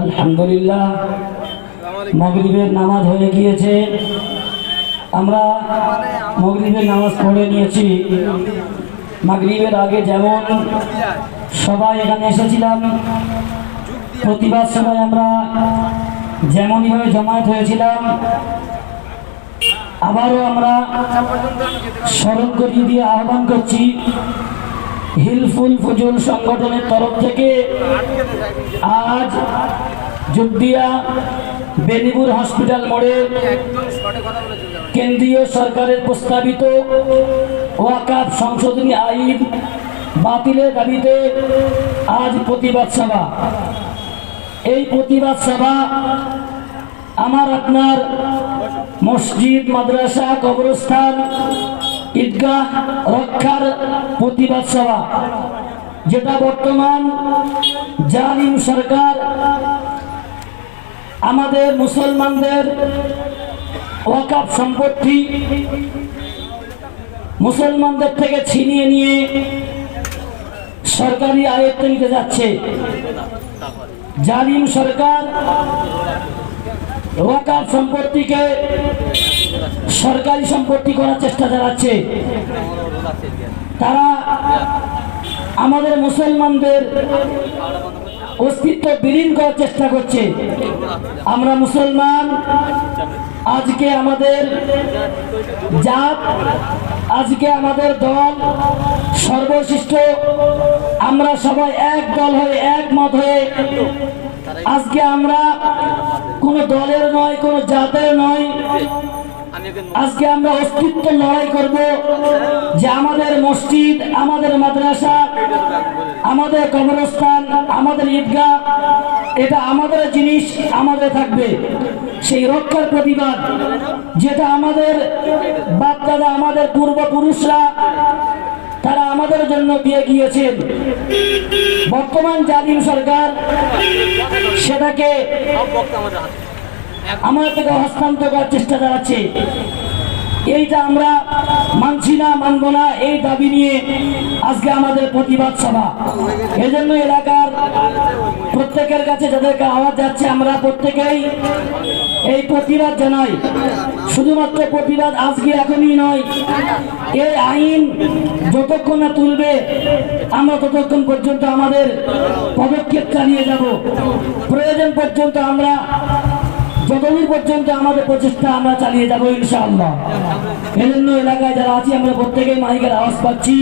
আলহামদুলিল্লাহ, মাগরিবের নামাজ হয়ে গিয়েছে। আমরা মাগরিবের নামাজ পড়ে নিয়েছি। মাগরিবের আগে যেমন সবাই এখানে এসেছিলাম, প্রতিবাদ সভায় আমরা যেমনইভাবে জমায়েত হয়েছিলাম, আবারও আমরা স্মরণ করিয়ে দিয়ে আহ্বান করছি হিলফুল ফুজুল সংগঠনের তরফ থেকে আজ জুদ্দিয়া বেনিপুর হসপিটাল মোড়ে কেন্দ্রীয় সরকারের প্রস্তাবিত ওয়াকাফ সংশোধনী আইন বাতিলের দাবিতে আজ প্রতিবাদ সভা। এই প্রতিবাদ সভা আমার আপনার মসজিদ, মাদ্রাসা, কবরস্থান, ঈদগাহ রক্ষার প্রতিবাদ সভা, যেটা বর্তমান জালিম সরকার আমাদের মুসলমানদের ওয়াকাফ সম্পত্তি মুসলমানদের থেকে ছিনিয়ে নিয়ে সরকারি আয়ত্তে নিতে যাচ্ছে। জালিম সরকার ওয়াকাফ সম্পত্তিকে সরকারি সম্পত্তি করার চেষ্টা চালাচ্ছে। তারা আমাদের মুসলমানদের অস্তিত্ব বিলীন করার চেষ্টা করছে। আমরা মুসলমান, আজকে আমাদের জাত, আজকে আমাদের দল সর্বশ্রেষ্ঠ। আমরা সবাই এক দল হয়ে, একমত হয়ে আজকে আমরা কোনো দলের নয়, কোনো জাতের নয়, আজকে আমরা অস্তিত্ব লড়াই করব যে আমাদের মসজিদ, আমাদের মাদ্রাসা, আমাদের কবরস্থান, আমাদের ঈদগাহ, এটা আমাদের জিনিস, আমাদের থাকবে। সেই রক্ষার প্রতিবাদ, যেটা আমাদের বাপ দাদা, আমাদের পূর্বপুরুষরা তারা আমাদের জন্য দিয়ে গিয়েছেন। বর্তমান জালিম সরকার সেটাকে আমাদের থেকে হস্তান্তর করার চেষ্টা চালাচ্ছে। এইটা আমরা মানছি না, মানব না। এই দাবি নিয়ে আজকে আমাদের প্রতিবাদ সভা। এজন্য এলাকার প্রত্যেকের কাছে যাদেরকে আওয়াজ যাচ্ছে, আমরা প্রত্যেকেই এই প্রতিবাদ জানাই। শুধুমাত্র প্রতিবাদ আজকে এখনই নয়, এই আইন যতক্ষণ না তুলবে আমরা ততক্ষণ পর্যন্ত আমাদের পদক্ষেপ চালিয়ে যাব। প্রয়োজন পর্যন্ত আমরা, যতদূর পর্যন্ত আমাদের প্রচেষ্টা আমরা চালিয়ে যাবো ইনশাআল্লাহ। এজন্য এলাকায় যারা আছি আমরা প্রত্যেকেই মাইকের আওয়াজ পাচ্ছি।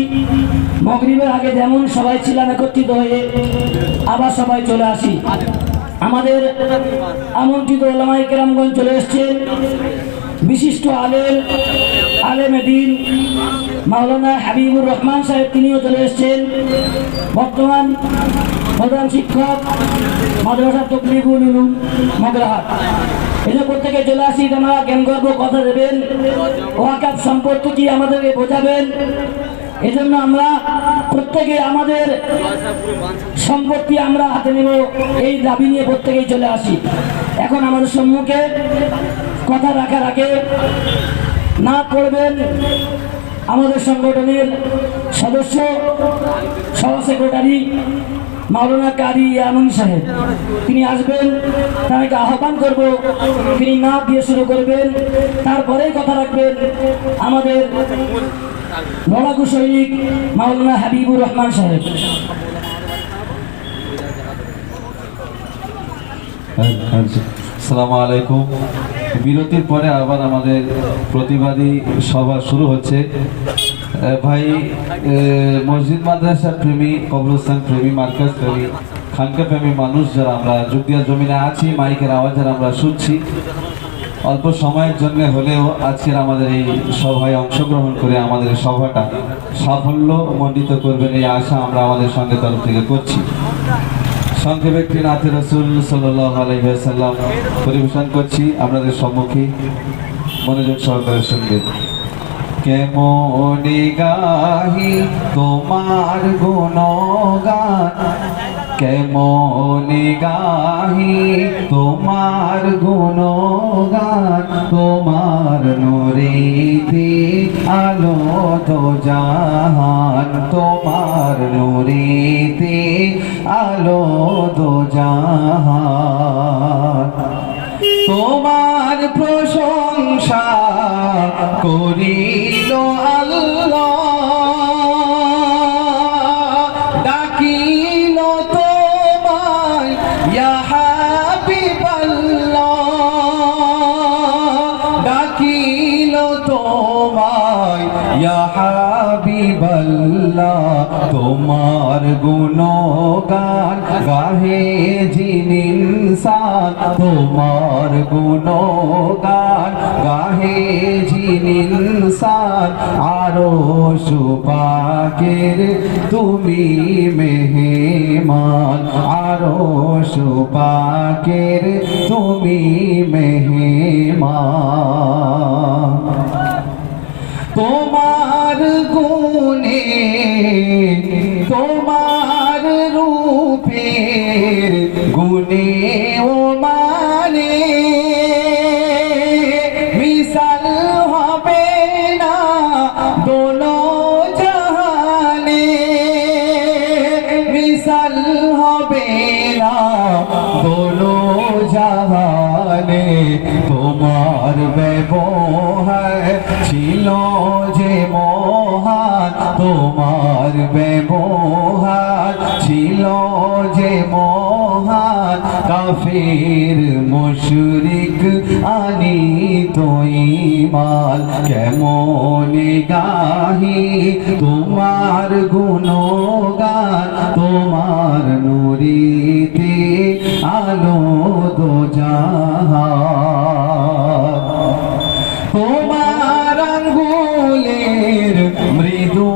মাগরিবের আগে যেমন সবাই ছিলাম একত্রিত হয়ে, আবার সবাই চলে আসি। আমাদের আমন্ত্রিত ওলামায়ে কেরামগণ চলে এসছেন। বিশিষ্ট আলেমে দ্বীন মাওলানা হাবিবুর রহমান সাহেব, তিনিও চলে এসছেন। বর্তমান প্রধান শিক্ষক মাদ্রাসা তকলিফুল উলুম মগরাহাট। এজন্য প্রত্যেকে চলে আসি। আপনারা জ্ঞান গর্ব কথা দেবেন, ওয়াকাফ সম্পত্তি কি আমাদেরকে বোঝাবেন। এজন্য আমরা প্রত্যেকে আমাদের সম্পত্তি আমরা হাতে নেব, এই দাবি নিয়ে প্রত্যেকেই চলে আসি। এখন আমাদের সম্মুখে কথা রাখার আগে না করবেন আমাদের সংগঠনের সদস্য, সহ সেক্রেটারি মাওলানা কারি ইয়ামুন সাহেব। তিনি আসবেন, তাকে আহ্বান করব, তিনি নাম দিয়ে শুরু করবেন, তারপরেই কথা রাখবেন আমাদের লড়াকু সৈনিক মাওলানা হাবিবুর রহমান সাহেব। আসসালামু আলাইকুম। বিরতির পরে আবার আমাদের প্রতিবাদী সভা শুরু হচ্ছে। ভাই, মসজিদ মাদ্রাসা প্রেমী, কবরস্থান প্রেমী, মার্কাজ প্রেমী, খানকা প্রেমী মানুষ যারা আমরা জুদ্দিয়া জমিনে আছি, মাইকের আওয়াজ যারা আমরা শুনছি, অল্প সময়ের জন্য হলেও আজকের আমাদের এই সভায় অংশগ্রহণ করে আমাদের এই সভাটা সাফল্য মণ্ডিত করবেন এই আশা আমরা আমাদের সঙ্গে তরফ থেকে করছি। সংক্ষেপে একটি নাথে রসুল সাল্লাল্লাহু আলাইহি ওয়াসাল্লাম পরিবেশন করছি আপনাদের সম্মুখে, মনোযোগ সহকারে শুনবেন। কেমনে গাহি তোমার গুণগান, কেমনে গাহি তোমার গুণগান, তোমার নূরেতে আলো তো জাহান, তোমার নূরেতে আলো তো জাহান। তোমার প্রশংসা করিল আল্লাহ, ডাকিল তোমায় ইয়া হাবিবাল্লাহ, ডাকিল তোমায় ইয়া হাবিবাল্লাহ। তোমার গুণগান গাহে জিন ইনসান, তোমার গুণগান গাহে জিন ইনসান। আরশ পাকের তুমি মেহমান, আরশ পাকের তুমি মেহমান। তোমার গুণে তোমার রূপের গুণে ও মানে মিসাল হবে না দোনো জাহানে, মিসাল হবে না দোনো জাহানে। তোমার ব্যবহার ছিল যে মহান, তোমার ব্যবহার ছিল যে মহান। কাফির মুশরিক আনিত ঈমান, কেমনে গাহি তোমার গুণগান, তোমার নূরেতে আলো দো জাহান। তোমার আঙ্গুলের মৃদু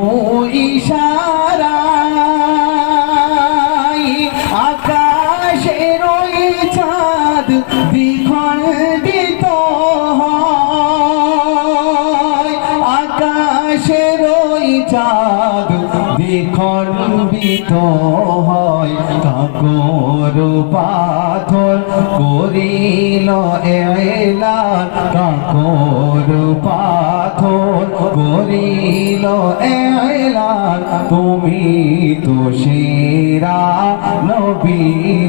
ইশারায় আকাশের ওই চাঁদ দ্বিখণ্ডিত হয়, আকাশের ওই চাঁদ দ্বিখণ্ডিত হয়। কাকর পাথর করিল এলান, কাকর পাথর করিল এলান। তুমি তো সেরা নবী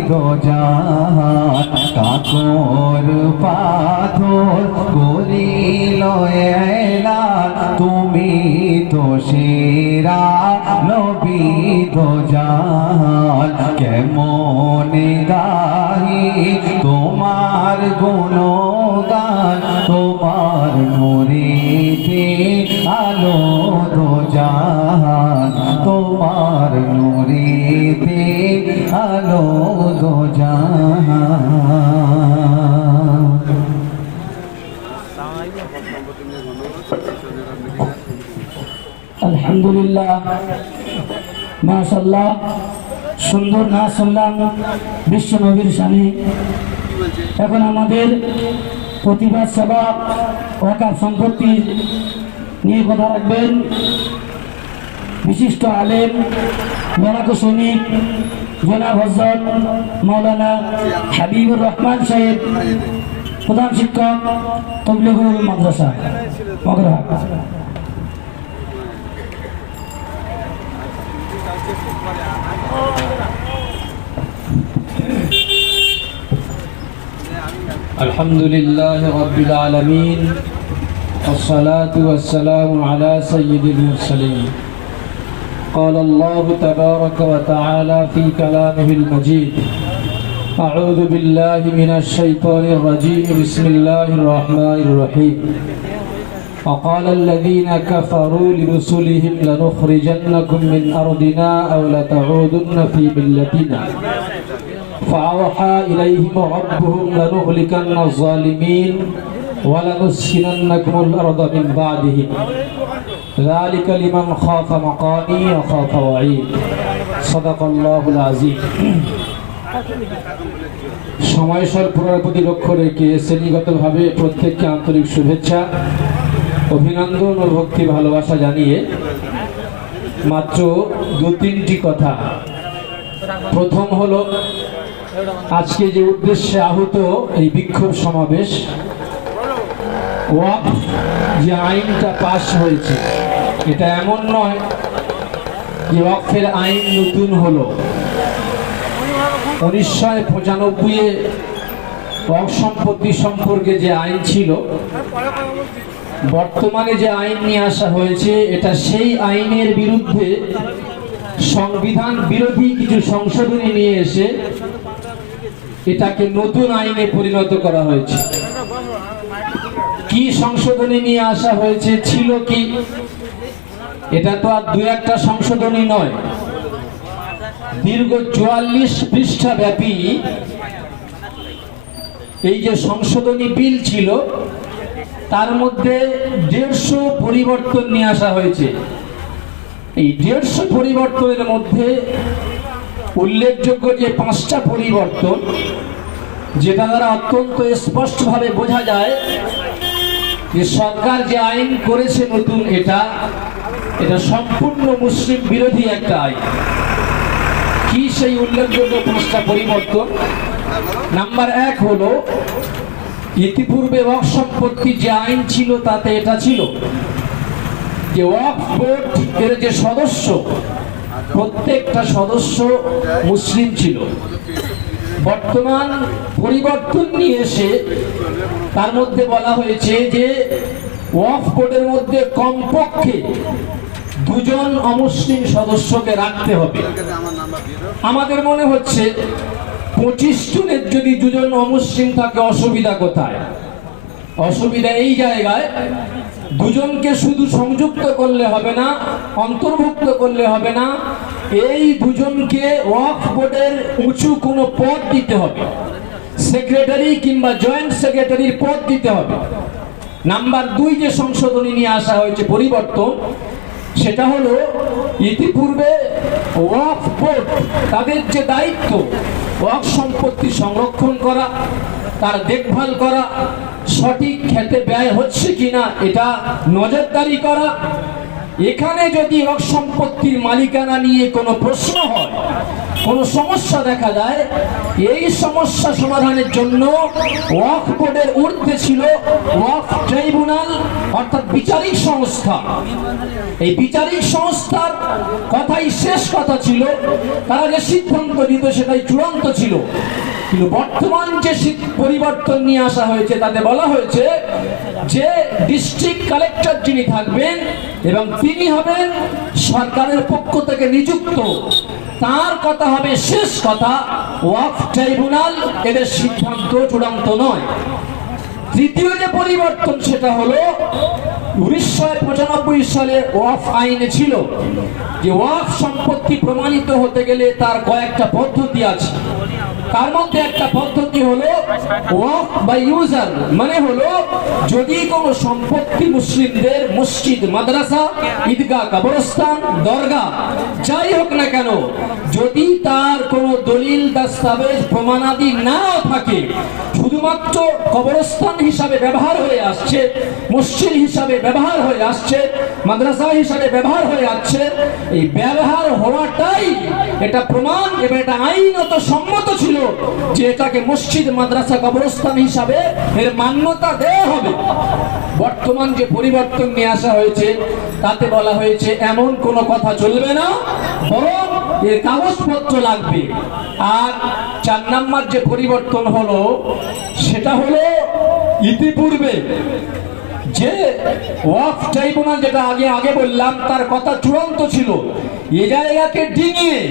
দো জাহান, কাকর পাথর করিল এলান। তুমি তো সেরা নবী দো জাহান। কেমনে গাহি তোমার গুণগান, তোমার নূরেতে আলো দো জাহান, তোমার নূরেতে আলো দো জাহান। আলহামদুলিল্লাহ, মাশাআল্লাহ, সুন্দর নাচ শুনলাম বিশ্ব নবীর শানে। এখন আমাদের প্রতিবাদ সভা ওয়াকাফ সম্পত্তি নিয়ে কথা রাখবেন বিশিষ্ট আলেম, লড়াকু সৈনিক জনাব হযরত মাওলানা হাবিবুর রহমান সাহেব, প্রধান শিক্ষক তবলিগুল মাদ্রাসা মগরাহাট। الحمد لله رب العالمين، والصلاة والسلام على سيد المرسلين. قال الله تبارك وتعالى في كلامه المجيد: أعوذ بالله من الشيطان الرجيم، بسم الله الرحمن الرحيم. وقال الذين كفروا لرسلهم لنخرجنكم من أرضنا أو لتعودن في ملتنا فأوحى إليهم ربهم لنهلكن الظالمين ولنسكننكم الأرض من بعدهم ذلك لمن خاف مقامي وخاف وعيد صدق الله العظيم সময় স্বল্পতার প্রতি লক্ষ্য রেখে শ্রেণীগতভাবে প্রত্যেককে আন্তরিক শুভেচ্ছা অভিনন্দন ও ভক্তি ভালোবাসা জানিয়ে মাত্র 2-3টি কথা। প্রথম হলো আজকে যে উদ্দেশ্যে আহত এই বিক্ষোভ সমাবেশ, ওয়াকফ যে আইনটা পাস হয়েছে এটা এমন নয় যে ওয়াকফের আইন নতুন হলো। 1995-এ ওয়াকফ সম্পত্তি সম্পর্কে যে আইন ছিল, বর্তমানে যে আইন নিয়ে আসা হয়েছে এটা সেই আইনের বিরুদ্ধে সংবিধান বিরোধী কিছু সংশোধনী নিয়ে এসে এটাকে নতুন আইনে পরিণত করা হয়েছে। কি সংশোধনী নিয়ে আসা হয়েছে, ছিল কি, এটা তো আর 2-1টা সংশোধনী নয়। দীর্ঘ 44 পৃষ্ঠা ব্যাপী এই যে সংশোধনী বিল ছিল তার মধ্যে 150 পরিবর্তন নিয়ে আসা হয়েছে। এই 150 পরিবর্তনের মধ্যে উল্লেখযোগ্য যে 5টা পরিবর্তন, যেটা দ্বারা অত্যন্ত স্পষ্টভাবে বোঝা যায় যে সরকার যে আইন করেছে নতুন, এটা সম্পূর্ণ মুসলিম বিরোধী একটা আইন। কি সেই উল্লেখযোগ্য 5টা পরিবর্তন? নাম্বার 1 হলো, ইতিপূর্বে ওয়াকফ সম্পত্তি যে আইন ছিল তাতে এটা ছিল যে ওয়াকফ বোর্ড এর যে সদস্য, প্রত্যেকটা সদস্য মুসলিম ছিল। বর্তমান পরিবর্তন নিয়ে এসে তার মধ্যে বলা হয়েছে যে ওয়াকফ বোর্ডের মধ্যে কমপক্ষে 2 জন অমুসলিম সদস্যকে রাখতে হবে। আমাদের মনে হচ্ছে 25 জনের যদি 2 জন অমুসলিম থাকে অসুবিধা কোথায়? অসুবিধা এই জায়গায়, 2 জনকে শুধু সংযুক্ত করলে হবে না, অন্তর্ভুক্ত করলে হবে না, এই 2 জনকে ওয়াকফ বোর্ডের উঁচু কোনো পদ দিতে হবে, সেক্রেটারি কিংবা জয়েন্ট সেক্রেটারির পদ দিতে হবে। নাম্বার 2 যে সংশোধনী নিয়ে আসা হয়েছে পরিবর্তন, সেটা হলো ইতিপূর্বে ওয়াকফ বোর্ড তাদের যে দায়িত্ব ওয়াকফ সম্পত্তি সংরক্ষণ করা, তার দেখভাল করা, সঠিক খেতে ব্যয় হচ্ছে কিনা এটা নজরদারি করা, এখানে যদি ওয়াকফ সম্পত্তির মালিকানা নিয়ে কোনো প্রশ্ন হয়, কোনো সমস্যা দেখা যায়, এই সমস্যা সমাধানের জন্য ওয়াকফ বোর্ডের ঊর্ধ্বে ছিল ওয়াকফ ট্রাইব্যুনাল, অর্থাৎ বিচারিক সংস্থা। এই বিচারিক সংস্থার কথাই শেষ কথা ছিল, তারা যে সিদ্ধান্ত দিত সেটাই চূড়ান্ত ছিল। কিন্তু বর্তমান যে পরিবর্তন নিয়ে আসা হয়েছে তাতে বলা হয়েছে যে ডিস্ট্রিক্ট কালেক্টর যিনি থাকবেন এবং তিনি হবেন সরকারের পক্ষ থেকে নিযুক্ত, তার কথা হবে শেষ কথা, ওয়াকফ ট্রাইব্যুনাল এদের সিদ্ধান্ত চূড়ান্ত নয়। তৃতীয় যে পরিবর্তন সেটা হলো 1995 সালে ওয়াকফ আইনে ছিল যে ওয়াকফ সম্পত্তি প্রমাণিত হতে গেলে তার কয়েকটা পদ্ধতি আছে। তার মধ্যে একটা পদ্ধতি হলো ওয়াকফ বাই ইউজার, মানে হলো যদি কোনো সম্পত্তি মুসলিমদের মসজিদ, মাদ্রাসা, ঈদগাহ, কবরস্থান, দরগা যাই হোক না কেন, যদি তার কোনো দলিল দস্তাবেজ প্রমাণাদি নাও থাকে, শুধুমাত্র কবরস্থান হিসাবে ব্যবহার হয়ে আসছে, মসজিদ হিসাবে ব্যবহার হয়ে আসছে, মাদ্রাসা হিসাবে ব্যবহার হয়ে আসছে, এই ব্যবহার হওয়াটাই এটা প্রমাণ এবং এটা আইনত সম্মত ছিল যে এটাকে মসজিদ, মাদ্রাসা, কবরস্থান হিসাবে এর মান্যতা দেওয়া হবে। বর্তমান যে পরিবর্তন নিয়ে আসা হয়েছে তাতে বলা হয়েছে এমন কোনো কথা চলবে না, বরং এর কাগজপত্র লাগবে। আর 4 নম্বর যে পরিবর্তন হলো সেটা হলো ইতিপূর্বে যে ওয়াকফ ট্রাইব্যুনাল যেটা আগে বললাম তার কথা চূড়ান্ত ছিল, এই জায়গাকে ডিঙিয়ে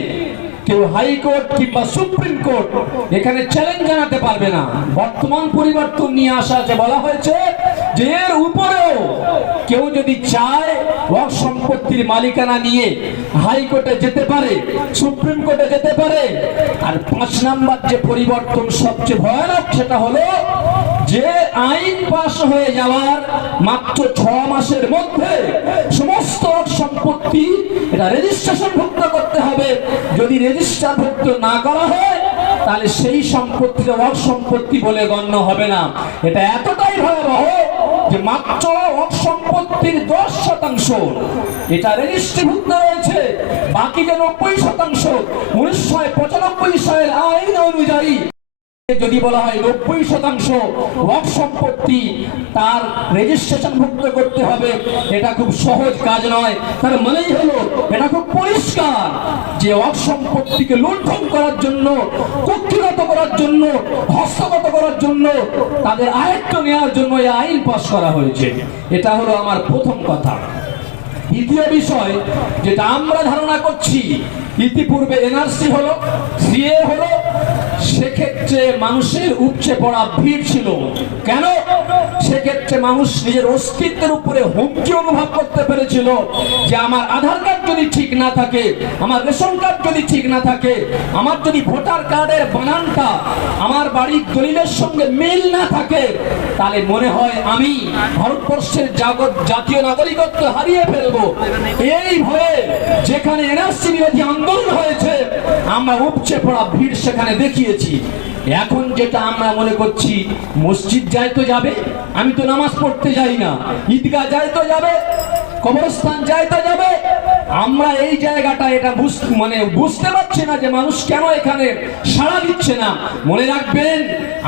কেউ হাইকোর্ট কিংবা সুপ্রিম কোর্ট এখানে চ্যালেঞ্জ জানাতে পারবে না। বর্তমান পরিবর্তন নিয়ে আসা যে বলা হয়েছে যে এর উপরেও কেউ যদি চায় ওয়াকফ সম্পত্তির মালিকানা নিয়ে হাইকোর্টে যেতে পারে, সুপ্রিম কোর্টে যেতে পারে। আর 5 নম্বর যে পরিবর্তন সবচেয়ে ভয়ানক সেটা হলো যে আইন পাশ হয়ে যাওয়ার মাত্র 6 মাসের মধ্যে সমস্ত সম্পত্তি এটা রেজিস্ট্রেশনভুক্ত করতে হবে। যদি রেজিস্টারভুক্ত না করা হয় তাহলে সেই সম্পত্তিটা ওয়াকফ সম্পত্তি বলে গণ্য হবে না। এটা এতটাই ভয়াবহ যে মাত্র ওয়াকফ সম্পত্তির 10% এটা রেজিস্ট্রিভুক্ত রয়েছে, বাকি যে 90% 1995 সালের আইন অনুযায়ী যদি বলা হয় 90% ওয়াকফ সম্পত্তি তার রেজিস্ট্রেশন ভুক্ত করতে হবে, এটা খুব সহজ কাজ নয়। তার মানেই হলো এটা খুব পরিষ্কার যে ওয়াকফ সম্পত্তিকে লুণ্ঠন করার জন্য, কুক্ষিগত করার জন্য, হস্তগত করার জন্য, তাদের আয়ত্ত নেওয়ার জন্য এই আইন পাস করা হয়েছে। এটা হলো আমার প্রথম কথা। দ্বিতীয় বিষয় যেটা আমরা ধারণা করছি, ইতিপূর্বে এনআরসি হলো, সিএ হলো, সেক্ষেত্রে মানুষের উপচে পড়া ভিড় ছিল। কেন? সেক্ষেত্রে মানুষ নিজের অস্তিত্বের উপরে হুমকি অনুভব করতে পেরেছিল যে আমার আধার কার্ড যদি ঠিক না থাকে, আমার রেশন কার্ড যদি ঠিক না থাকে, আমার যদি ভোটার কার্ডের বানানটা আমার বাড়ির দলিলের সঙ্গে মিল না থাকে, তাহলে মনে হয় আমি ভারতবর্ষের জাতীয় নাগরিকত্ব হারিয়ে ফেলবো। এই ভয়ে যেখানে এনআরসি বিরোধী আন্দোলন হয়েছে আমরা উপচে পড়া ভিড় সেখানে দেখিয়েছি। এখন যেটা আমরা মনে করছি, মসজিদ যাই তো যাবে, আমি তো নামাজ পড়তে যাই না, ঈদগাহ যাই তো যাবে, কবরস্থান যাই তো যাবে, আমরা এই জায়গাটা এটা বুঝতে পারছি না যে মানুষ কেন এখানে সাড়া দিচ্ছে না। মনে রাখবেন,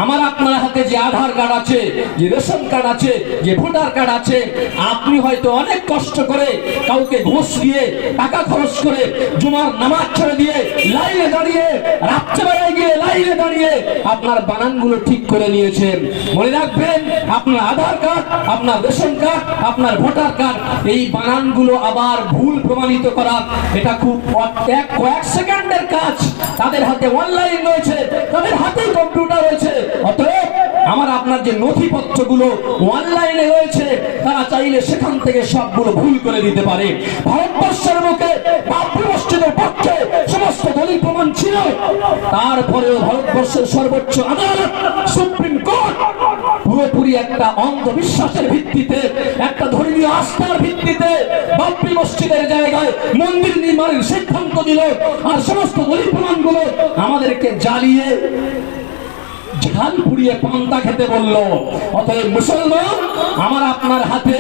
আমার আপনার হাতে যে আধার কার্ড আছে, যে রেশন কার্ড আছে, যে ভোটার কার্ড আছে, আপনি হয়তো অনেক কষ্ট করে কাউকে ঘুষ দিয়ে, টাকা খরচ করে, জুমার নামাজ ছেড়ে দিয়ে লাইনে দাঁড়িয়ে, রাত্রেবেলায় গিয়ে লাইনে দাঁড়িয়ে আপনার বানানগুলো ঠিক করে নিয়েছেন। মনে রাখবেন, আপনার আধার কার্ড, আপনার রেশন কার্ড, আপনার ভোটার কার্ড, এই বানানগুলো আবার ভুল প্রমাণিত করা এটা খুব কয়েক সেকেন্ডের কাজ। তাদের হাতে অনলাইন রয়েছে, তাদের হাতে কম্পিউটার রয়েছে। অতএব আমার আপনার যে নথিপত্রগুলো অনলাইনে রয়েছে, তারা চাইলে সেখান থেকে সবগুলো ভুল করে দিতে পারে। ভারতবর্ষের মুখে বাবরি মসজিদের পক্ষে সমস্ত দলিল প্রমাণ ছিল, তারপরেও ভারতবর্ষের সর্বোচ্চ আদালত সুপ্রিম কোর্ট পুরোপুরি একটা অন্ধবিশ্বাসের ভিত্তিতে, একটা ধর্মীয় আস্থার ভিত্তিতে বাবরি মসজিদের জায়গায় মন্দির নির্মাণের সিদ্ধান্ত দিল, আর সমস্ত দলিল প্রমাণগুলো আমাদেরকে জ্বালিয়ে ঝাল পুড়িয়ে পান্তা খেতে বলল। অতএব মুসলমান, আমার আপনার হাতে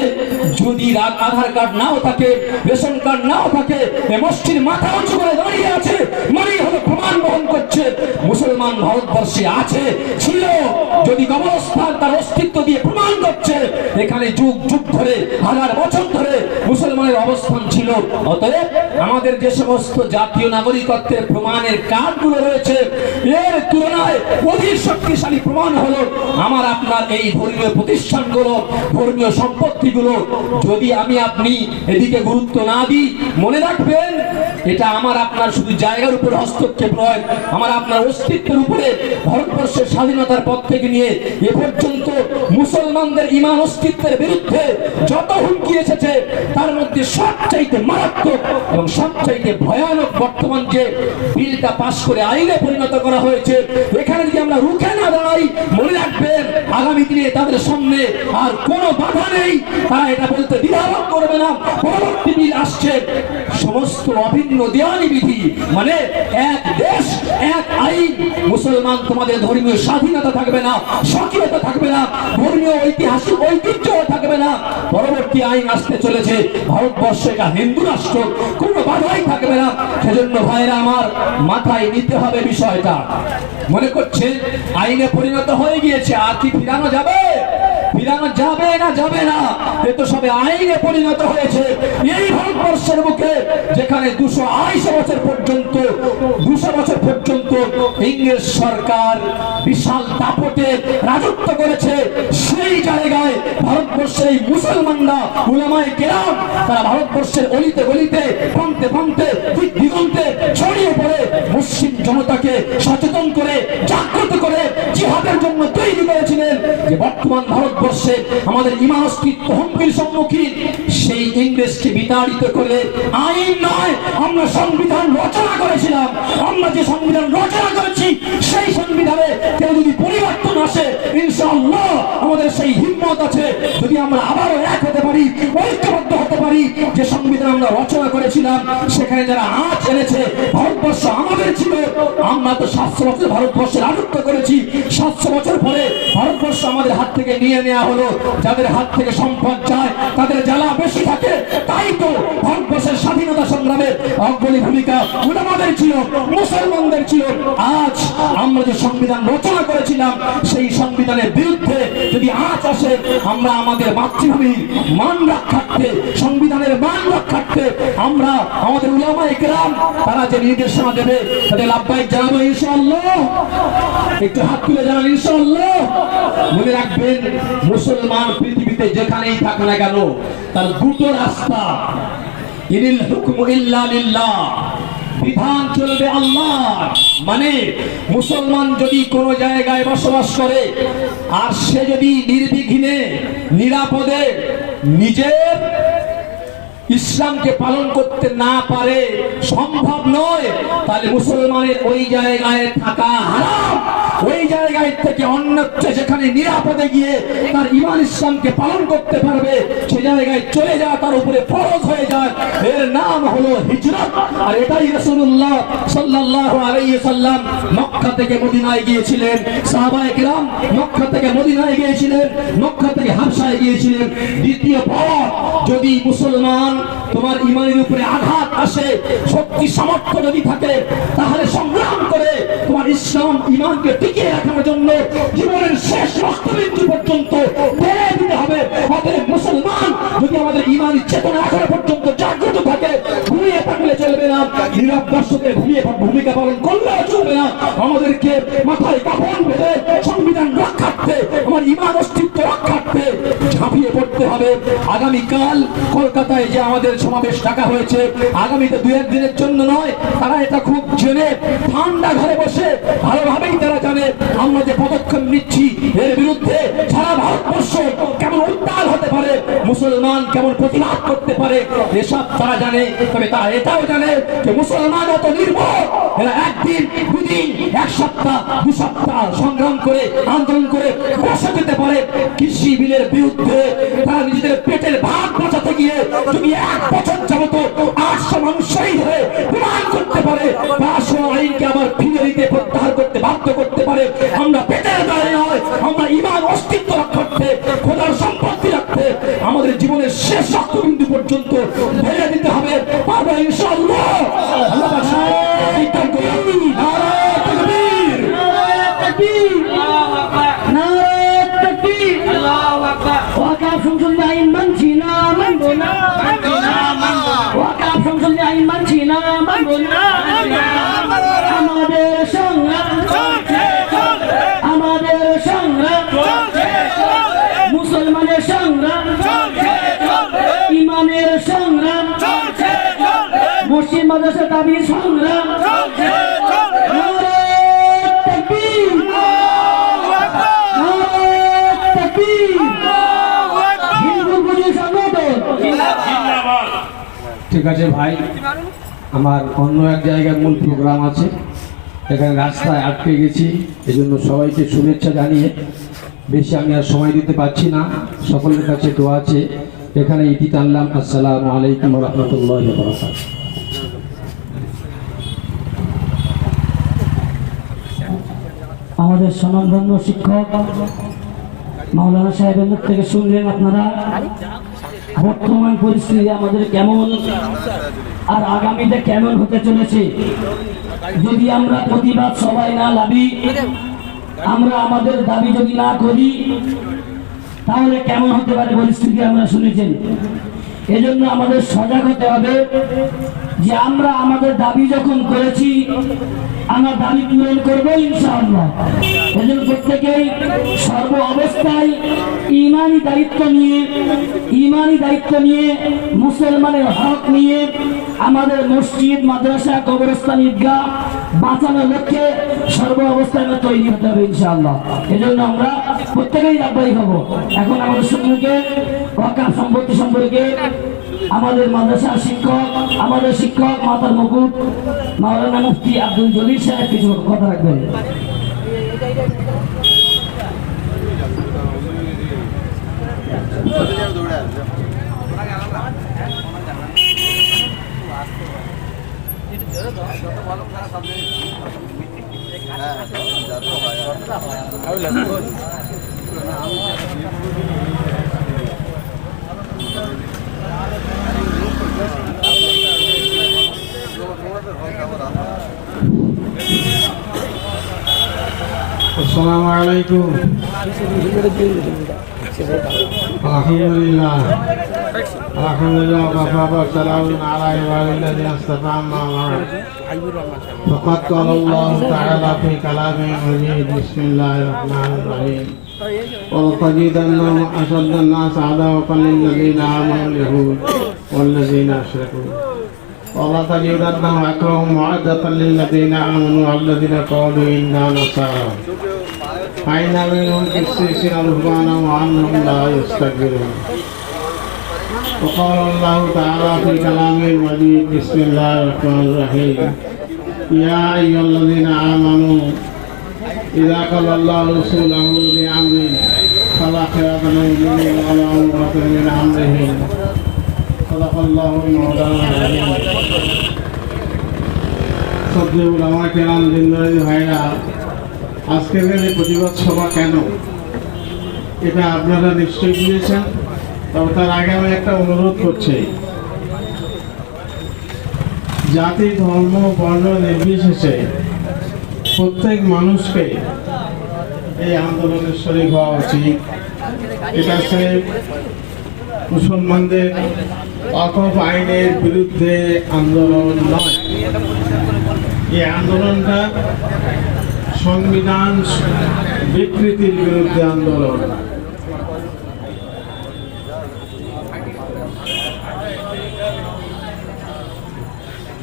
যদি আধার কার্ড নাও থাকে, রেশন কার্ড নাও থাকে, এ মসজিদ মাথা উঁচু করে দাঁড়িয়ে আছে, মানে হলো প্রমাণ বহন করছে মুসলমান ভারতবর্ষে আছে, ছিল। যদি কবরস্থান তার অস্তিত্ব দিয়ে প্রমাণ করছে এখানে যুগ যুগ ধরে, হাজার বছর ধরে মুসলমানের অবস্থান ছিল। অতএব আমাদের যে সমস্ত জাতীয় নাগরিকত্বের প্রমাণের কার্ডগুলো রয়েছে, এর তুলনায় অধিক শক্তিশালী প্রমাণ হলো আমার আপনার এই ধর্মীয় প্রতিষ্ঠানগুলো, ধর্মীয় সম্পত্তিগুলো। যদি আমি আপনি এদিকে গুরুত্ব না দিই, মনে রাখবেন এটা আমার আপনার শুধু জায়গার উপর হস্তক্ষেপ নয়, আমার আপনার অস্তিত্বের উপরে। ভারতবর্ষের স্বাধীনতার পর থেকে নিয়ে এ পর্যন্ত মুসলমানদের ঈমান অস্তিত্বের বিরুদ্ধে যত হুমকি এসেছে, তার মধ্যে সবচাইতে মারাত্মক এবং সবচাইতে ভয়ানক বর্তমান যে বিলটা পাশ করে আইনে পরিণত করা হয়েছে, এখানে যদি আমরা রুখে না দাঁড়াই, মনে রাখবেন আগামী দিনে তাদের সামনে আর কোনো বাধা নেই, তারা এটা বলতে দ্বিধাবোধ করবে না। পরবর্তী বিল আসছে, সমস্ত অভিন্ন দেওয়ানি বিধি, মানে এক দেশ এক আইন। মুসলমান তোমাদের ধর্মীয় স্বাধীনতা থাকবে না, স্বকীয়তা থাকবে না, ধর্মীয় ঐতিহাসিক ঐতিহ্য থাকবে না। পরবর্তী আইন আসতে চলেছে, ভারতবর্ষ এটা হিন্দু রাষ্ট্র, কোনো বাধাই থাকবে না। সেজন্য ভাইরা আমার, মাথায় নিতে হবে বিষয়টা। মনে করছে আইনে পরিণত হয়ে গিয়েছে, আর কি ফিরানো যাবে? ফিরানো যাবে না, যাবে না। এ তো সবে আইনে পরিণত হয়েছে। এই ভারতবর্ষের মুখে যেখানে 200 বছর পর্যন্ত ইংরেজ সরকার বিশাল দাপটে রাজত্ব করেছে, সেই জায়গায় ভারতবর্ষের এই মুসলমানরা, উলামায়ে কেরাম, তারা ভারতবর্ষের অলিতে গলিতে, প্রান্তে প্রান্তে, দিক দিগন্তে ছড়িয়ে পড়ে মুসলিম জনতাকে সচেতন করে, জাগ্রত করে জিহাদের জন্য তৈরি করেছিলেন। যে বর্তমান ভারতবর্ষে আমাদের ঈমান অস্তিত্ব হুমকির সম্মুখীন, সেই ইংরেজকে বিতাড়িত করে আইন নয়, আমরা সংবিধান রচনা করেছিলাম। আমরা যে সংবিধান রচনা করেছি, সেই সংবিধানে কেউ যদি পরিবর্তন আসে ইনশাআল্লাহ আমাদের সেই হিম্মত আছে, যদি আমরা আবারও এক হতে পারি, ঐক্যবদ্ধ হতে পারি, যে সংবিধান আমরা রচনা করেছিলাম সেখানে যারা আঁচ এনেছে, ভারতবর্ষ আমাদের ছিল, আমরা তো 700 বছর ভারতবর্ষের রাজত্ব করেছি, 700 বছর পরে ভারতবর্ষ আমাদের হাত থেকে নিয়ে নেওয়া হলো। যাদের হাত থেকে সম্পদ যায় তাদের জ্বালা বেশি থাকে, তাই তো ভারতবর্ষের স্বাধীনতা সংগ্রামের অগ্রণী ভূমিকা উলামাদের ছিল, মুসলমানদের ছিল। আজ আমরা যে সংবিধান রচনা করেছিলাম সেই সংবিধানের বিরুদ্ধে যদি আজ আসে, আমরা আমাদের মাতৃভূমির মান রক্ষার্থে, সংবিধানের মান রক্ষার্থে আমরা আমাদের উলামায়ে কেরাম তারা যে নির্দেশনা দেবে তাদের লাভবাহিক জানাবো ইনশাআল্লাহ। একটু হাত তুলে জানান ইনশাআল্লাহ। মনে রাখবেন, মুসলমান পৃথিবীতে যেখানেই থাক না কেন তার দুটো রাস্তা, ইনিল হুকমু ইল্লা লিল্লাহ, বিধান চলবে আল্লাহর। মানে মুসলমান যদি কোন জায়গায় বসবাস করে আর সে যদি নির্বিঘ্নে নিরাপদে নিজের ইসলামকে পালন করতে না পারে, সম্ভব নয়, তাহলে মুসলমানের ওই জায়গায় থাকা হারাম। ওই জায়গায় থেকে অন্যত্র যেখানে নিরাপদে গিয়ে তার ঈমান ইসলামকে পালন করতে পারবে, সে জায়গায় চলে যাওয়া তার উপরে ফরজ হয়ে যায়। এর নাম হলো হিজরত। আর এটাই রাসূলুল্লাহ সাল্লাল্লাহু আলাইহি সাল্লাম মক্কা থেকে মদিনায় গিয়েছিলেন, সাহাবায়ে কেরাম মক্কা থেকে মদিনায় গিয়েছিলেন, মক্কা থেকে হাবশায় গিয়েছিলেন। দ্বিতীয় পথ, যদি মুসলমান তোমার ঈমানের উপরে আঘাত আসে, শক্তি সামর্থ্য যদি থাকে, তাহলে সংগ্রাম করে তোমার ইসলাম ঈমানকে টিকিয়ে রাখার জন্য জীবনের শেষ রক্তবিন্দু পর্যন্ত বেড়ে দিতে হবে। অতএব মুসলমান যদি আমাদের ঈমানি চেতনা এখনো পর্যন্ত জাগ্রত থাকে, ঘুমিয়ে থাকলে চলবে না, নীরব দর্শকের ভূমিকা পালন করলেও চলবে না। আমাদেরকে মাথায় কাফন বেঁধে সংবিধান রক্ষার্থে, আমার ঈমান অস্তিত্ব রক্ষার্থে ঝাঁপিয়ে পড়তে হবে। আগামীকাল কলকাতায় যে আমাদের সমাবেশ ডাকা হয়েছে, আগামীতে 2-1 দিনের জন্য নয়, তারা এটা খুব জেনে ঠান্ডা ঘরে বসে ভালোভাবেই তারা জানে আমরা যে পদক্ষেপ নিচ্ছি এর বিরুদ্ধে সারা ভারতবর্ষ কেমন উত্তাল হতে পারে, মুসলমান কেমন প্রতিবাদ করতে পারে, এসব তারা জানে। তবে তারা এটাও জানে যে মুসলমান এত নির্ভর, এরা 1 দিন 2 দিন 1 সপ্তাহ 2 সপ্তাহ সংগ্রাম করে আন্দোলন করে বসে যেতে পারে। কৃষি বিলের বিরুদ্ধে তারা নিজেদের পেটের ভাত বাঁচাতে গিয়ে যদি 1 বছর যাবত 800 মানুষ শহীদ হয়ে প্রমাণ করতে পারে, 500 আইনকে আবার ফিরে দিতে প্রত্যাহার করতে বাধ্য করতে পারে, আমরা পেটের দায়ে নয়, আমরা ঈমান অস্তিত্ব রক্ষার্থে, খোদার সম্পত্তি রাখতে আমাদের জীবনের শেষ রক্তবিন্দু পর্যন্ত ভেঙে দিতে হবে। পারবো ইনশাআল্লাহ। আল্লাহ পাক তৌফিক দান করুন। নারে তাকবীর, নারে তাকবীর, নারে তাকবীর, আল্লাহু আকবার। ওয়াকাফ সংসদে আইন মানছি না, মানবো না, মানবো না, মানবো। ওয়াকাফ সংসদে আইন মানছি না, মানবো না, আমাদের সংগ্রাম চলছে, আমাদের সংগ্রাম চলছে, মুসলমানের সংগ্রাম চলছে, ঈমানের সংগ্রাম চলছে, মুসলিম মাদ্রাসা দাবি সংগ্রাম চলছে। নারে তাকবীর, নারে তাকবীর, হিন্দু বুঝি সংগঠন জিন্দাবাদ। ঠিক আছে ভাই, আমার অন্য এক জায়গায় মূল প্রোগ্রাম আছে, এখানে রাস্তায় আটকে গেছি, এজন্য সবাইকে শুভেচ্ছা জানিয়ে বেশি আমি আর সময় দিতে পারছি না। সকলের কাছে দোয়া আছে, এখানে ইতি টানলাম। আসসালামু আলাইকুম ওয়া রাহমাতুল্লাহি ওয়া বারাকাতুহু। আমাদের স্বনামধন্য শিক্ষক মাওলানা সাহেবের মুখ থেকে শুনলেন আপনারা বর্তমান পরিস্থিতি আমাদের কেমন আর আগামীতে কেমন হতে চলেছে। যদি আমরা প্রতিবাদ সবাই না লাভি, আমরা আমাদের দাবি যদি না করি, তাহলে কেমন হতে পারে পরিস্থিতি আমরা শুনেছেন। এজন্য আমাদের সজাগ হতে হবে যে আমরা আমাদের দাবি যখন করেছি, আমরা দাবি পূরণ করবো ইনশাআল্লাহ। এজন্য প্রত্যেকেই সর্ব অবস্থায় ঈমানি দায়িত্ব নিয়ে মুসলমানের হক নিয়ে আমাদের মসজিদ, মাদ্রাসা, কবরস্থান, ঈদগাহ বাঁচানোর লক্ষ্যে সর্ব অবস্থায় তৈরি হতে হবে ইনশাআল্লাহ। এজন্য আমরা প্রত্যেকেই লাভবাহী হব। এখন আমাদের সম্মুখে ওয়াকাফ সম্পত্তি সম্পর্কে আমাদের মাদ্রাসার শিক্ষক, আমাদের শিক্ষক মাতার মুকুট মাওলানা মুফতি আব্দুল জলিল সাহেব কিছু কথা রাখবেন। আসসালামু আলাইকুম। আলহামদুলিল্লাহ আলহামদুলিল্লাহ ওয়া সালামুন আলা ইবাদিল্লাযিনা ইসতাফা আম্মা বা'দ। ফাকাদ ক্বালা আল্লাহু তাআলা ফি কালামিহিল মাজিদ বিসমিল্লাহির রাহমানির রাহিম ওয়া লাতাজিদান্নাহুম আশাদ্দান নাস আদাওয়াতান লিল্লাযিনা আমানুল ইয়াহুদ ওয়াল্লাযিনা আশরাকু ওয়া লাতাজিদান্নাহুম আকরামahum মা'আদাতান লিল্লাযিনা আমানু আল্লাযিনা ক্বালু ইন্না নাসারা ফাইনা মিনহুম কিসসিনা রুহবানা ওয়া আনহুম লা ইস্তাকবিরুন। وقال الله تعالى في كلامه المجيد بسم الله الرحمن الرحيم يا أيها الذين آمنوا إذا قال الله رسوله بأمر فلا خيار المؤمنين ولا عمرة من أمرهم صدق الله مولانا العظيم। শ্রদ্ধেয় উলামা কেরাম, দিনদারি ভাইরা, আজকের এই প্রতিবাদ সভা কেন এটা আপনারা নিশ্চয়ই বুঝেছেন। তবে তার আগে আমি একটা অনুরোধ করছি, জাতি ধর্ম বর্ণ নির্বিশেষে প্রত্যেক মানুষকে এই আন্দোলনের শরীক হওয়া উচিত। এটা সে মুসলমানদের ওয়াকফ আইনের বিরুদ্ধে আন্দোলন নয়, এই আন্দোলনটা সংবিধান বিকৃতির বিরুদ্ধে আন্দোলন।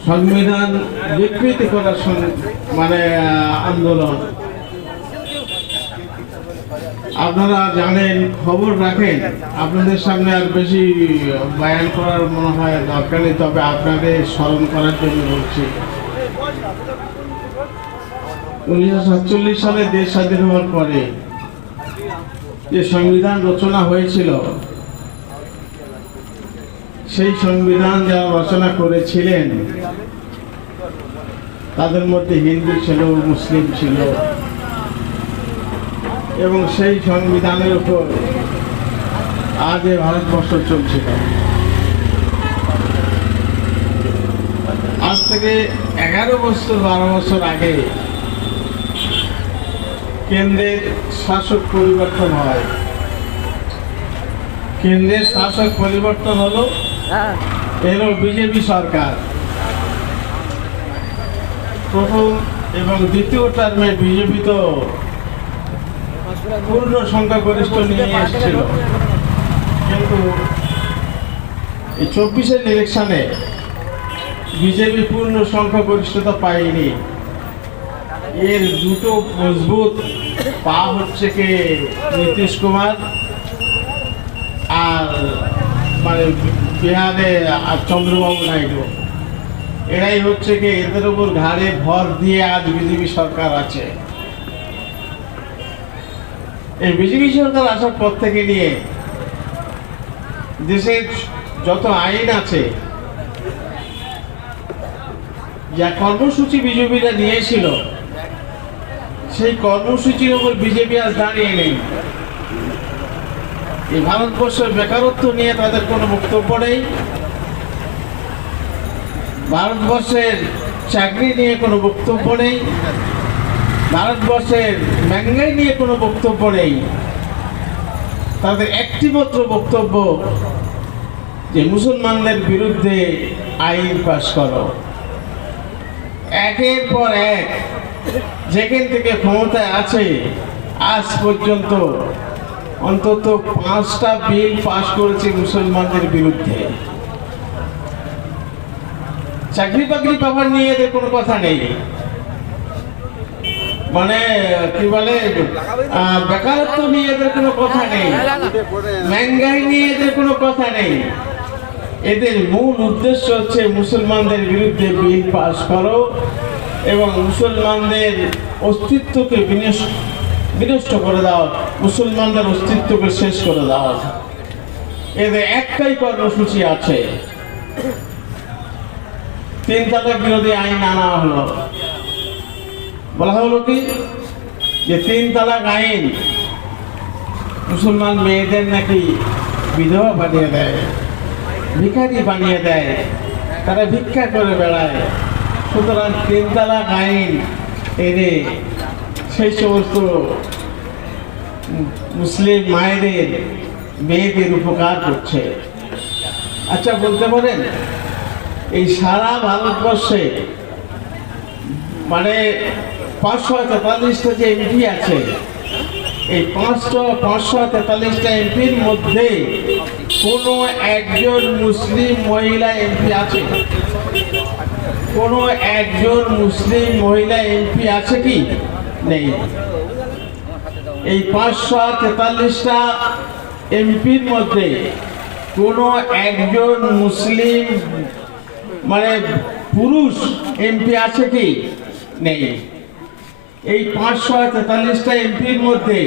সংবিধান বিকৃতি করার মানে আন্দোলন। আপনারা জানেন, খবর রাখেন, আপনাদের সামনে আর বেশি বয়ান করার মনে হয় দরকার নেই, তবে আপনাদের স্মরণ করার জন্য বলছি। 1947 সালে দেশ স্বাধীন হওয়ার পরে যে সংবিধান রচনা হয়েছিল, সেই সংবিধান যারা রচনা করেছিলেন তাদের মধ্যে হিন্দু ছিল, মুসলিম ছিল, এবং সেই সংবিধানের উপর আজ ভারতবর্ষ চলছিল। আজ থেকে 11 বছর 12 বছর আগে কেন্দ্রের শাসক পরিবর্তন হয়। কেন্দ্রের শাসক পরিবর্তন হলো, এলো বিজেপি সরকার। প্রথম এবং দ্বিতীয় টার্মে বিজেপি তো পূর্ণ সংখ্যাগরিষ্ঠ নিয়ে এসেছিল, কিন্তু এই 24-এর ইলেকশনে বিজেপি পূর্ণ সংখ্যাগরিষ্ঠতা পায়নি। এর দুটো মজবুত পা হচ্ছে কে নীতিশ কুমার আর মানে বিহারে আর চন্দ্রবাবু নাইডু। এরাই হচ্ছে কি এদের উপর ঘাড়ে ভর দিয়ে আজ বিজেপি সরকার আছে। এই বিজেপি সরকার আসার পর থেকে নিয়ে দেশের যত আইন আছে, যা কর্মসূচি বিজেপিরা নিয়েছিল, সেই কর্মসূচির উপর বিজেপি আজ দাঁড়িয়ে নেই। এই ভারতবর্ষের বেকারত্ব নিয়ে তাদের কোনো বক্তব্য নেই, ভারতবর্ষের চাকরি নিয়ে কোনো বক্তব্য নেই, ভারতবর্ষের মহঙ্গাই নিয়ে কোনো বক্তব্য নেই। তাদের একটি মাত্র বক্তব্য যে মুসলমানদের বিরুদ্ধে আইন পাস করো। একের পর এক যেখান থেকে ক্ষমতায় আছে আজ পর্যন্ত অন্তত 5টা বিল পাস করেছে মুসলমানদের বিরুদ্ধে। চাকরি বাকরি পাবার নিয়ে এদের কোনো কথা নেই, মানে কি বলে বেকারত্ব নিয়ে এদের কোনো কথা নেই, মহঙ্গাই নিয়ে এদের কোনো কথা নেই। এদের মূল উদ্দেশ্য হচ্ছে মুসলমানদের বিরুদ্ধে বিল পাস করো এবং মুসলমানদের অস্তিত্বকে বিনষ্ট করে দাও, মুসলমানদের অস্তিত্বকে শেষ করে দাও। এদের একটাই কর্মসূচি আছে, 3 তালাক বিরোধী আইন আনা হলো। বলা হলো কি যে 3 তালাক আইন মুসলমান মেয়েদের নাকি বিধবা বানিয়ে দেয়, ভিখারি বানিয়ে দেয়, তারা ভিক্ষা করে বেড়ায়। সুতরাং 3 তালাক আইন এনে সেই সমস্ত মুসলিম মায়েদের মেয়েদের উপকার করছে। আচ্ছা বলতে পারেন এই সারা ভারতবর্ষে মানে 543টা যে এমপি আছে, এই 543টা এমপির মধ্যে কোনো একজন মুসলিম মহিলা এমপি আছে? কোনো একজন মুসলিম মহিলা এমপি আছে কি? নেই। এই 543টা এমপির মধ্যে কোনো একজন মুসলিম মানে পুরুষ এমপি আছে কি? নেই। এই 543টা এমপির মধ্যে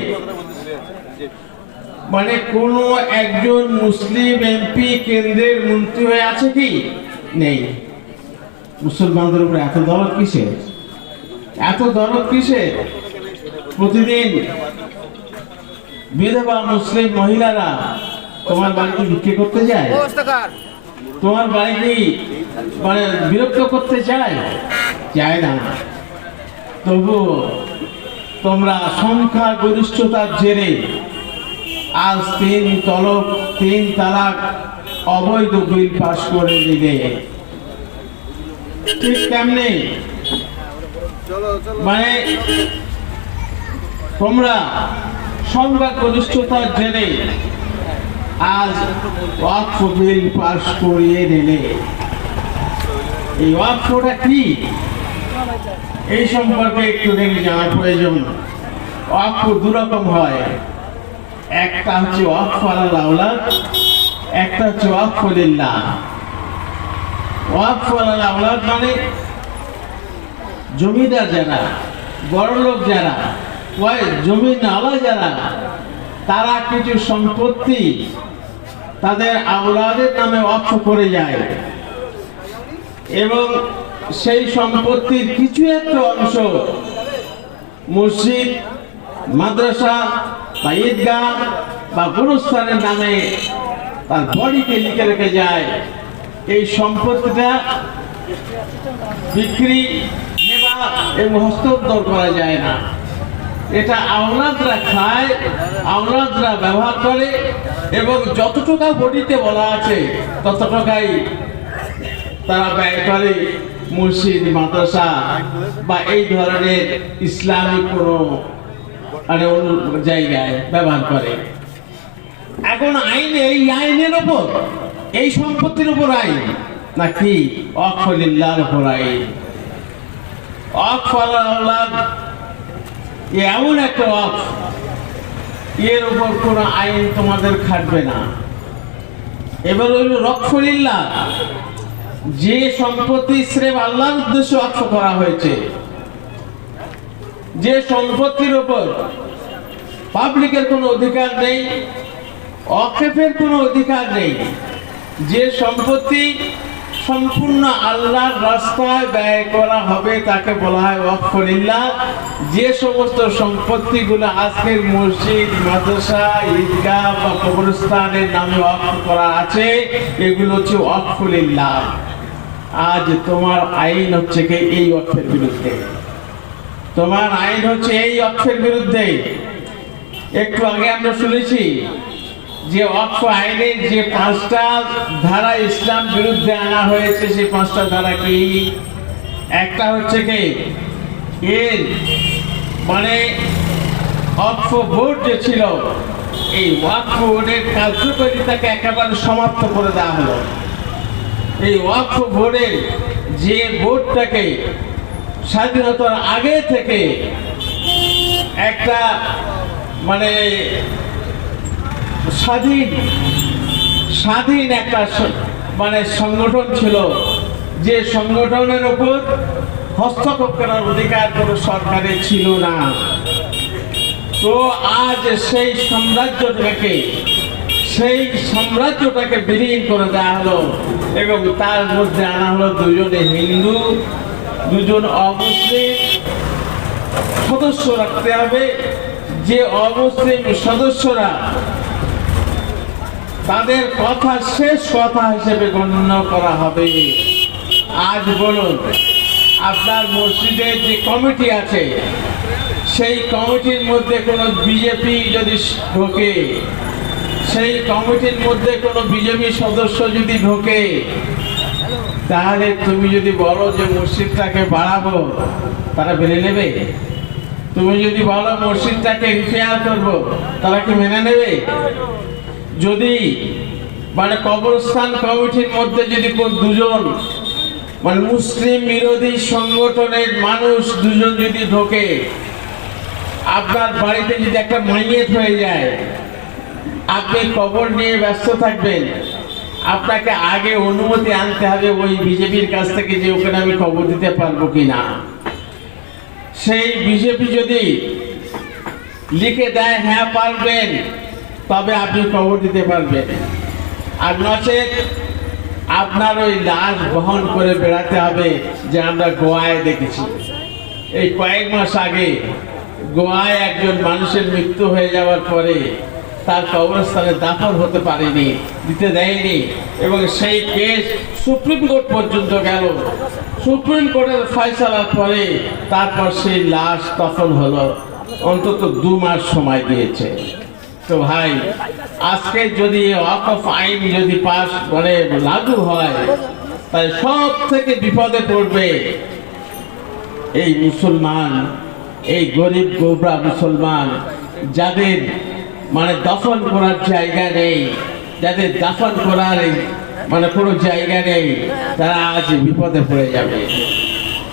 মানে কোনো একজন মুসলিম এমপি কেন্দ্রের মন্ত্রী হয়ে আছে কি? নেই। মুসলমানদের উপরে এত দরদ কিসে? এত দরদ কিসে? প্রতিদিন বিধবা মুসলিম মহিলারা তোমার বাড়িতে বিক্রি করতে যায়, তোমার বাড়িতে মানে বিরক্ত করতে চায়? যায় না। তবু তোমরা সংখ্যা গরিষ্ঠতার জেরে আজ 3 তালাক অবৈধ বিল পাশ করে দিলে। ঠিক তেমনি মানে তোমরা সংখ্যা গরিষ্ঠতার জেরে আজ ওয়াকফ বিল পাশ করিয়ে দিলে। এই ওয়াকফটা কি এই সম্পর্কে একটু দেখে জানা প্রয়োজন। ওয়াকফ দুরকম হয়, একটা হচ্ছে ওয়াকফ আলাল আওলাদ, একটা হচ্ছে ওয়াকফ লিল্লাহ। ওয়াকফ আলাল আওলাদ মানে জমিদার যারা, বড়লোক যারা, জমিনওয়ালা যারা, তারা কিছু সম্পত্তি তাদের আওলাদের নামে ওয়াকফ করে যায় এবং সেই সম্পত্তির কিছু একটা অংশ মসজিদ, মাদ্রাসা বা ঈদগাহ বা গুরুস্থানের নামে তার বডিতে লিখে রেখে যায়। এই সম্পত্তিটা বিক্রি এবং হস্তান্তর করা যায় না। এটা আওলাদরা খায়, আওলাদরা ব্যবহার করে এবং যত টাকা বডিতে বলা আছে তত টাকাই তারা ব্যয় করে মসজিদ, মাদ্রাসা বা এই ধরনের ইসলামিক কোনো জায়গায় ব্যবহার করে। এখন আইন, এই আইনের উপর, এই সম্পত্তির উপর আইন নাকি ওয়াকফ লিল্লাহর উপর আইন? ওয়াকফ আলাল আওলাদ এমন একটা ওয়াকফ, এর উপর কোনো আইন তোমাদের খাটবে না। এবার হইল ওয়াকফ লিল্লাহ, যে সম্পত্তি স্রেফ আল্লাহর উদ্দেশ্যে ওয়াকফ করা হয়েছে, যে সম্পত্তির উপর পাবলিকের কোনো অধিকার নেই, ওয়াকফের কোনো অধিকার নেই, যে সম্পত্তি সম্পূর্ণ আল্লাহর রাস্তায় ব্যয় করা হবে তাকে বলা হয় ওয়াকফ লিল্লাহ। যে সমস্ত সম্পত্তিগুলো আজকের মসজিদ, মাদ্রাসা, ঈদগাহ বা কবরস্থানের নামে ওয়াকফ করা আছে এগুলো হচ্ছে ওয়াকফ লিল্লাহ। আজ তোমার আইন হচ্ছে কি এই ওয়াকফের বিরুদ্ধে, তোমার আইন হচ্ছে এই ওয়াকফের বিরুদ্ধে। একটু আগে আমরা শুনেছি যে ওয়াকফ আইনের যে 5টা ধারা ইসলাম বিরুদ্ধে আনা হয়েছে, সেই 5টা ধারা কি? একটা হচ্ছে কি এর মানে ওয়াকফ বোর্ড যে ছিল, এই ওয়াকফ বোর্ডের কার্যকারিতাকে একেবারে সমাপ্ত করে দেওয়া হলো। এই ওয়াকফ বোর্ডের যে বোর্ডটাকে স্বাধীনতার আগে থেকে একটা মানে স্বাধীন একটা মানে সংগঠন ছিল, যে সংগঠনের উপর হস্তক্ষেপ করার অধিকার কোনো সরকারের ছিল না। তো আজ সেই সাম্রাজ্যটাকে বিলীন করে দেওয়া হলো এবং তার মধ্যে আনা হলো 2জনে হিন্দু, 2জন অমুসলিম সদস্য রাখতে হবে, যে অমুসলিম সদস্যরা তাদের কথা শেষ কথা হিসেবে গণ্য করা হবে। আজ বলুন, আপনার মসজিদের যে কমিটি আছে, সেই কমিটির মধ্যে কোনো বিজেপি যদি ঢোকে, সেই কমিটির মধ্যে কোনো বিজেপি সদস্য যদি ঢোকে, তাহলে তুমি যদি বলো যে মসজিদটাকে বাড়াবো, তারা মেনে নেবে? তুমি যদি বলো মসজিদটাকে রিপেয়ার করবো, তারা কি মেনে নেবে? যদি মানে কবরস্থান কমিটির মধ্যে যদি কোন দুজন মানে মুসলিম বিরোধী সংগঠনের মানুষ দুজন যদি ঢোকে, আপনার বাড়িতে যদি একটা মাইয়েত হয়ে যায়, আপনি কবর নিয়ে ব্যস্ত থাকবেন, আপনাকে আগে অনুমতি আনতে হবে ওই বিজেপির কাছ থেকে যে ওখানে আমি কবর দিতে পারবো কিনা। সেই বিজেপি যদি লিখে দেয় হ্যাঁ পারবেন, তবে আপনি কবর দিতে পারবেন, আর নচেত আপনার ওই লাশ বহন করে বেড়াতে হবে। যে আমরা গোয়ায় দেখেছি, এই কয়েক মাস আগে গোয়ায় একজন মানুষের মৃত্যু হয়ে যাওয়ার পরে তার কবরস্থানে দাফন হতে পারেনি, দিতে দেয়নি, এবং সেই কেস সুপ্রিম কোর্ট পর্যন্ত গেল। সুপ্রিম কোর্টের ফয়সালার পরে তারপর সেই লাশ দফন হলো, অন্তত 2 মাস সময় দিয়েছে। তো ভাই, আজকে যদি ওয়াকফ আইন যদি পাস মানে লাগু হয়, তাই সব থেকে বিপদে পড়বে এই মুসলমান, এই গরিব গোবরা মুসলমান, যাদের মানে দফন করার জায়গা নেই, যাদের দাফন করার মানে কোনো জায়গা নেই, তারা আজ বিপদে পড়ে যাবে।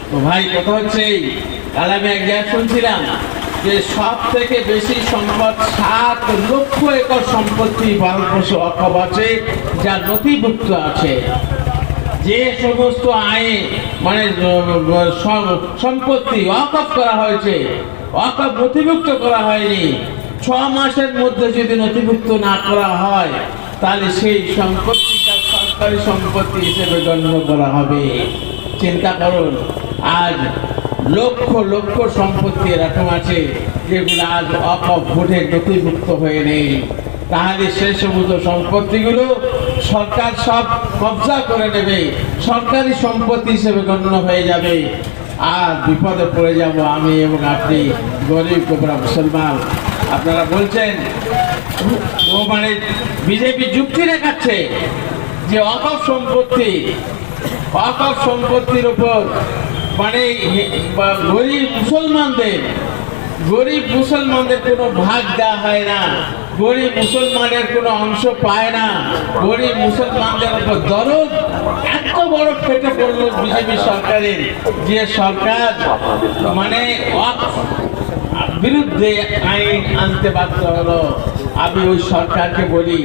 তো ভাই, কথা হচ্ছে কাল আমি এক জায়গায় শুনছিলাম যে সব থেকে বেশি সম্পদ 7 লক্ষ একর সম্পত্তি ভারতবর্ষে ওয়াকফ আছে, যা নথিভুক্ত আছে। যে সমস্ত আইন মানে সম্পত্তি ওয়াকফ করা হয়েছে, ওয়াকফ নথিভুক্ত করা হয়নি, 6 মাসের মধ্যে যদি নথিভুক্ত না করা হয়, তাহলে সেই সম্পত্তিটা সরকারি সম্পত্তি হিসেবে গণ্য করা হবে। চিন্তা করুন, আজ লক্ষ লক্ষ সম্পত্তি এরকম আছে যেগুলো আজ ওয়াকফ বোর্ডে নথিভুক্ত হয়ে নেই। তাহলে সেই সমস্ত সম্পত্তিগুলো সরকার সব কবজা করে নেবে, সরকারি সম্পত্তি হিসেবে গণ্য হয়ে যাবে, আর বিপদে পড়ে যাব আমি এবং আপনি, গরিব গোবরা মুসলমান। আপনারা বলছেন ও মানে বিজেপি যুক্তি দেখাচ্ছে যে ওয়াকফ সম্পত্তির উপর মানে গরিব মুসলমানদের কোনো ভাগ দেওয়া হয় না, গরিব মুসলমানের কোনো অংশ পায় না, গরিব মুসলমানদের উপর দরদ এত বড় ফেটে পড়লো বিজেপি সরকারের, যে সরকার মানে ওয়াকফ বিরুদ্ধে আইন আনতে বাধ্য হলো। আমি ওই সরকারকে বলি,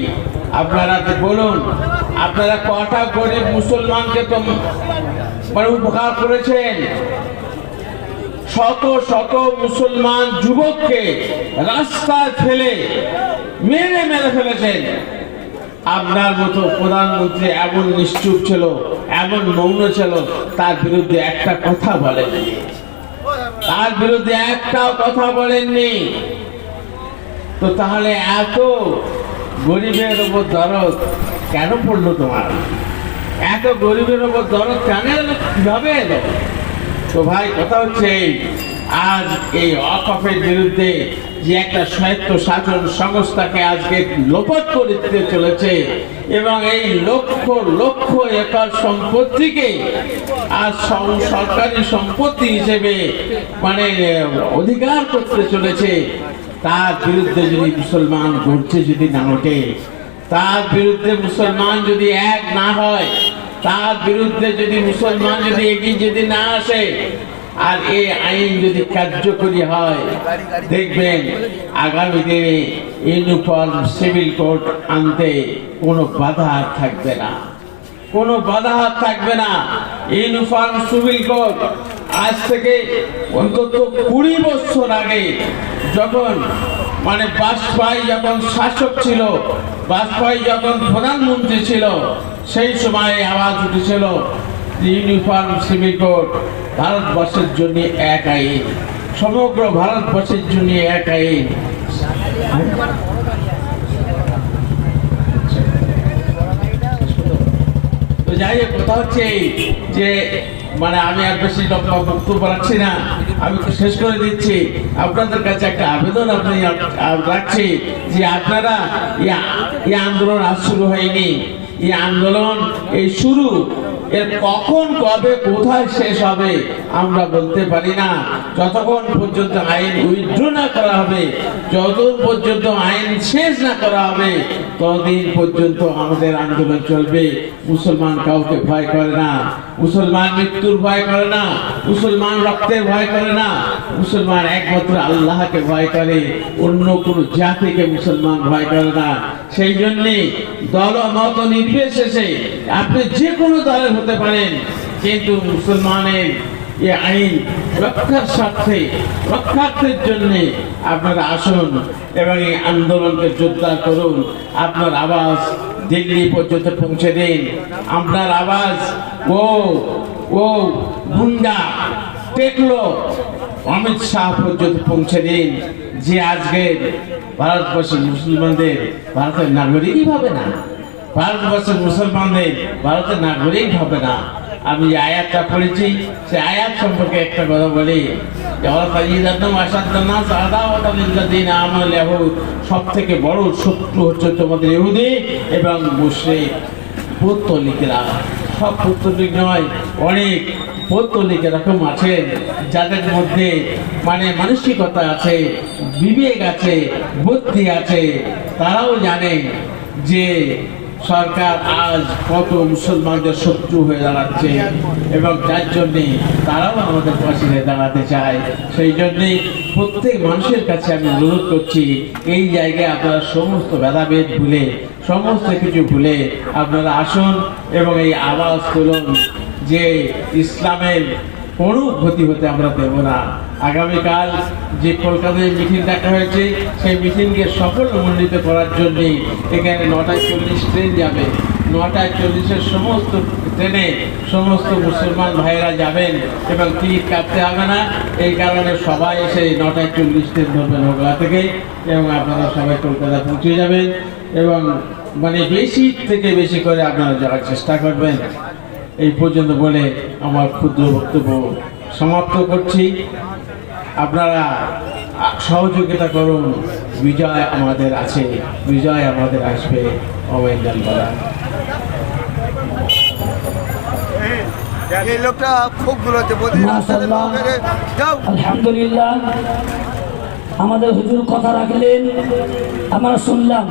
আপনারা বলুন, আপনারা কটা গরিব মুসলমানকে তো মানে উপকার করেছেন? শত শত মুসলমান যুবককে রাস্তায় ফেলে মেরে ফেলেছেন। আপনার মতো প্রধানমন্ত্রী এমন নিশ্চুপ ছিল, এমন মৌন ছিল, তার বিরুদ্ধে একটা কথা বলেননি, তার বিরুদ্ধে একটাও কথা বলেননি। তো তাহলে এত গরিবের উপর দরদ কেন পড়লো তোমার? এত গরিবের উপর দরদ কেন এলো? কিভাবে এলো? তো ভাই, কথা হচ্ছে আজ এই ওয়াকফের বিরুদ্ধে যে একটা স্বায়ত্ত শাসন সংস্থাকে আজকে লোপাট করে দিতে চলেছে, এবং এই লক্ষ লক্ষ একর সম্পত্তিকে আজ সরকারি সম্পত্তি হিসেবে মানে অধিকার করতে চলেছে, তার বিরুদ্ধে যদি মুসলমান গর্জে যদি না ওঠে, তার বিরুদ্ধে মুসলমান যদি এক না হয়, তার বিরুদ্ধে যদি মুসলমান যদি এগিয়ে যদি না আসে, আর এই আইন যদি কার্যকরী হয়, দেখবেন আগামী দিনে ইউনিফর্ম সিভিল কোড আনতে কোনো বাধা থাকবে না, কোনো বাধা থাকবে না। ইউনিফর্ম সিভিল কোড আজ থেকে অন্তত 20 বছর আগে যখন মানে বাজপেয়ী যখন শাসক ছিল, বাজপেয়ী যখন প্রধানমন্ত্রী ছিল, সেই সময় আওয়াজ উঠেছিল ইউনিফর্ম সিভিল কোড ভারতবর্ষের জন্য এক আইন। সমগ্র ভারতবর্ষের জন্য এক আইন। তো যাই হোক, কথা হচ্ছে এই যে মানে আমি আর বেশি বক্তব্য রাখছি না, আমি তো শেষ করে দিচ্ছি। আপনাদের কাছে একটা আবেদন আপনি রাখছি যে আপনারা এই আন্দোলন আজ শুরু হয়নি, এই আন্দোলন এই শুরু, এর কখন কবে কোথায় শেষ হবে আমরা বলতে পারি না। যতক্ষণ পর্যন্ত আইন উইথড্র না করা হবে, যতদিন পর্যন্ত আইন শেষ না করা হবে, ততদিন পর্যন্ত আমাদের আন্দোলন চলবে। মুসলমান কাউকে ভয় করে না, মুসলমান মৃত্যুর ভয় করে না, মুসলমান রক্তের ভয় করে না, মুসলমান একমাত্র আল্লাহকে ভয় করে, অন্য কোনো জাতিকে মুসলমান ভয় করে না। সেই জন্যে দল মত নির্বিশেষে আপনি যে কোনো দলের হতে পারেন, কিন্তু মুসলমানের এই আইন রক্ষার স্বার্থে, রক্ষার্থের জন্য আপনারা আসুন এবং এই আন্দোলনকে জোরদার করুন। আপনার আওয়াজ দিল্লি পর্যন্ত পৌঁছে দিন। আপনার আওয়াজ ও গুন্ডা টেকলো অমিত শাহ পর্যন্ত পৌঁছে দিন, যে আজকের ভারতবর্ষের মুসলমানদের ভারতের নাগরিকই হবে না, ভারতবর্ষের মুসলমানদের ভারতের নাগরিক হবে না। আমি যে আয়াতটা পড়েছি, সে আয়াত সম্পর্কে একটা কথা বলি, সব থেকে বড় শত্রু হচ্ছে তোমাদের ইহুদি এবং মুশরিক। পৌত্তলিকেরা, সব পৌত্তলিক নয়, অনেক পৌত্তলিক এরকম আছেন যাদের মধ্যে মানে মানসিকতা আছে, বিবেক আছে, বুদ্ধি আছে। তারাও জানেন যে সরকার আজ কত মুসলমানদের শত্রু হয়ে দাঁড়াচ্ছে এবং যার জন্যে তারাও আমাদের পাশে দাঁড়াতে চায়। সেই জন্যেই প্রত্যেক মানুষের কাছে আমি অনুরোধ করছি, এই জায়গায় আপনারা সমস্ত ভেদাভেদ ভুলে, সমস্ত কিছু ভুলে আপনারা আসুন এবং এই আওয়াজ তুলুন যে ইসলামের কোনো ক্ষতি হতে আমরা দেব না। আগামীকাল যে কলকাতায় মিটিং ডাকা হয়েছে, সেই মিটিংকে সফল মণ্ডিত করার জন্য এখানে 9:40 ট্রেন যাবে। 9:40 সমস্ত ট্রেনে সমস্ত মুসলমান ভাইয়েরা যাবেন এবং টিকিট কাটতে হবে না। এই কারণে সবাই এসে 9:40 ট্রেন ধরবেন ওগুলা থেকে এবং আপনারা সবাই কলকাতা পৌঁছে যাবেন এবং মানে বেশি থেকে বেশি করে আপনারা যাওয়ার চেষ্টা করবেন। এই পর্যন্ত বলে আমার ক্ষুদ্র বক্তব্য সমাপ্ত করছি। আপনারা সহযোগিতা করুন, বিজয় আমাদের আছে, বিজয় আমাদের আসবে। অবৈধান বলা এই লোকটা খুব গুলোতে মাশাআল্লাহ, আলহামদুলিল্লাহ, আমাদের হুজুর কথা রাখলেন, আমরা শুনলাম।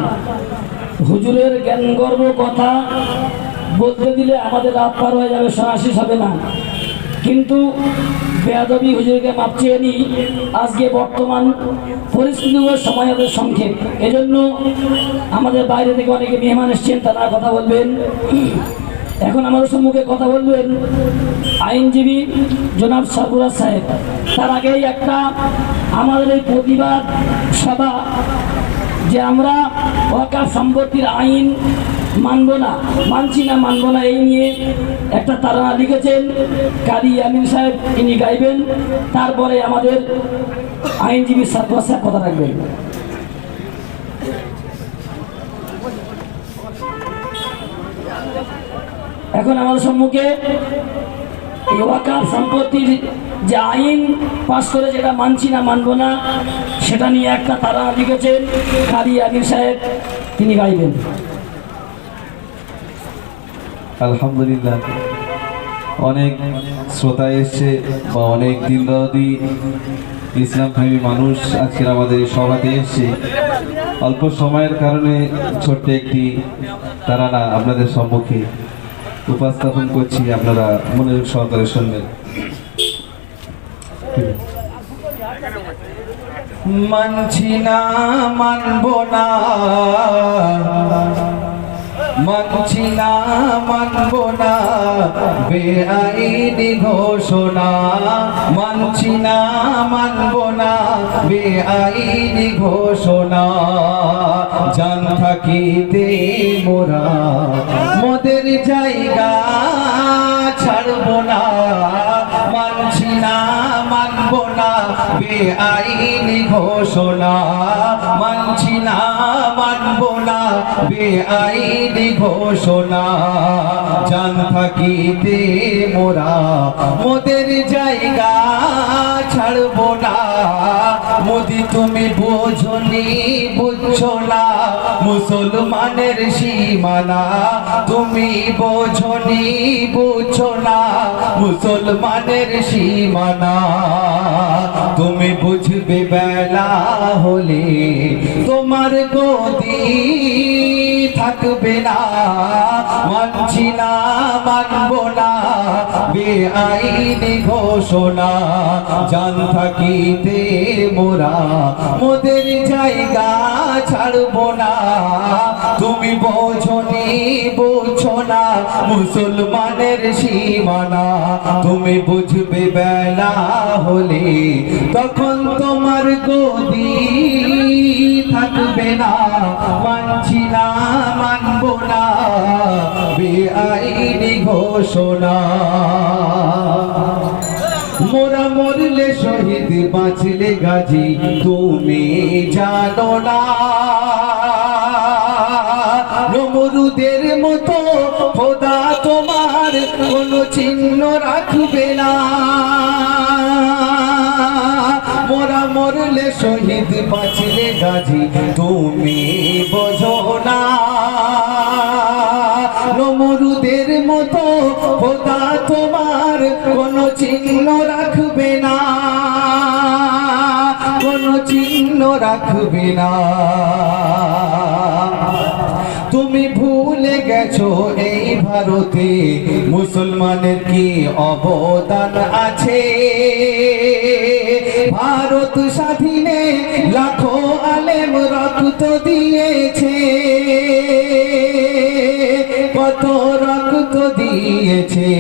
হুজুরের জ্ঞান গর্ব কথা বলতে দিলে আমাদের রাত পার হয়ে যাবে, সনাশিস হবে না। কিন্তু বেয়াদবি হুজুরকে মাপ চেয়ে নিই। আজকে বর্তমান পরিস্থিতি ও সময় আমাদের সংক্ষেপ, এজন্য আমাদের বাইরে থেকে অনেকে মেহমান এসছেন, তারা কথা বলবেন। এখন আমাদের সম্মুখে কথা বলবেন আইনজীবী জনাব সরফরাজ সাহেব। তার আগেই একটা আমাদের এই প্রতিবাদ সভা, যে আমরা ওয়াকফ সম্পত্তির আইন মানব না, মানছি না, মানব না, এই নিয়ে একটা তারা লিখেছেন কারি আমিন সাহেব, তিনি গাইবেন। তারপরে আমাদের আইনজীবী সরফরাজ সাহেব কথা রাখবেন। এখন আমাদের সম্মুখে এই ওয়াকফ সম্পত্তির যে আইন পাস করে, যেটা মানছি না, মানব না, সেটা নিয়ে একটা তারা লিখেছেন কারি আমিন সাহেব, তিনি গাইবেন। আলহামদুলিল্লাহ, অনেক শ্রোতা এসছে বা অনেক দিনদারি ইসলাম প্রেমী মানুষ আজকের আমাদের এই সভাতে এসছে। অল্প সময়ের কারণে ছোট্ট একটি তারানা আপনাদের সম্মুখে উপস্থাপন করছি, আপনারা মনোযোগ সহকারে শুনবেন। মানছি না, মানব না, মানছি না, মানব না বেআইনি ঘোষণা, মানছি না, মানব না বেআইনি ঘোষণা, জান থাকিতে মোরা মোদের জায়গা ছাড়ব না, মানছি না, মানব না বেআইনি ঘোষণা মানছি না মানব না বেআইনি ঘোষণা জান থাকিতে মোরা মোদের জায়গা ছাড়ব না মোদি তুমি বোঝনি বুঝছো না মুসলমানের সীমানা তুমি বোঝনি বুঝছো না মুসলমানের সীমানা তুমি বুঝবে বেলা হলে তোমার গদি থাকবে না মানছি না মানব না বেআইনি ঘোষণা জান থাকিতে মোরা মোদের জায়গা ছাড়ব না তুমি বোঝনি বুঝছো না মুসলমানের সীমানা তুমি বুঝবে বেলা হলে তখন তোমার গদি থাকবে না মানছি না মানব না বেআইনি ঘোষণা মোরা মরলে শহীদ বাঁচলে গাজী তুমি জানো না নমরুদের মতো খোদা তোমার কোনো চিহ্ন রাখবে না মোরা মরলে শহীদ বাঁচলে গাজী তুমি বোঝো না নমরুদের মতো খোদা তোমার কোনো চিহ্ন রাখবে না কোনো চিহ্ন রাখবে না তুমি ভুলে গেছো এই ভারতে মুসলমানের কি অবদান আছে ভারত স্বাধীনে লাখো আলেম রক্ত দিয়েছে কত রক্ত দিয়েছে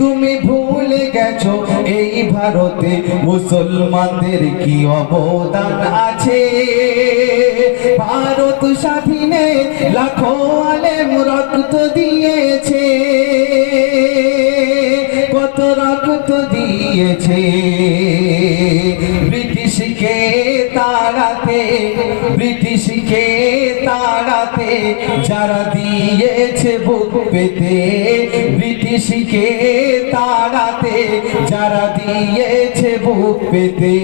তুমি ভুলে গেছো এই ভারতে মুসলমানদের কি অবদান আছে ভারত স্বাধীনে লাখো আলেম রক্ত দিয়েছে কত রক্ত দিয়েছে ব্রিটিশকে তাড়াতে ব্রিটিশকে তাড়াতে যারা দিয়েছে বুক পেতে ব্রিটিশকে তাড়াতে যারা দিয়েছে বুক পেতে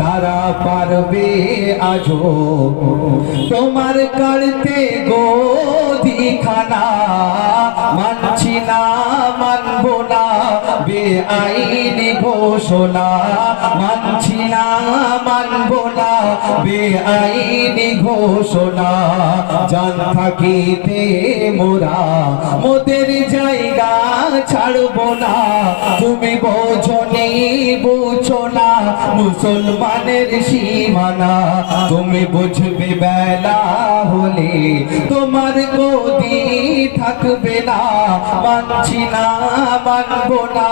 তারা পারবে আজও তোমার কাড়তে গদিখানা মানছি না মানব না বেআইনি ঘোষণা মানছি না মানব না বেআইনি ঘোষণা জান থাকিতে মোরা মোদের জায়গা ছাড়ব না তুমি বোঝনি বুঝছো না মুসলমানের সীমানা তুমি বুঝবে বেলা হলে তোমার গদি থাকবে না মানছি না মানব না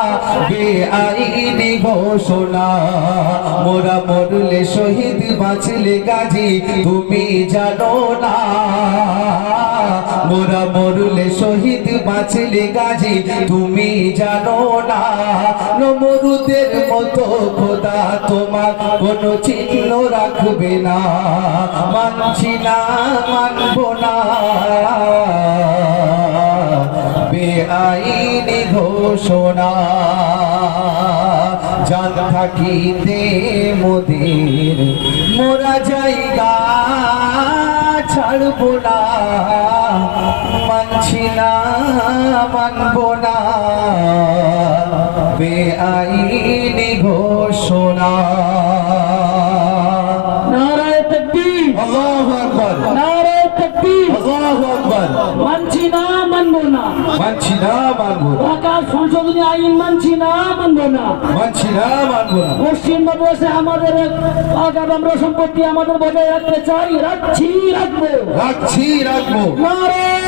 বেআইনি ঘোষণা মোরা মরলে শহীদ বাঁচলে গাজী তুমি জানো না মোরা মরলে শহীদ বাঁচলে গাজী তুমি জানো না নমরুদের মতো খোদা তোমার কোনো চিহ্ন রাখবে না মানছি না মানব না বেআইনি ঘোষণা জান থাকিতে মোদের মোরা জায়গা ছাড়ব না মানছি না মানব না বেআইনি ঘোষণা নারায়ে তাকবীর আল্লাহু আকবার নারায়ে তাকবীর আল্লাহু আকবার মানছি না মানব না মানছি না মানব না ঢাকার সংশোধনী আইন মানছি না মানব না মানছি না মানব না পশ্চিমবঙ্গে আমাদের আমরা সম্পত্তি আমাদের বজায় রাখতে চাই রাখছি রাখবো রাখছি রাখবো নারায়ে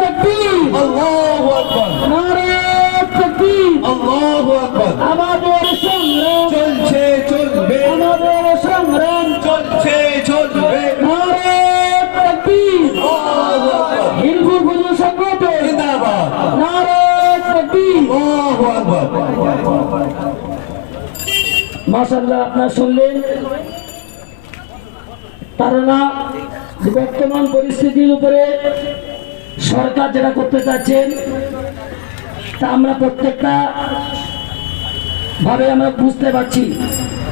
তাকবীর আল্লাহু আকবার নারায়ে তাকবীর আল্লাহু আকবার আমাদের সংগ্রাম চলছে চলবে আমাদের সংগ্রাম চলছে চলবে নারায়ে তাকবীর আল্লাহু আকবার হিন্দু গুরু সংগঠন জিন্দাবাদ নারায়ে তাকবীর আল্লাহু আকবার মাশাআল্লাহ আপনারা শুনলেন, তারা না বর্তমান পরিস্থিতির উপরে সরকার যেটা করতে চাচ্ছেন তা আমরা প্রত্যেকটা ভাবে আমরা বুঝতে পারছি,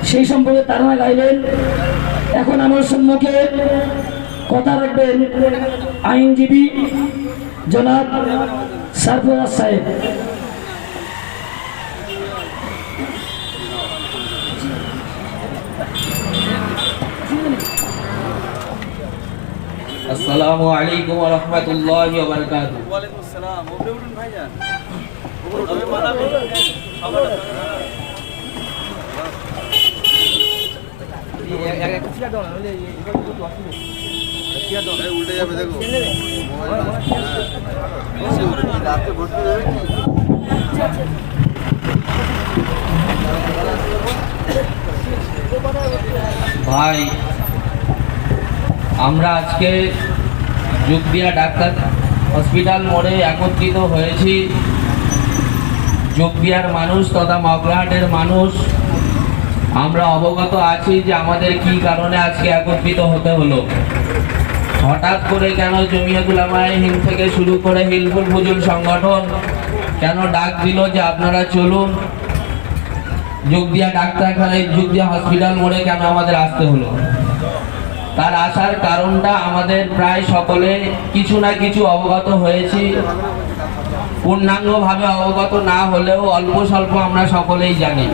সেই সম্পর্কে তারা না গাইলেন। এখন আমার সম্মুখে কথা রাখবেন আইনজীবী জনাব সারফরাজ সাহেব। আসসালামু আলাইকুম ওয়া রাহমাতুল্লাহি ওয়া বারাকাতুহু। ভাই, আমরা আজকে যোগদিয়া ডাক্তার হসপিটাল মোড়ে একত্রিত হয়েছি। যোগদিয়ার মানুষ তথা মগরাহাটের মানুষ আমরা অবগত আছি যে আমাদের কি কারণে আজকে একত্রিত হতে হলো। হঠাৎ করে কেন জমিয়তুল উলামায়ে হিন্দ থেকে শুরু করে হিলফুল ফুজুল সংগঠন কেন ডাক দিল যে আপনারা চলুন যোগদিয়া ডাক্তারখানায়, যোগদিয়া হসপিটাল মোড়ে কেন আমাদের আসতে হলো? তার আসার কারণটা আমাদের প্রায় সকলে কিছু না কিছু অবগত হয়েছি, পূর্ণাঙ্গভাবে অবগত না হলেও অল্প স্বল্প আমরা সকলেই জানি।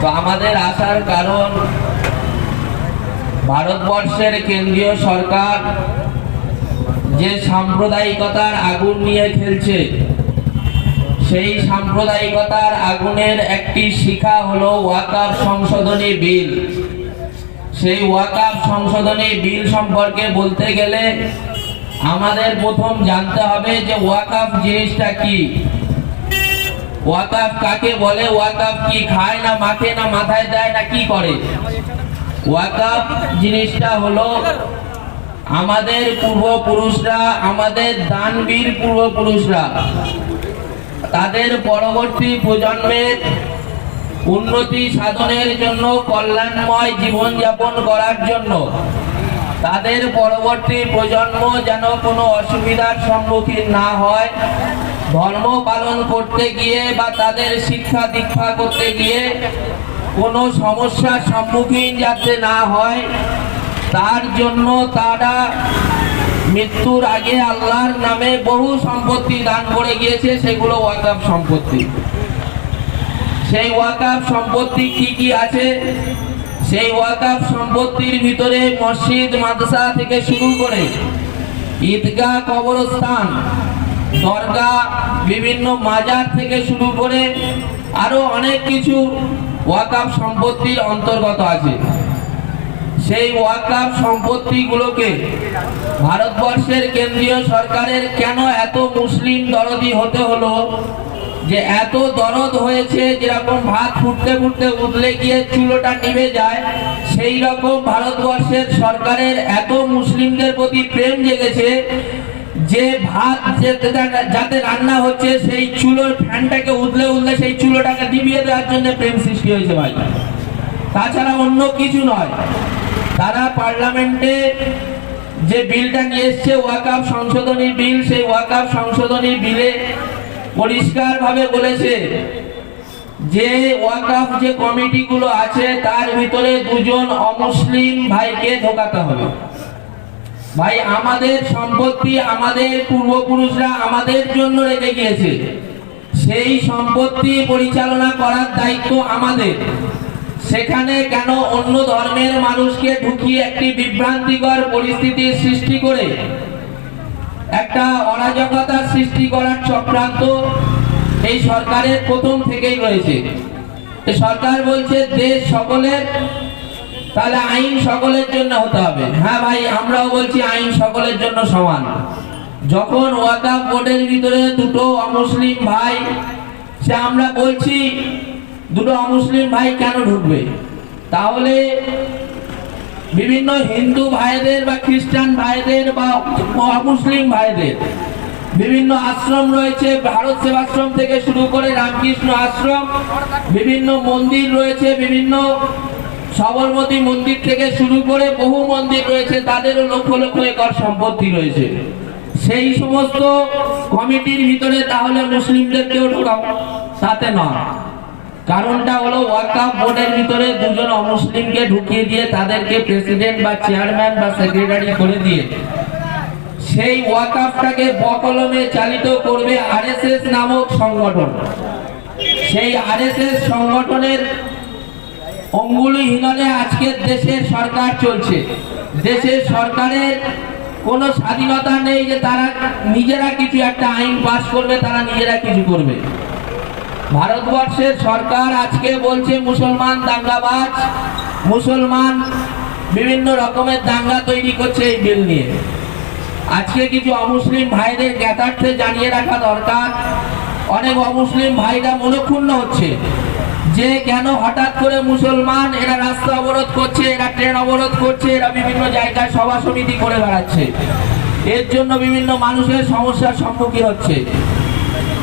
তো আমাদের আসার কারণ, ভারতবর্ষের কেন্দ্রীয় সরকার যে সাম্প্রদায়িকতার আগুন নিয়ে খেলছে, সেই সাম্প্রদায়িকতার আগুনের একটি শিখা হলো ওয়াকফ সংশোধনী বিল। সেই ওয়াকফ সংশোধনী বিল সম্পর্কে বলতে গেলে আমাদের প্রথম জানতে হবে যে ওয়াকফ জিনিসটা কি, ওয়াকফ কাকে বলে, ওয়াকফ কি খায় না মাখে না মাথায় দেয় না কি করে? ওয়াকফ জিনিসটা হলো আমাদের পূর্বপুরুষরা, আমাদের দানবীর পূর্বপুরুষরা তাদের পরবর্তী প্রজন্মের উন্নতি সাধনের জন্য, কল্যাণময় জীবনযাপন করার জন্য, তাদের পরবর্তী প্রজন্ম যেন কোনো অসুবিধার সম্মুখীন না হয়, ধর্ম পালন করতে গিয়ে বা তাদের শিক্ষা দীক্ষা করতে গিয়ে কোনো সমস্যার সম্মুখীন যাতে না হয়, তার জন্য তারা মৃত্যুর আগে আল্লাহর নামে বহু সম্পত্তি দান করে গিয়েছে, সেগুলো ওয়াকফ সম্পত্তি। সেই ওয়াকফ সম্পত্তি কি কি আছে? সেই ওয়াকফ সম্পত্তির ভিতরে মসজিদ মাদ্রাসা থেকে শুরু করে ঈদগাহ, কবরস্থান, দরগা, বিভিন্ন মাজার থেকে শুরু করে আরো অনেক কিছু ওয়াকফ সম্পত্তির অন্তর্গত আছে। সেই ওয়াকফ সম্পত্তিগুলোকে ভারতবর্ষের কেন্দ্রীয় সরকারের কেন এত মুসলিম দরদি হতে হলো, যে এত দরদ হয়েছে যেরকম ভাত ফুটতে ফুটতে উঠলে গিয়ে চুলোটা নিভে যায়, সেই রকম ভারতবর্ষের সরকারের এত মুসলিমদের প্রতি প্রেম জেগেছে যে ভাত যাতে রান্না হচ্ছে সেই চুলোর ফ্যানটাকে উঠলে উঠলে সেই চুলোটাকে নিভিয়ে দেওয়ার জন্য প্রেম সৃষ্টি হয়েছে ভাই, তাছাড়া অন্য কিছু নয়। তারা পার্লামেন্টে যে বিলটা নিয়ে এসছে ওয়াকফ সংশোধনী বিল, সেই ওয়াকফ সংশোধনী বিলে পরিষ্কারভাবে বলেছে যে ওয়াকফ যে কমিটিগুলো আছে তার ভিতরে দুজন অমুসলিম ভাইকে ঢোকাতে হবে। ভাই, আমাদের সম্পত্তি আমাদের পূর্বপুরুষরা আমাদের জন্য রেখে গিয়েছে, সেই সম্পত্তি পরিচালনা করার দায়িত্ব আমাদের। সেখানে কেন অন্য ধর্মের মানুষকে ঢুকিয়ে একটি বিভ্রান্তিকর পরিস্থিতির সৃষ্টি করে একটা অরাজকতার সৃষ্টি করার চক্রান্ত এই সরকারের প্রথম থেকেই রয়েছে। সরকার বলছে দেশ সকলের, তাহলে আইন সকলের জন্য হতে হবে। হ্যাঁ ভাই, আমরাও বলছি আইন সকলের জন্য সমান। যখন ওয়াকফ বোর্ডের ভিতরে দুটো অমুসলিম ভাই, সে আমরা বলছি দুটো অমুসলিম ভাই কেন ঢুকবে? তাহলে বিভিন্ন হিন্দু ভাইদের বা খ্রিস্টান ভাইদের বা অমুসলিম ভাইদের বিভিন্ন আশ্রম রয়েছে, ভারত সেবাশ্রম থেকে শুরু করে রামকৃষ্ণ আশ্রম, বিভিন্ন মন্দির রয়েছে, বিভিন্ন সবরমতী মন্দির থেকে শুরু করে বহু মন্দির রয়েছে, তাদেরও লক্ষ লক্ষ একর সম্পত্তি রয়েছে। সেই সমস্ত কমিটির ভিতরে তাহলে মুসলিমদেরকেও ঢোকাও, তাতে নয়। কারণটা হলো ওয়াকফ বোর্ডের ভিতরে দুজন অমুসলিমকে ঢুকিয়ে দিয়ে তাদেরকে প্রেসিডেন্ট বা চেয়ারম্যান বা সেক্রেটারি করে দিয়ে সেই ওয়াকফটাকে বকলমে চালিত করবে আরএসএস নামক সংগঠন। সেই আরএসএস সংগঠনের অঙ্গুলি হিলনে আজকের দেশের সরকার চলছে। দেশের সরকারের কোনো স্বাধীনতা নেই যে তারা নিজেরা কিছু একটা আইন পাস করবে, তারা নিজেরা কিছু করবে। ভারতবর্ষের সরকার আজকে বলছে মুসলমান দাঙ্গাবাজ, মুসলমান বিভিন্ন রকমের দাঙ্গা তৈরি করছে এই বিল নিয়ে। আজকে কিছু অমুসলিম ভাইদের জ্ঞাতার্থে জানিয়ে রাখা দরকার, অনেক অমুসলিম ভাইরা মনক্ষুণ্ণ হচ্ছে যে কেন হঠাৎ করে মুসলমান এরা রাস্তা অবরোধ করছে, এরা ট্রেন অবরোধ করছে, এরা বিভিন্ন জায়গায় সভা সমিতি করে বেড়াচ্ছে, এর জন্য বিভিন্ন মানুষের সমস্যার সম্মুখীন হচ্ছে।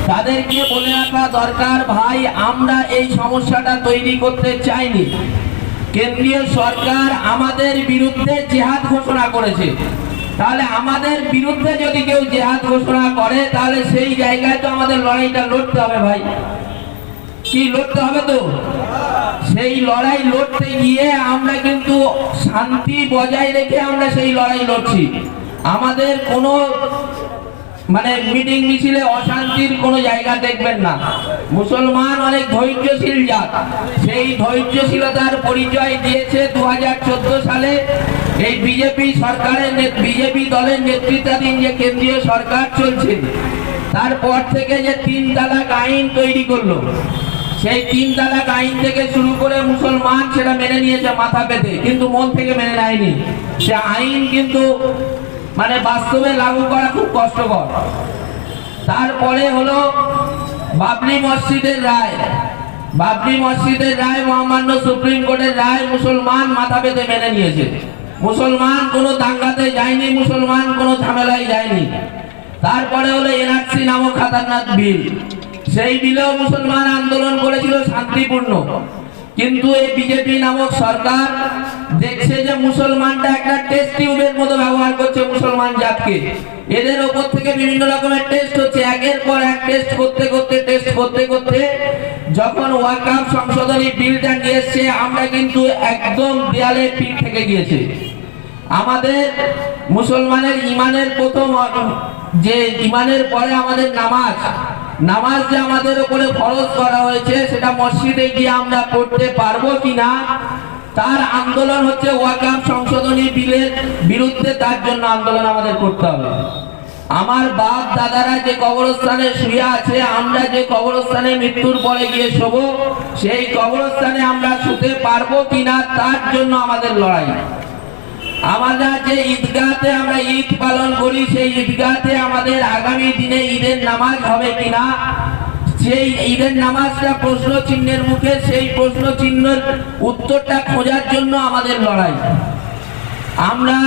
তাদেরকে বলে রাখা দরকার, ভাই আমরা এই সমস্যাটা তৈরি করতে চাইনি। কেন্দ্রীয় সরকার আমাদের বিরুদ্ধে জিহাদ ঘোষণা করেছে, তাহলে আমাদের বিরুদ্ধে যদি কেউ জিহাদ ঘোষণা করে তাহলে সেই জায়গায় তো আমাদের লড়াইটা লড়তে হবে ভাই, কি লড়তে হবে তো। সেই লড়াই লড়তে গিয়ে আমরা কিন্তু শান্তি বজায় রেখে আমরা সেই লড়াই লড়ছি। আমাদের কোনো মিটিং মিছিলে অশান্তির কোনো জায়গা দেখবেন না। মুসলমান অনেক ধৈর্যশীল জাত, সেই ধৈর্যশীলতার পরিচয় দিয়েছে 2014 সালে এই বিজেপি সরকারের, বিজেপি দলের নেতৃত্বাধীন যে কেন্দ্রীয় সরকার চলছে, তারপর থেকে যে 3 তালাক আইন তৈরি করলো, সেই 3 তালাক আইন থেকে শুরু করে মুসলমান সেটা মেনে নিয়েছে মাথা পেতে, কিন্তু মন থেকে মেনে নেয়নি। সে আইন কিন্তু বাস্তবে লাগু করা খুব কষ্টকর। তারপরে হলো বাবরি মসজিদের রায়, বাবরি মসজিদের রায় মহামান্য সুপ্রিম কোর্টের রায় মুসলমান মাথা পেতে মেনে নিয়েছে। মুসলমান কোনো দাঙ্গাতে যায়নি, মুসলমান কোনো ঝামেলায় যায়নি। তারপরে হলো এনআরসি নামক খাতারনাক বিল, সেই বিলেও মুসলমান আন্দোলন করেছিল শান্তিপূর্ণ, কিন্তু এই বিজেপি নামক সরকার দেখছে যে মুসলমানটা একটা টেস্ট টিউবের মতো ব্যবহার করছে মুসলমান জাতকে। এদের ওপর থেকে বিভিন্ন রকমের টেস্ট হচ্ছে, একের পর এক টেস্ট করতে করতে যখন ওয়াকফ সংশোধনী বিলটা নিয়ে এসছে, আমরা কিন্তু একদম দেয়ালে পিঠ থেকে গিয়েছে। আমাদের মুসলমানের ইমানের প্রথম যে ইমানের পরে আমাদের নামাজ যে আমাদের উপরে ফরজ করা হয়েছে, সেটা মসজিদে গিয়ে আমরা পড়তে পারবো কিনা তার আন্দোলন হচ্ছে ওয়াকফ সংশোধনী বিলের বিরুদ্ধে। তার জন্য আন্দোলন আমাদের করতে হবে। আমার বাপ দাদারা যে কবরস্থানে শুয়ে আছে, আমরা যে কবরস্থানে মৃত্যুর পরে গিয়ে শোবো, সেই কবরস্থানে আমরা শুতে পারবো কিনা তার জন্য আমাদের লড়াই। আমরা যে ঈদগাহতে আমরা ঈদ পালন করি, সেই ঈদগাহতে আমাদের আগামী দিনে ঈদের নামাজ হবে কিনা, সেই ঈদের নামাজটা প্রশ্ন চিহ্নের মুখে, সেই প্রশ্ন চিহ্নের উত্তরটা খোঁজার জন্য আমাদের লড়াই। আমরা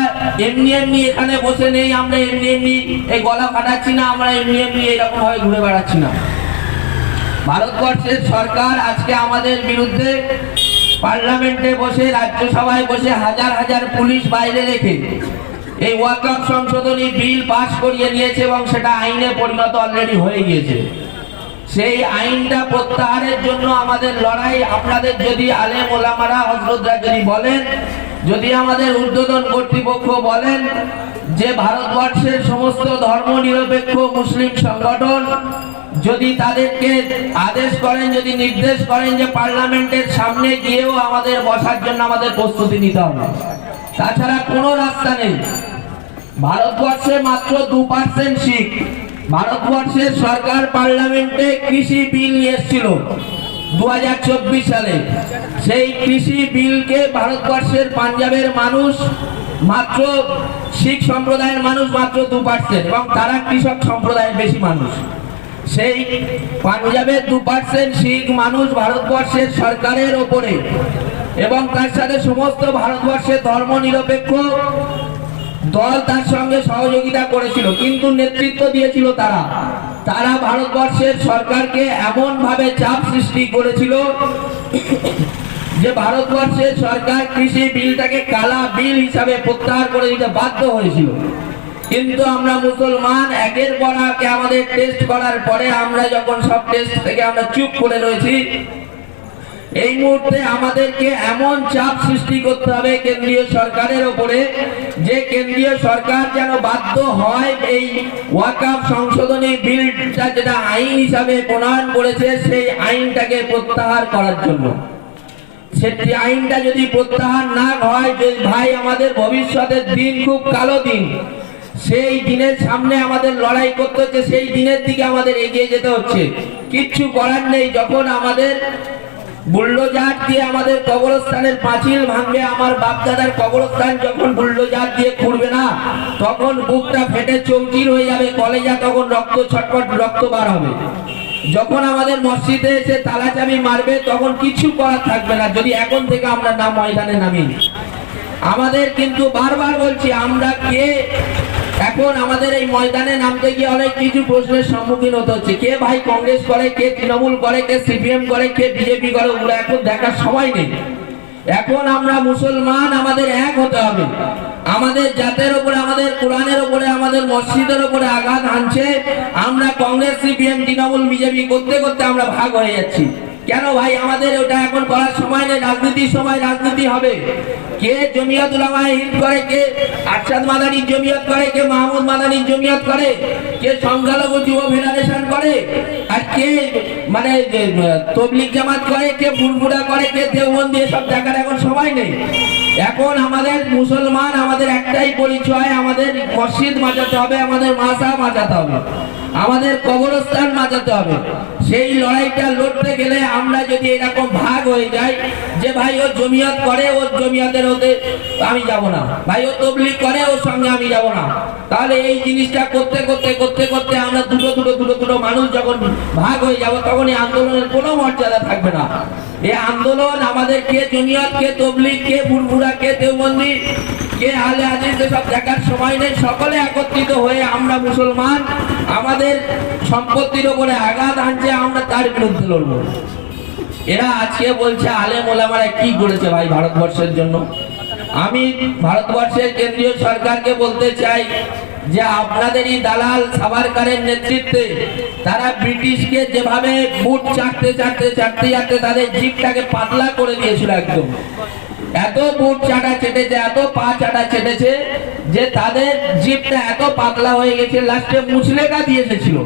এমনি এখানে বসে নেই, আমরা এমনি এই গলা ফাটাচ্ছি না, আমরা এমনি এরকম ভাবে ঘুরে বেড়াচ্ছি না। ভারতবর্ষের সরকার আজকে আমাদের বিরুদ্ধে পার্লামেন্টে বসে, রাজ্যসভায় বসে হাজার হাজার পুলিশ বাইরে রেখে এই ওয়াকফ সংশোধনী বিল পাস করিয়ে নিয়েছে এবং সেটা আইনে পরিণত অলরেডি হয়ে গিয়েছে। সেই আইনটা প্রত্যাহারের জন্য আমাদের লড়াই। আপনাদের যদি আলেম ওলামারা হযরতরা যদি বলেন, যদি আমাদের ঊর্ধ্বতন কর্তৃপক্ষ বলেন যে ভারতবর্ষের সমস্ত ধর্মনিরপেক্ষ মুসলিম সংগঠন যদি তাদেরকে আদেশ করেন, যদি নির্দেশ করেন যে পার্লামেন্টের সামনে গিয়েও আমাদের বসার জন্য আমাদের প্রস্তুতি নিতে হবে, তাছাড়া কোনো রাস্তা নেই। ভারতবর্ষে মাত্র 2% শিখ। ভারতবর্ষের সরকার পার্লামেন্টে কৃষি বিল নিয়ে এসেছিল 2024 সালে। সেই কৃষি বিলকে ভারতবর্ষের পাঞ্জাবের মানুষ, মাত্র শিখ সম্প্রদায়ের মানুষ মাত্র 2%, এবং তারা কৃষক সম্প্রদায়ের বেশি মানুষ। সেই পাঞ্জাবের 2% শিখ মানুষ ভারতবর্ষের সরকারের ওপরে এবং তার সাথে সমস্ত ভারতবর্ষের ধর্মনিরপেক্ষ দল তার সঙ্গে সহযোগিতা করেছিল, কিন্তু নেতৃত্ব দিয়েছিল তারা ভারতবর্ষের সরকারকে এমন ভাবে চাপ সৃষ্টি করেছিল যে ভারতবর্ষের সরকার কৃষি বিলটাকে কালা বিল হিসাবে প্রত্যাহার করে দিতে বাধ্য হয়েছিল। কিন্তু আমরা মুসলমান একের পর এক আমাদের টেস্ট করার পরে আমরা যখন সব টেস্ট থেকে আমরা চুপ করে রয়েছি, এই মুহূর্তে আমাদেরকে এমন চাপ সৃষ্টি করতে হবে কেন্দ্রীয় সরকারের উপরে যে কেন্দ্রীয় সরকার যেন বাধ্য হয় এই ওয়াকফ সংশোধনী বিলটা যেটা আইন হিসাবে প্রণয়ন করেছে সেই আইনটাকে প্রত্যাহার করার জন্য। সেই আইনটা যদি প্রত্যাহার না হয়, যে ভাই আমাদের ভবিষ্যতের দিন খুব কালো দিন, সেই দিনের সামনে আমাদের লড়াই করতে হচ্ছে, সেই দিনের দিকে আমাদের এগিয়ে যেতে হচ্ছে। কিচ্ছু করার নেই। যখন আমাদের বুলডোজার দিয়ে আমাদের কবরস্থানের পাঁচিল ভাঙবে, আমার বাপদাদার কবরস্থান যখন বুলডোজার দিয়ে খুঁড়বে না, তখন বুকটা ফেটে চৌচির হয়ে যাবে, কলেজা তখন রক্ত ছটফট রক্ত বার হবে। যখন আমাদের মসজিদে এসে তালা চাবি মারবে, তখন কিছু করার থাকবে না যদি এখন থেকে আমরা না ময়দানে নামি। আমাদের কিন্তু বারবার বলছি, আমরা কে এখন আমাদের এই ময়দানে নামতে গিয়ে অনেক কিছু প্রশ্নের সম্মুখীন হতে হচ্ছে। কে ভাই কংগ্রেস করে, কে তৃণমূল করে, কে সিপিএম করে, কে বিজেপি করে, ওগুলো এখন দেখার সময় নেই। এখন আমরা মুসলমান, আমাদের এক হতে হবে। আমাদের জাতের উপরে, আমাদের কোরআনের উপরে, আমাদের মসজিদের উপরে আঘাত আনছে। আমরা কংগ্রেস, সিপিএম, তৃণমূল, বিজেপি করতে করতে আমরা ভাগ হয়ে যাচ্ছি। কেন ভাই? আমাদের ওটা এখন করার সময় নেই। রাজনীতির সময় রাজনীতি হবে। কে জমিয়ত উলামায়ে হিন্দ করে, কে আরশাদ মাদানির জমিয়ত করে, কে মাহমুদ মাদানির জমিয়ত করে, কে সংখ্যালঘু যুব ফেডারেশন করে, আর কে মানে তবলিগ জামাত করে, কে বুলবুড়া করে, কে দেওবন্দি, এসব দেখার এখন সময় নেই। এখন আমাদের মুসলমান, আমাদের একটাই পরিচয়, আমাদের মসজিদ বাঁচাতে হবে, আমাদের মাসা বাঁচাতে হবে, আমাদের কবরস্থান বাঁচাতে হবে। সেই লড়াইটা লড়তে গেলে আমরা যদি এরকম ভাগ হয়ে যাই যে ভাই ও জমিয়ত করে, ওর জমিয়তের ওতে আমি যাব না, ভাই ও তবলিগ করে, ওর সঙ্গে আমি যাব না, তাহলে এই জিনিসটা করতে করতে করতে করতে আমরা দুটো মানুষ যখন ভাগ হয়ে যাব, তখন এই আন্দোলনের কোনো মর্যাদা থাকবে না। এই আন্দোলন আমাদের কে জমিয়ত, কে তবলিগ, কে বুলবুড়া, কে দেওবন্দি, কে আহলে হাদিস, সব দেখার সময় নেই। সকলে একত্রিত হয়ে আমরা মুসলমান, আমাদের সম্পত্তির উপরে আঘাত আনছে, আমরা তার বিরুদ্ধে লড়বো। এরা আজকে বলছে আলেম ওলামারা কি করেছে ভাই ভারতবর্ষের জন্য। আমি ভারতবর্ষের কেন্দ্রীয় সরকারকে বলতে চাই যে আপনাদেরই দালাল সাভারকারের নেতৃত্বে তারা ব্রিটিশকে যেভাবে বুট চাটতে তাদের জিভটাকে পাতলা করে দিয়েছিল, একদম এত বুট চাটা চেটেছে, এত পা চাটা চেটেছে যে তাদের জিভটা এত পাতলা হয়ে গেছে, লাস্টে মুচলেকা দিয়ে এসেছিল।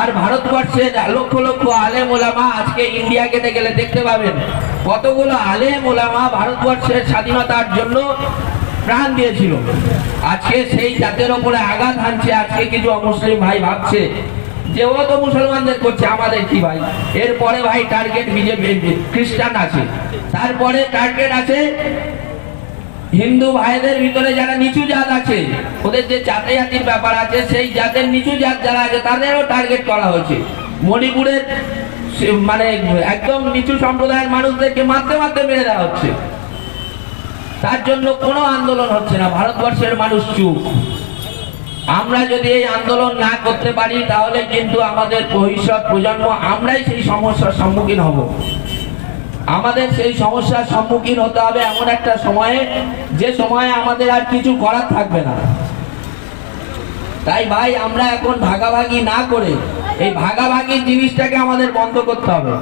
আর ভারতবর্ষের লক্ষ লক্ষ আলেম ওলামা আজকে ইন্ডিয়া গেটে গেলে দেখতে পাবেন কতগুলো আলেম ওলামা ভারতবর্ষের স্বাধীনতার জন্য প্রাণ দিয়েছিল। আজকে সেই জাতের ওপরে আঘাত হানছে। আজকে কিছু অমুসলিম ভাই ভাবছে যে ও তো মুসলমানদের করছে, আমাদের কি ভাই? এরপরে ভাই টার্গেট বিজেপি, খ্রিস্টান আছে, তারপরে টার্গেট আছে হিন্দু ভাইদের ভিতরে যারা নিচু জাত আছে, ওদের যে জাতির ব্যাপার আছে, সেই জাতের নিচু জাত যারা আছে তাদেরও টার্গেট করা হয়েছে। মণিপুরের মানে একদম নিচু সম্প্রদায়ের মানুষদেরকে মারতে মারতে মেরে দেওয়া হচ্ছে। তার জন্য কোনো আন্দোলন হচ্ছে না, ভারতবর্ষের মানুষ চুপ। আমরা যদি এই আন্দোলন না করতে পারি তাহলে কিন্তু আমাদের ভবিষ্যৎ প্রজন্ম আমরাই সেই সমস্যার সম্মুখীন হব। আমাদের সেই সমস্যার সম্মুখীন হতে হবে এমন একটা সময়ে, যে সময়ে আমাদের আর কিছু করার থাকবে না। তাই ভাই আমরা এখন ভাগাভাগি না করে এই ভাগাভাগির জিনিসটাকে আমাদের বন্ধ করতে হবে।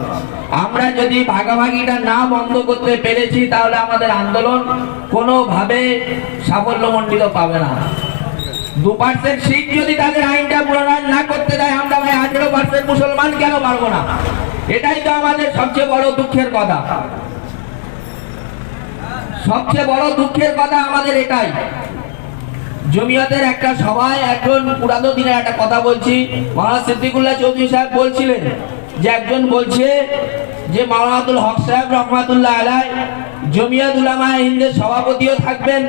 আমরা যদি ভাগাভাগিটা না বন্ধ করতে পেরেছি তাহলে আমাদের আন্দোলন কোনোভাবে সাফল্যমণ্ডিত পাবে না। 2% শিখ যদি তাদের আইনটা প্রণয়ন না করতে দেয়, আমরা ভাই 18% মুসলমান কেন পারবো না? এটাই তো আমাদের সবচেয়ে বড় দুঃখের কথা। সবচেয়ে বড় দুঃখের কথা আমাদের এটাই। জমিয়তের একটা সভায় একজন পুরানো দিনের একটা কথা বলছি, মাওলানা সিদ্দিকুল্লাহ চৌধুরী সাহেব বলছিলেন যে একজন বলছে যে মাওলানা আব্দুল হক সাহেব রহমাতুল্লাহ আলাইহি জমিয়ত উলামায়ে হিন্দের সভাপতিও থাকবেন,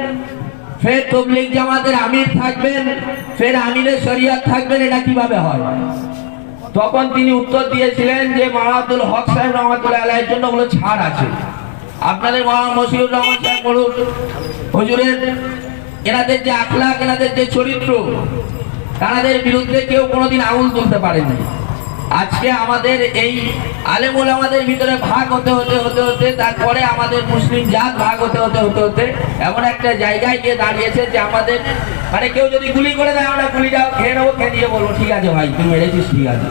ফের তবলিগ জামাতের আমির থাকবেন, ফের আমিরের শরিয়ত থাকবেন, এটা কিভাবে হয়? তখন তিনি উত্তর দিয়েছিলেন যে মাওলানা আব্দুল হক সাহেব রহমাতুল্লাহ আলাইহির জন্য ওগুলো ছাড় আছে। আপনাদের মাওলানা মশিউর রহমান সাহেব বলুন, হুজুরের এনাদের যে আখলাক, এনাদের যে চরিত্র, তাদের বিরুদ্ধে কেউ কোনোদিন আঙুল তুলতে পারেনি। আজকে আমাদের এই আলেম ওলামাদের ভিতরে ভাগ হতে হতে হতে হতে তারপরে আমাদের মুসলিম জাত ভাগ হতে হতে হতে হতে এমন একটা জায়গায় গিয়ে দাঁড়িয়েছে যে আমাদের মানে কেউ যদি গুলি করে দেয় আমরা গুলিটা খেয়ে নেবো, খেয়ে দিয়ে বলবো ঠিক আছে ভাই তুমি মেরেছিস, ঠিক আছে।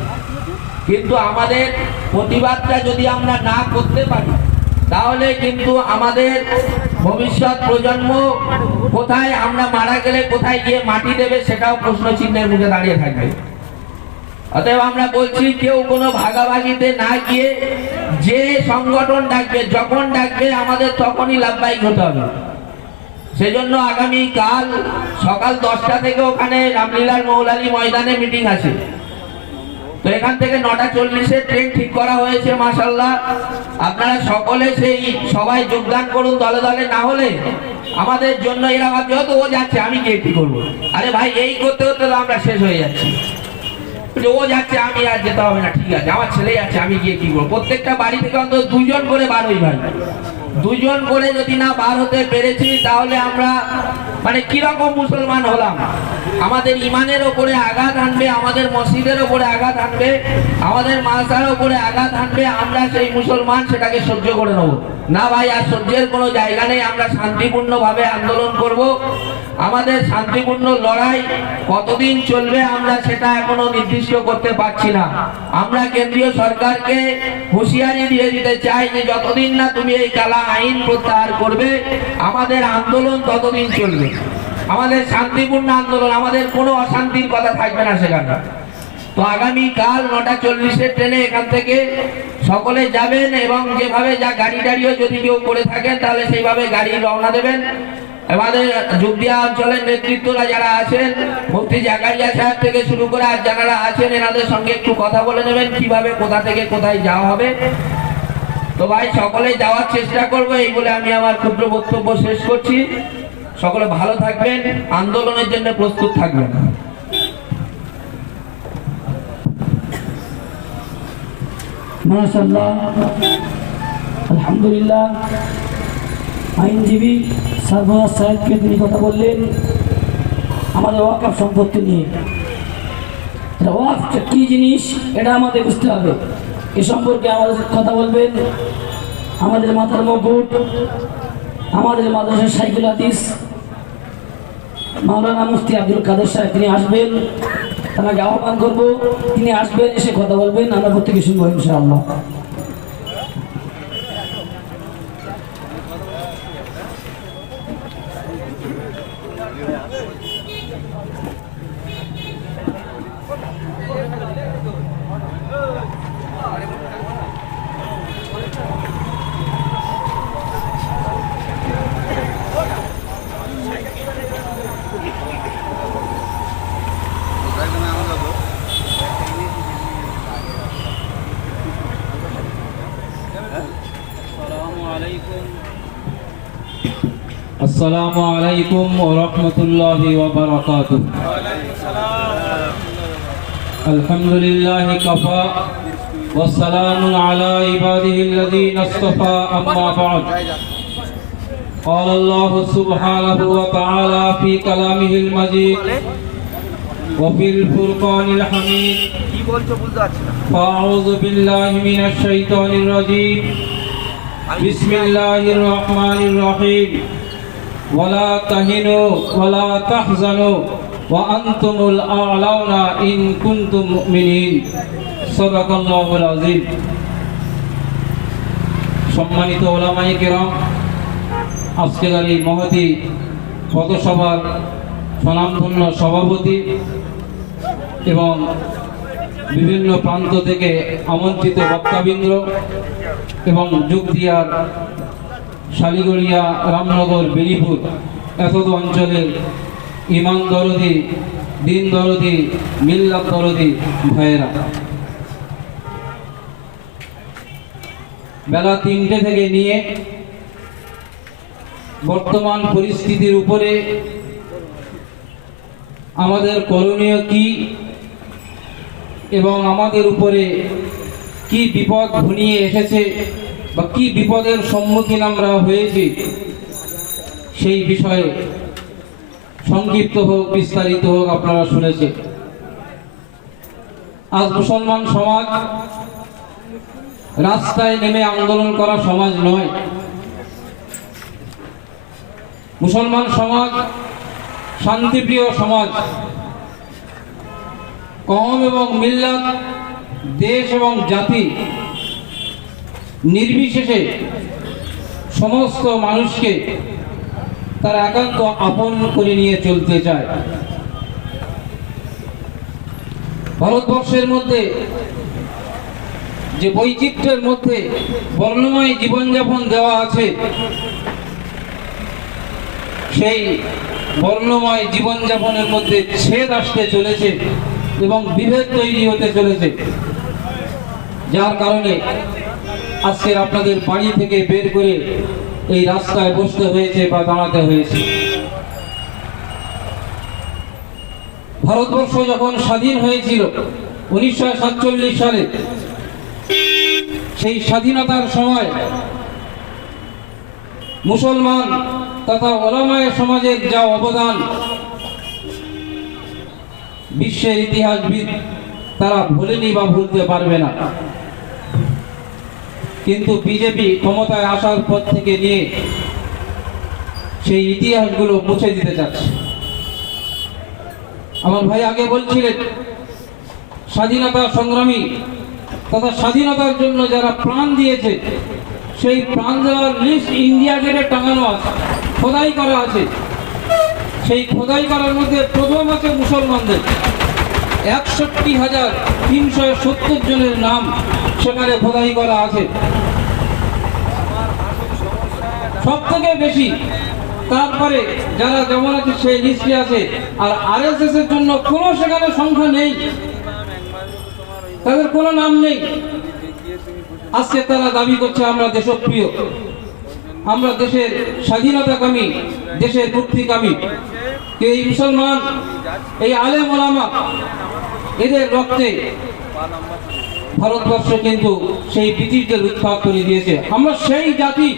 কিন্তু আমাদের প্রতিবাদটা যদি আমরা না করতে পারি তাহলে কিন্তু আমাদের ভবিষ্যৎ প্রজন্ম কোথায়, আমরা মারা গেলে কোথায় গিয়ে মাটি দেবে সেটাও প্রশ্ন চিহ্নের মুখে দাঁড়িয়ে থাকবে। অতএব আমরা বলছি কেউ কোনো ভাগাভাগিতে না গিয়ে যে সংগঠন ডাকবে, যখন ডাকবে আমাদের তখনই লাভবাহিক হতে হবে। সেজন্য আগামী কাল সকাল 10টা থেকে ওখানে রামলীলার মৌলালী ময়দানে মিটিং আছে। তো এখান থেকে 9টা 40-এ ট্রেন ঠিক করা হয়েছে মাশাআল্লাহ। আপনারা সকলে সেই সবাই যোগদান করুন দলে দলে। না হলে আমাদের জন্য এরা ভাবছে হয়তো ও যাচ্ছে আমি গিয়ে কি করবো। আরে ভাই এই করতে করতে তো আমরা শেষ হয়ে যাচ্ছি। ও যাচ্ছে আমি আর যেতে হবে না, ঠিক আছে আমার ছেলে যাচ্ছে আমি গিয়ে কি করবো। প্রত্যেকটা বাড়ি থেকে অন্তত 2 জন করে বার হই ভাই। 2 জন করে যদি না বার হতে পেরেছি তাহলে আমরা মানে কিরকম মুসলমান হলাম। আমাদের ইমানের ওপরে আঘাত আনবে, আমাদের মসজিদের ওপরে আঘাত আনবে, আমাদের মাদ্রাসার ওপরে আঘাত আনবে। আমরা সেই মুসলমান সেটাকে সহ্য করে নেব না ভাই। আর সহ্যের কোনো জায়গা নেই। আমরা শান্তিপূর্ণভাবে আন্দোলন করব। আমাদের শান্তিপূর্ণ লড়াই কতদিন চলবে আমরা সেটা এখনো নির্দিষ্ট করতে পারছি না। আমরা কেন্দ্রীয় সরকারকে হুঁশিয়ারি দিয়ে দিতে চাই যে যতদিন না তুমি এই কালা আইন প্রত্যাহার করবে আমাদের আন্দোলন ততদিন চলবে। আমাদের শান্তিপূর্ণ আন্দোলন, আমাদের কোনো অশান্তির কথা থাকবে না সেখানে। তো আগামী কাল 9টা 40-এর ট্রেনে এখান থেকে সকলে যাবেন এবং যেভাবে যা গাড়ি টাড়িও যদি কেউ করে থাকেন তাহলে সেইভাবে গাড়ি রওনা দেবেন। আমাদের জুবদিয়া অঞ্চলের নেতৃত্বরা যারা আছেন, মুফতি জাকারিয়া সাহেব থেকে শুরু করে আর যারা আছেন এনাদের সঙ্গে একটু কথা বলে নেবেন কিভাবে কোথা থেকে কোথায় যাওয়া হবে। তো ভাই সকলে যাওয়ার চেষ্টা করবো এই বলে আমি আমার ক্ষুদ্র বক্তব্য শেষ করছি। সকলে ভালো থাকবেন, আন্দোলনের জন্য প্রস্তুত থাকবেন। মাশাআল্লাহ, আলহামদুলিল্লাহ। আইনজীবী সারফরাজ সাহেবকে তিনি কথা বললেন আমাদের ওয়াকফ সম্পত্তি নিয়ে। ওয়াকফ কি জিনিস এটা আমাদের বুঝতে হবে। এ সম্পর্কে আমাদের কথা বলবেন আমাদের মাথার মুকুট, আমাদের মাদ্রাসার শাইখুল হাদিস মাওলানা মুফতি আব্দুল কাদের সাহেব, তিনি আসবেন। তাকে আহ্বান করবো, তিনি আসবেন, এসে কথা বলবেন, আমরা প্রত্যেকে শুনবো ইনশাআল্লাহ। السلام عليكم ورحمة الله وبركاته. الحمد لله كفى والسلام على عباده الذين اصطفى. أما بعد قال الله سبحانه وتعالى في كلامه المجيد وفي الفرقان الحميد فأعوذ بالله من الشيطان الرجيم بسم الله الرحمن الرحيم ولا تهنوا ولا تحزنوا وأنتم الأعلون إن كنتم مؤمنين صدق الله العظيم. সম্মানিত ওলামায়ে কেরাম, আজকের এই মহতী পথসভার স্বনামধন্য সভাপতি এবং বিভিন্ন প্রান্ত থেকে আমন্ত্রিত বক্তাবৃন্দ এবং জুবদিয়ার শালিগড়িয়া, রামনগর, বেরিপুর এতদ অঞ্চলের ইমান দরদি, দিন দরদি, মিল্লাত দরদি ভাইয়েরা, বেলা 3টে থেকে নিয়ে বর্তমান পরিস্থিতির উপরে আমাদের করণীয় কি এবং আমাদের উপরে কি বিপদ ঘনিয়ে এসেছে বা কি বিপদের সম্মুখীন আমরা হয়েছি সেই বিষয়ে সংক্ষিপ্ত হোক বিস্তারিত হোক আপনারা শুনেছেন। আজ মুসলমান সমাজ রাস্তায় নেমে আন্দোলন করা সমাজ নয়। মুসলমান সমাজ শান্তিপ্রিয় সমাজ। কওম এবং মিল্লাত, দেশ এবং জাতি নির্বিশেষে সমস্ত মানুষকে তার একান্ত আপন করে নিয়ে চলতে চায়। ভারতবর্ষের মধ্যে যে বৈচিত্র্যের মধ্যে বর্ণময় জীবনযাপন দেওয়া আছে, সেই বর্ণময় জীবনযাপনের মধ্যে ছেদ আসতে চলেছে এবং বিভেদ তৈরি হতে চলেছে, যার কারণে আজকের আপনাদের বাড়ি থেকে বের করে এই রাস্তায় বসতে হয়েছে বা দাঁড়াতে হয়েছে। ভারতবর্ষ যখন স্বাধীন হয়েছিল 1947 সালে, সেই স্বাধীনতার সময় মুসলমান তথা ওলামায়ে সমাজের যা অবদান বিশ্বের ইতিহাসবিদ তারা ভুলেনি বা ভুলতে পারবে না। কিন্তু বিজেপি ক্ষমতায় আসার পর থেকে নিয়ে সেই ইতিহাসগুলো মুছে দিতে চাচ্ছে। আমার ভাই আগে বলছিলেন স্বাধীনতা সংগ্রামী তথা স্বাধীনতার জন্য যারা প্রাণ দিয়েছে, সেই প্রাণ দেওয়ার লিস্ট ইন্ডিয়া গেটে টাঙানো আছে, খোদাই করা আছে। সেই খোদাই করার মধ্যে প্রথম আছে মুসলমানদের 61,370 জনের নাম সেখানে খোদাই করা আছে। সব থেকে বেশি তারপরে যারা যেমন আছে সেই লিস্টে আছে। আর আরএসএস এর জন্য কোনো সেখানে সংখ্যা নেই, তাদের কোনো নাম নেই। আজকে তারা দাবি করছে আমরা দেশপ্রিয়, আমরা দেশের স্বাধীনতাকামী, দেশের মুক্তিকামী। এই মুসলমান, এই আলেম ওলামা, এদের রক্তে ভারতবর্ষ কিন্তু সেই ব্রিটিশদের উৎখাত করে দিয়েছে। আমরা সেই জাতি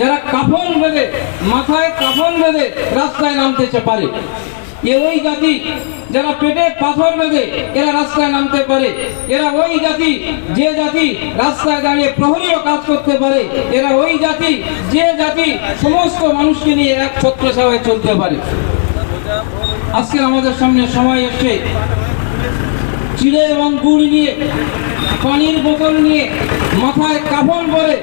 যারা কাফন বেঁধে, মাথায় কাফন বেঁধে রাস্তায় নামতে পারে। ওই জাতি যারা পেটে পাথর বেঁধে এরা রাস্তায় নামতে পারে। এরা ওই জাতি যে জাতি রাস্তায় দাঁড়িয়ে প্রহরীয় কাজ করতে পারে। এরা ওই জাতি যে জাতি সমস্ত মানুষকে নিয়ে এক ছত্রছায়ায় চলতে পারে। আজকে আমাদের সামনে সময় এসে চিড়ে এবং গুড় নিয়ে, পানির বোতল নিয়ে, মাথায় কাফন পরে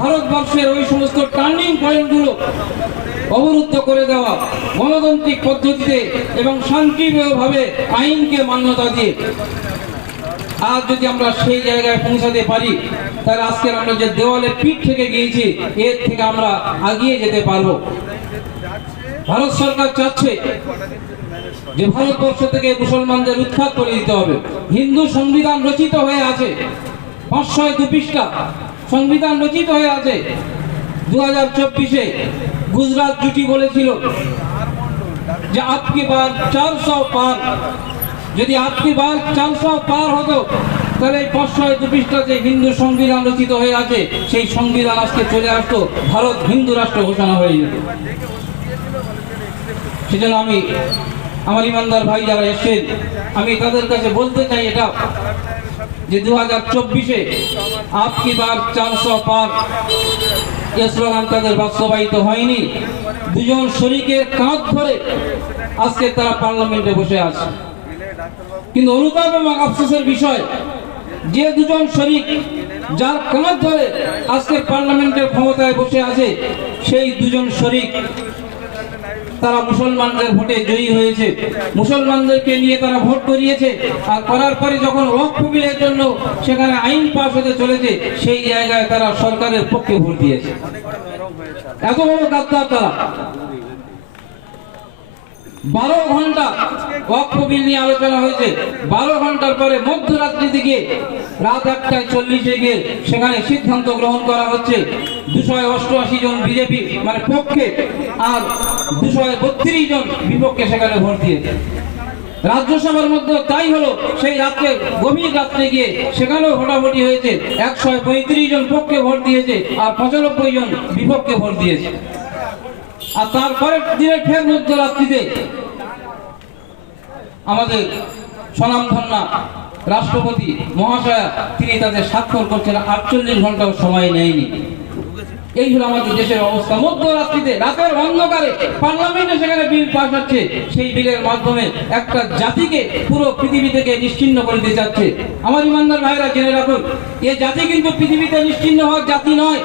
ভারতবর্ষের ওই সমস্ত টার্নিং পয়েন্টগুলো অবরুদ্ধ করে দেওয়া, গণতান্ত্রিক পদ্ধতিতে এবং শান্তিপ্রিয়ভাবে আইনকে মান্যতা দিয়ে। আর যদি আমরা সেই জায়গায় পৌঁছাতে পারি, তাহলে আজকের আমরা যে দেওয়ালে পিঠ থেকে গিয়েছি, এর থেকে আমরা এগিয়ে যেতে পারবো। ভারত সরকার চাচ্ছে যে ভারতবর্ষ থেকে মুসলমানদের উৎখাত করে দিতে হবে। হিন্দু সংবিধান রচিত হয়ে আছে, 502 পৃষ্ঠা সংবিধান রচিত হয়ে আছে। 2024-এ গুজরাট জুটি বলেছিল যে আপকি বার 400 পার। যদি আপকি বার 400 পার হতো, তাহলে এই 502 পৃষ্ঠা যে হিন্দু সংবিধান রচিত হয়ে আছে, সেই সংবিধান আজকে চলে আসতো, ভারত হিন্দু রাষ্ট্র ঘোষণা হয়ে যেত। সেজন্য আমি আমার ইমানদার ভাই যারা এসেছেন, আমি তাদের কাছে বলতে চাই এটা যে 2024-এ আপকি বার 400 পার এ স্লোগান তাদের বাস্তবায়িত হয়নি। দুজন শরিকের কাঁধ ধরে আজকে তারা পার্লামেন্টে বসে আছে। কিন্তু অনুতাপ এবং আফসোসের বিষয়, যে দুজন শরিক যার কাঁধ ধরে আজকে পার্লামেন্টের ক্ষমতায় বসে আছে, সেই দুজন শরিক তারা মুসলমানদের ভোটে জয়ী হয়েছে। মুসলমানদেরকে নিয়ে তারা ভোট করিয়েছে। আর করার পরে যখন ওয়াকফ বিলের জন্য সেখানে আইন পাস হতে চলেছে, সেই জায়গায় তারা সরকারের পক্ষে ভোট দিয়েছে। এত বড় গাদ্দার তারা। 12 ঘন্টা ওয়াকফ বিল নিয়ে আলোচনা হয়েছে। 12 ঘন্টার পরে মধ্যরাত্রি দিকে রাত 1:40 গিয়ে সেখানে সিদ্ধান্ত গ্রহণ করা হচ্ছে 288 জন বিজেপি মানে পক্ষে আর 232 জন বিপক্ষে সেখানে ভোট দিয়েছে। রাজ্যসভার মধ্যে তাই হলো, সেই রাত্রে গভীর রাত্রে গিয়ে সেখানেও ভোটাভুটি হয়েছে। 135 জন পক্ষে ভোট দিয়েছে আর 95 জন বিপক্ষে ভোট দিয়েছে। আর তারপরের দিনে ফের মধ্যরাত্রিতে আমাদের স্বনামধন্যা রাষ্ট্রপতি মহাশয়া তিনি তাদের স্বাক্ষর করছেন, 48 ঘন্টাও সময় নেয়নি। এই হলো আমাদের দেশের অবস্থা। মধ্যরাত্রিতে রাতের অন্ধকারে পার্লামেন্টে সেখানে বিল পাস হচ্ছে, সেই বিলের মাধ্যমে একটা জাতিকে পুরো পৃথিবী থেকে নিশ্চিহ্ন করে দিতে যাচ্ছে। আমার ইমানদার ভাইরা জেনে রাখুন, এ জাতি কিন্তু পৃথিবীতে নিশ্চিহ্ন হওয়ার জাতি নয়।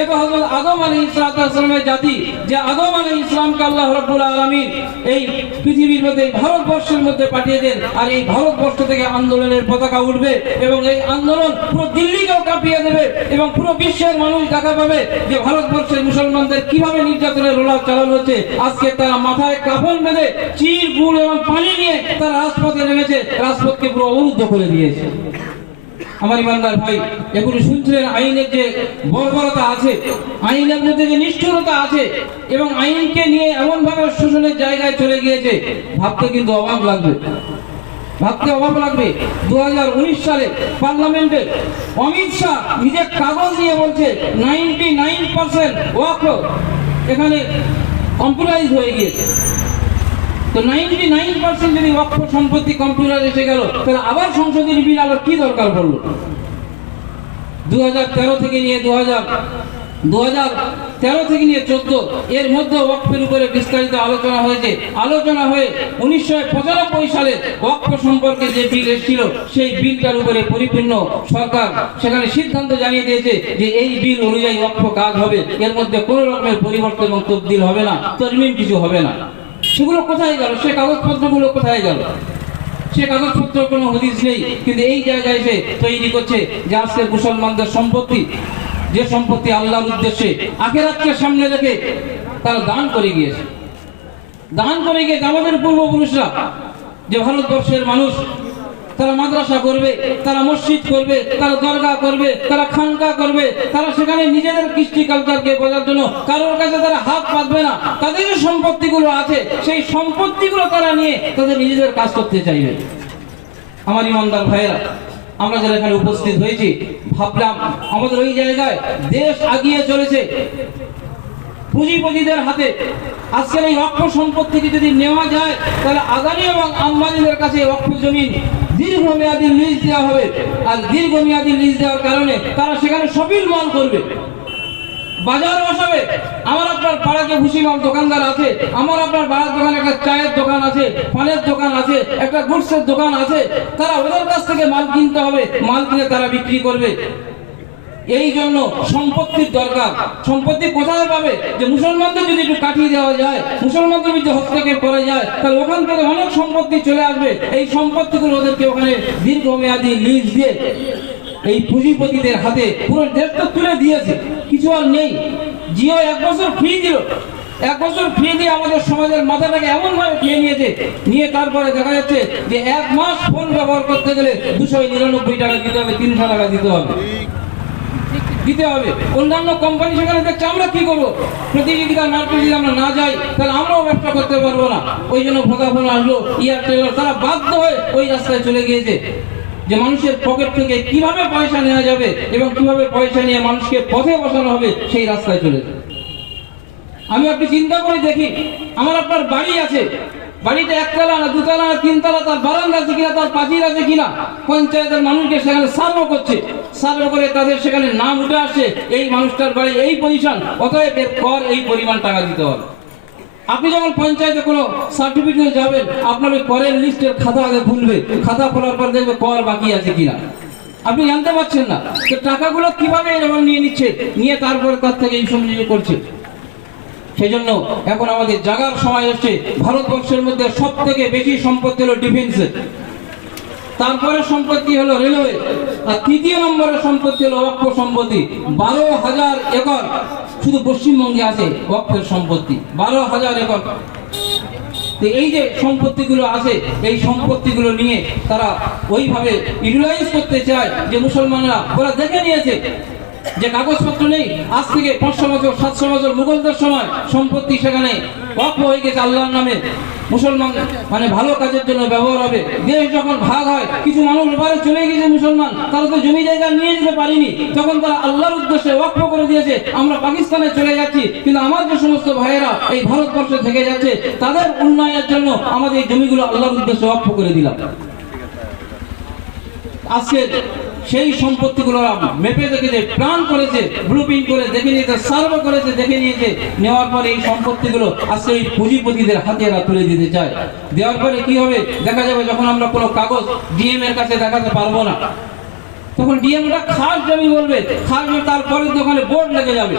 এ তো হযরত আদম আলাইহিস সালামের জাতি, যে আদম আলাইহিস সালামকে আল্লাহ রাব্বুল আলামিন এই পৃথিবীর মধ্যে ভারতবর্ষের মধ্যে পাঠিয়ে দেন। আর এই ভারতবর্ষ থেকে আন্দোলনের পতাকা উঠবে এবং এই আন্দোলন পুরো দিল্লিকেও কাঁপিয়ে দেবে এবং পুরো বিশ্বের মানুষ দেখা পাবে যে ভারতবর্ষের মুসলমানদের কিভাবে নির্যাতনের রোলার চালানো হচ্ছে। আজকে তারা মাথায় কাফন বেঁধে চির গুড় এবং পানি নিয়ে তারা রাজপথে নেমেছে, রাজপথকে পুরো অবরুদ্ধ করে দিয়েছে। আমার ইমানদার ভাই, এগুলো শুনছিলেন আইনের যে বর্বরতা আছে, আইনের মধ্যে যে নিষ্ঠুরতা আছে এবং আইনকে নিয়ে এমনভাবে শোষণের জায়গায় চলে গিয়েছে, ভাবতে কিন্তু অবাক লাগবে, ভাবতে অবাক লাগবে। 2019 সালে পার্লামেন্টে অমিত শাহ নিজের কাগজ নিয়ে বলছে 99% ওয়াকফ এখানে কম্পিউটারাইজ হয়ে গিয়েছে। তো 99% যদি ওয়াকফ সম্পত্তি কম্পিউটার এসে গেল, তাহলে আবার সংশোধনী বিল আবার কি দরকার পড়লো? 2013 থেকে নিয়ে 2013 থেকে নিয়ে 14 এর মধ্যে ওয়াকফের উপরে বিস্তারিত আলোচনা হয়েছে। আলোচনা হয়ে 1995 সালে ওয়াকফ সম্পর্কে যে বিল এসেছিল, সেই বিলটার উপরে পরিপূর্ণ সরকার সেখানে সিদ্ধান্ত জানিয়ে দিয়েছে যে এই বিল অনুযায়ী ওয়াকফ কাজ হবে, এর মধ্যে কোনো রকমের পরিবর্তন এবং তবদিল হবে না, তরমিম কিছু হবে না। সেগুলো কোথায় গেল? সে কাগজপত্রগুলো কোথায় গেল? সে কাগজপত্র কোনো হদিস নেই। কিন্তু এই জায়গায় এসে তৈরি করছে যে আজকের মুসলমানদের সম্পত্তি, যে সম্পত্তি আল্লাহর উদ্দেশ্যে আখিরাতকে সামনে রেখে তারা দান করে গিয়েছে। দান করে গিয়ে আমাদের পূর্বপুরুষরা, যে ভারতবর্ষের মানুষ, তারা মাদ্রাসা করবে, তারা মসজিদ করবে, তারা দরগা করবে, তারা খানকা করবে, তারা সেখানে নিজেদের কৃষ্টি কালচারকে বোঝার জন্য কারোর কাছে তারা হাত পাতবে না। তাদের যে সম্পত্তিগুলো আছে, সেই সম্পত্তিগুলো তারা নিয়ে তাদের নিজেদের কাজ করতে চাইবে। আমার ইমানদার ভাইয়েরা, আমরা যারা এখানে উপস্থিত হয়েছি, ভাবলাম আমাদের ওই জায়গায় দেশ আগিয়ে চলেছে পুঁজিপতিদের হাতে। আজকের এই ওয়াকফ সম্পত্তিকে যদি নেওয়া যায়, তাহলে আদানি এবং আম্বানিদের কাছে ওয়াকফ জমিন দীর্ঘমেয়াদী লিজ দেওয়া হবে। আর দীর্ঘমেয়াদী লিজ দেওয়ার কারণে তারা সেখানে শপিং মল করবে, বাজার বসাবে। আমার আপনার পাড়াতে ভুসিমাল দোকানদার আছে, আমার আপনার পাড়ার দোকানে একটা চায়ের দোকান আছে, পানের দোকান আছে, একটা গুডসের দোকান আছে। তারা ওদের কাছ থেকে মাল কিনতে হবে, মাল কিনে তারা বিক্রি করবে। এই জন্য সম্পত্তির দরকার। সম্পত্তি কোথায় পাবে? যে মুসলমানদের যদি একটু কাটিয়ে দেওয়া যায়, মুসলমানদের যদি হস্তক্ষেপ করা যায়, তাহলে ওখান থেকে অনেক সম্পত্তি চলে আসবে। এই সম্পত্তিগুলো ওদেরকে ওখানে দীর্ঘমেয়াদী লিজ দিয়ে এই পুঁজিপতিদের হাতে পুরো দেশটা তুলে দিয়েছে, কিছু আর নেই। জিও 1 বছর ফ্রি দিল, 1 বছর ফ্রি দিয়ে আমাদের সমাজের মাথাটাকে এমন ভাবে খেয়ে নিয়েছে। নিয়ে তারপরে দেখা যাচ্ছে যে 1 মাস ফোন ব্যবহার করতে গেলে 299 টাকা দিতে হবে, 300 টাকা দিতে হবে। অন্যান্য কোম্পানি সেখানে দেখছে আমরা কি করবো, প্রতিযোগিতার মার্কেটে যদি আমরা না যাই, তাহলে আমরাও ব্যবসা করতে পারবো না। ওই জন্য ভোডাফোন আসলো, এয়ারটেল, তারা বাধ্য হয়ে ওই রাস্তায় চলে গিয়েছে যে মানুষের পকেট থেকে কিভাবে পয়সা নেওয়া যাবে এবং কিভাবে পয়সা নিয়ে মানুষকে পথে বসানো হবে, সেই রাস্তায় চলে যায়। আমি আপনি চিন্তা করে দেখি, আমার আপনার বাড়ি আছে, বাড়িতে 1 তলা না 2 তলা না 3 তলা, তার বারান্দা আছে কিনা, তার প্রাচীর আছে কিনা, পঞ্চায়েতের মানুষকে সেখানে সার্ভে করছে। সার্ভে করে তাদের সেখানে নাম উঠে আসছে, এই মানুষটার বাড়ি এই পজিশন, অতএব এর কর এই পরিমাণ টাকা দিতে হবে। আপনি যখন পঞ্চায়েতে কোনো সার্টিফিকেট যাবেন, আপনার ওই করের লিস্টের খাতা আগে খুলবে, খাতা খোলার পর দেখবে কর বাকি আছে কিনা। আপনি জানতে পারছেন না যে টাকাগুলো কিভাবে এরকম নিয়ে নিচ্ছে, নিয়ে তারপরে তার থেকে এই সব জিনিস করছে। সেই জন্য এখন আমাদের জাগার সময় হচ্ছে। ভারতবর্ষের মধ্যে সব থেকে বেশি সম্পত্তি হলো ডিফেন্সে, তারপরে সম্পত্তি হলো রেলওয়ে, আর 3য় নম্বরে সম্পত্তি হলো ওয়াকফ সম্পত্তি। 12,000 একর শুধু পশ্চিমবঙ্গে আছে ওয়াকফের সম্পত্তি, 12,000 একর। তো এই যে সম্পত্তিগুলো আছে, এই সম্পত্তিগুলো নিয়ে তারা ওইভাবে ইউটিলাইজ করতে চায় যে মুসলমানরা ওরা দেখে নিয়েছে যে কাগজপত্র নেই। আজ থেকে 500 বছর 700 বছর মুঘলদের সময় সম্পত্তি সেখানে ওয়াকফ হয়ে গেছে আল্লাহর নামে, মুসলমান মানে ভালো কাজের জন্য ব্যবহার হবে। দেশ যখন ভাগ হয়, কিছু মানুষ এবারে চলে গেছে মুসলমান, তারা তো জমি জায়গা নিয়ে যেতে পারেনি, তখন তারা আল্লাহর উদ্দেশ্যে ওয়াকফ করে দিয়েছে, আমরা পাকিস্তানে চলে যাচ্ছি। কিন্তু আমার যে সমস্ত ভাইয়েরা এই ভারতবর্ষে থেকে যাচ্ছে, তাদের উন্নয়নের জন্য আমাদের এই জমিগুলো আল্লাহর উদ্দেশ্যে ওয়াকফ করে দিলাম। আজকে সেই সম্পত্তিগুলো মেপে দেখেছে, প্ল্যান করেছে, ব্লুপ্রিন্ট করে দেখে নিয়েছে, সার্ভে করেছে, দেখে নিয়েছে। নেওয়ার পরে এই সম্পত্তিগুলো আজকে এই পুঁজিপতিদের হাতে এরা তুলে দিতে চায়। দেওয়ার পরে কি হবে দেখা যাবে, যখন আমরা কোনো কাগজ ডিএম এর কাছে দেখাতে পারবো না, তখন ডিএমটা খাস জমি বলবে, খাস জমি, তারপরে দোকানে বোর্ড লেগে যাবে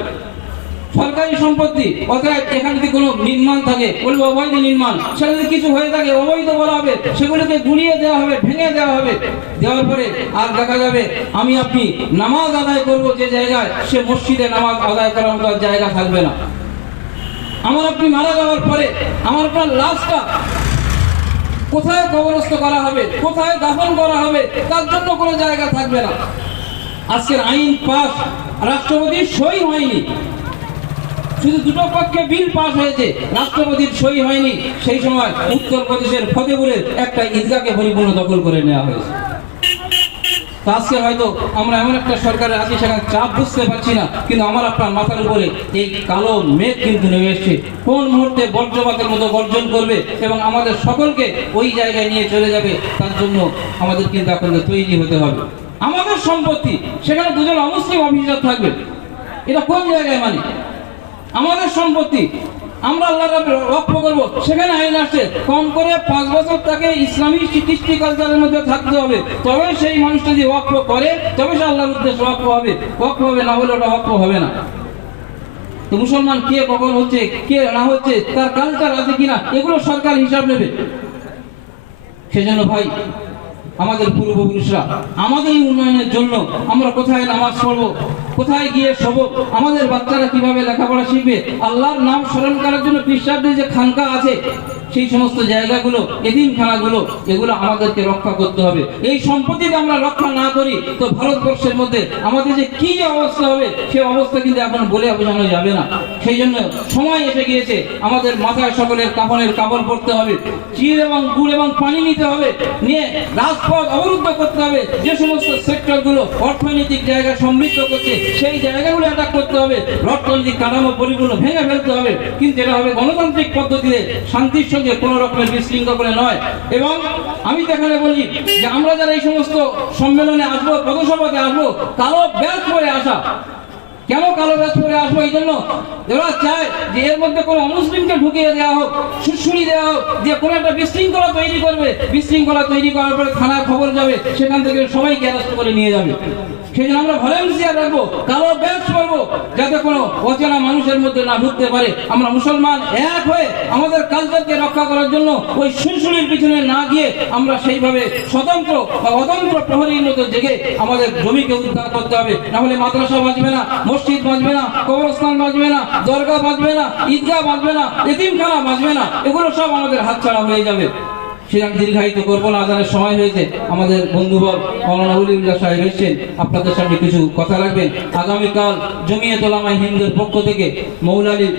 সরকারি সম্পত্তি। অতএব এখানে যদি কোনো নির্মাণ থাকে বলবে অবৈধ নির্মাণ, সেটা যদি কিছু হয়ে থাকে অবৈধ বলা হবে, সেগুলোকে গুড়িয়ে দেওয়া হবে, ভেঙে দেওয়া হবে। দেওয়ার পরে আর দেখা যাবে আমি আপনি নামাজ আদায় করব যে জায়গায়, সে মসজিদে নামাজ আদায় করার মতো জায়গা থাকবে না। আমার আপনি মারা যাওয়ার পরে আমার আপনার লাশটা কোথায় কবরস্থ করা হবে, কোথায় দাফন করা হবে, তার জন্য কোনো জায়গা থাকবে না। আজকের আইন পাস, রাষ্ট্রপতির সই হয়নি, শুধু দুটো পক্ষে বিল পাস হয়েছে, রাষ্ট্রপতির সই হয়নি। সেই সময় উত্তরপ্রদেশের ফতেপুরের একটা ঈদগাহকে পরিপূর্ণ দখল করে নেওয়া হয়েছে। আজকে হয়তো আমরা এমন একটা সরকারের আছি, সেখানে চাপ বুঝতে পারছি না, কিন্তু আমার আপনার মাথার উপরে এই কালো মেঘ কিন্তু নেমে এসছে। কোন মুহূর্তে বজ্রপাতের মতো গর্জন করবে এবং আমাদের সকলকে ওই জায়গায় নিয়ে চলে যাবে, তার জন্য আমাদের কিন্তু এখন তৈরি হতে হবে। আমাদের সম্পত্তি, সেখানে দুজন অমুসলিম অফিসার থাকবে, এটা কোন জায়গায় মানে? আমাদের সম্পত্তি আমরা আল্লাহর ওয়াকফ করব, সেখানে আইন আসছে কম করে 5 বছর তাকে ইসলামী কৃষ্টি কালচারের মধ্যে থাকতে হবে, তবে সেই মানুষটা যদি ওয়াকফ করে তবে সে আল্লাহর উদ্দেশ্যে ওয়াকফ হবে। ওয়াকফ হবে না হলে ওটা ওয়াকফ হবে না। তো মুসলমান কে কখন হচ্ছে, কে না হচ্ছে, তার কালচার আছে কিনা, এগুলো সরকার হিসাব নেবে। সেজন্য ভাই, আমাদের পূর্বপুরুষরা আমাদের এই উন্নয়নের জন্য আমরা কোথায় নামাজ পড়বো, কোথায় গিয়ে শোব, আমাদের বাচ্চারা কিভাবে লেখাপড়া শিখবে, আল্লাহর নাম স্মরণ করার জন্য পীরসাহেবদের যে খানকা আছে, সেই সমস্ত জায়গাগুলো, এতিমখানাগুলো, এগুলো আমাদেরকে রক্ষা করতে হবে। এই সম্পত্তিকে আমরা রক্ষা না করি তো ভারতবর্ষের মধ্যে আমাদের যে কি অবস্থা হবে, সে অবস্থা কিন্তু এখন বলে বোঝানো যাবে না। সেই জন্য সময় এসে গিয়েছে, আমাদের মাথায় সকলের কাফনের কাপড় পরতে হবে, চির এবং গুড় এবং পানি নিতে হবে, নিয়ে রাজপথ অবরুদ্ধ করতে হবে। যে সমস্ত সেক্টরগুলো অর্থনৈতিক জায়গা সমৃদ্ধ করছে, সেই জায়গাগুলো অ্যাটাক করতে হবে। অর্থনৈতিক কাঠামো পরিপূর্ণ ভেঙে ফেলতে হবে, কিন্তু এটা হবে গণতান্ত্রিক পদ্ধতিতে, শান্তির সঙ্গে, কোনো রকমের বিশৃঙ্খলা নয়। এবং আমি দেখালে বলি যে আমরা যারা এই সমস্ত সম্মেলনে আসবো, পথসভাতে আসবো, কালো ব্যাজ পরে আসা। কেন কালো ব্যাজ পরে আসবো? এই জন্য এরা চায় যে এর মধ্যে কোনো অমুসলিমকে ঢুকিয়ে দেওয়া হোক, সুড়সুড়ি দেওয়া হোক, যে কোনো একটা বিশৃঙ্খলা তৈরি করবে। বিশৃঙ্খলা তৈরি করার পরে থানায় খবর যাবে, সেখান থেকে সবাইকে অ্যারেস্ট করে নিয়ে যাবে। সেই জন্য আমরা ভলেন্টিয়ার রাখবো, কালো ব্যাজ করবো, যাতে কোনো অচেনা মানুষের মধ্যে না ঢুকতে পারে। আমরা মুসলমান এক হয়ে আমাদের কালচারকে রক্ষা করার জন্য ওই সুরসুরির পিছনে না গিয়ে আমরা সেইভাবে স্বতন্ত্র বা অতন্ত্র প্রহরীর মতো জেগে আমাদের জমিকে উদ্ধার করতে হবে। না হলে মাদ্রাসা বাঁচবে না, মসজিদ বাঁচবে না, কবরস্থান বাঁচবে না, দরগা বাঁচবে না, ঈদগাহ বাঁচবে না, এতিমখানা বাঁচবে না, এগুলো সব আমাদের হাতছাড়া হয়ে যাবে। সেরকম দীর্ঘায়িত করবো না, আজানের সময় হয়েছে। আমাদের বন্ধুবর মওলানা ওলিউল্লাহ সাহেব এসেছেন, আপনাদের সামনে কিছু কথা রাখবেন। আগামীকাল জমিয়ত উলামায়ে হিন্দের পক্ষ থেকে মৌলালীর